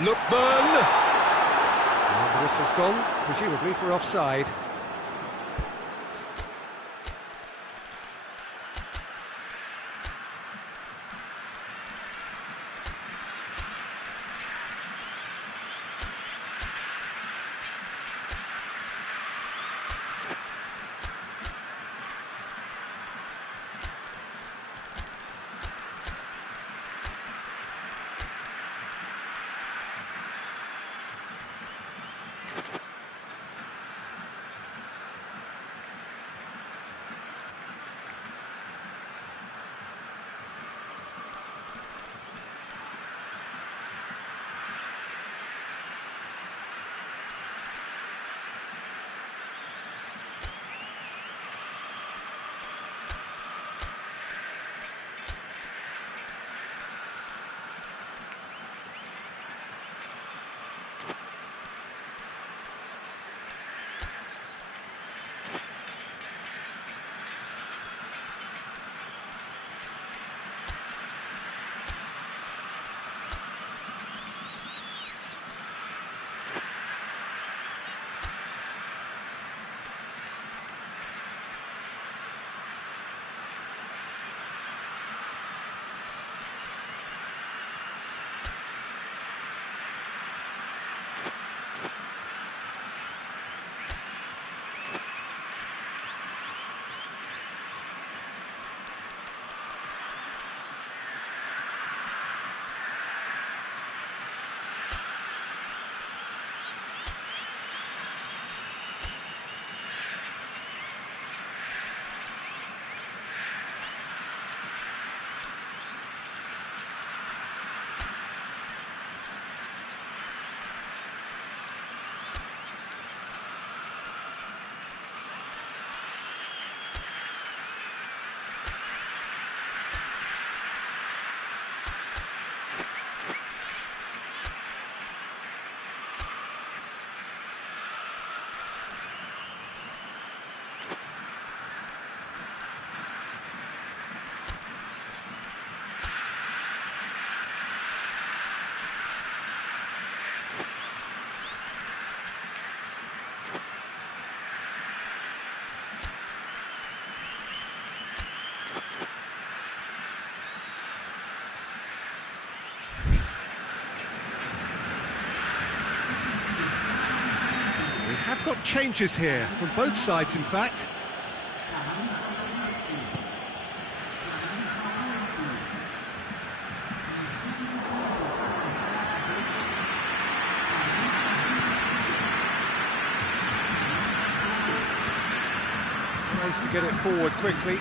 Lookman! And the whistle's gone, presumably for offside. Have got changes here, from both sides in fact. Tries to get it forward quickly.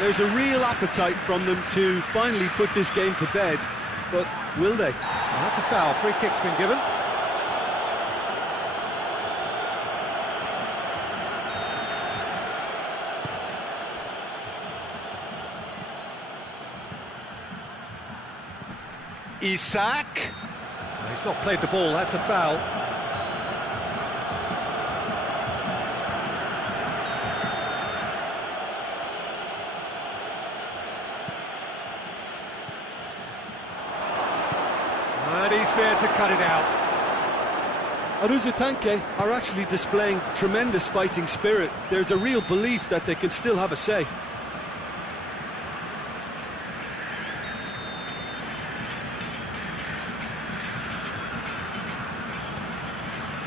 There's a real appetite from them to finally put this game to bed, but will they? Oh, that's a foul. Free kick's been given. Isak. Oh, he's not played the ball. That's a foul. And he's there to cut it out. Aruzatanke are actually displaying tremendous fighting spirit. There's a real belief that they can still have a say.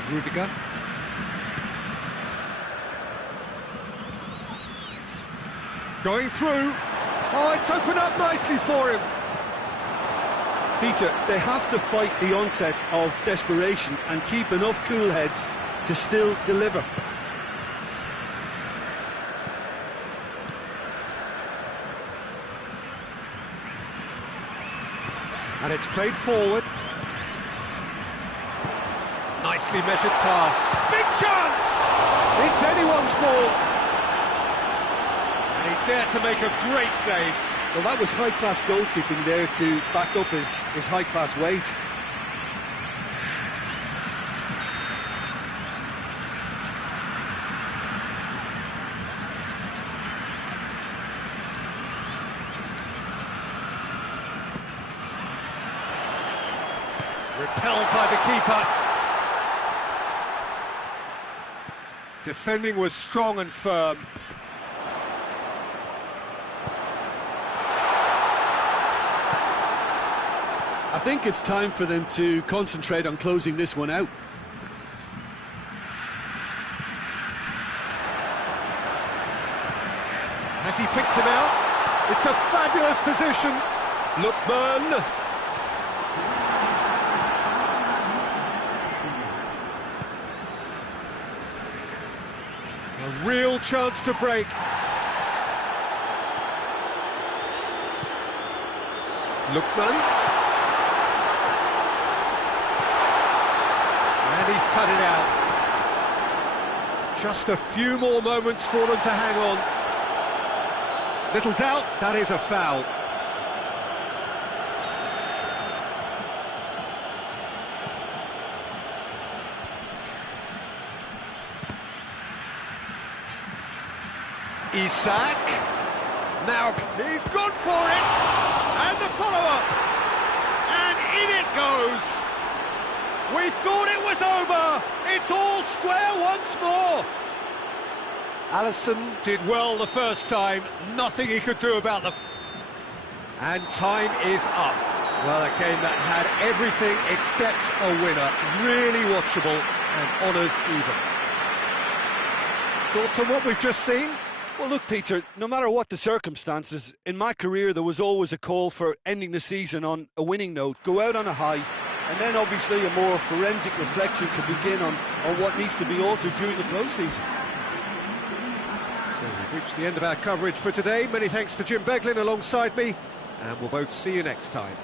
Rudiger. Going through. Oh, it's opened up nicely for him. Peter, they have to fight the onset of desperation and keep enough cool heads to still deliver. And it's played forward. Nicely measured pass. Big chance! It's anyone's ball. And he's there to make a great save. Well, that was high-class goalkeeping there to back up his high-class wage. Repelled by the keeper. Defending was strong and firm. I think it's time for them to concentrate on closing this one out. Has he picked him out? It's a fabulous position. Lookman. A real chance to break. Lookman. And he's cut it out. Just a few more moments for them to hang on. Little doubt, that is a foul. Isak. Now he's gone for it. And the follow-up. And in it goes. We thought it was over. It's all square once more. Alisson did well the first time. Nothing he could do about the... And time is up. Well, a game that had everything except a winner. Really watchable and honours even. Thoughts on what we've just seen? Well, look, Peter, no matter what the circumstances, in my career there was always a call for ending the season on a winning note, go out on a high, and then obviously a more forensic reflection could begin on what needs to be altered during the close season. So we've reached the end of our coverage for today. Many thanks to Jim Beglin alongside me, and we'll both see you next time.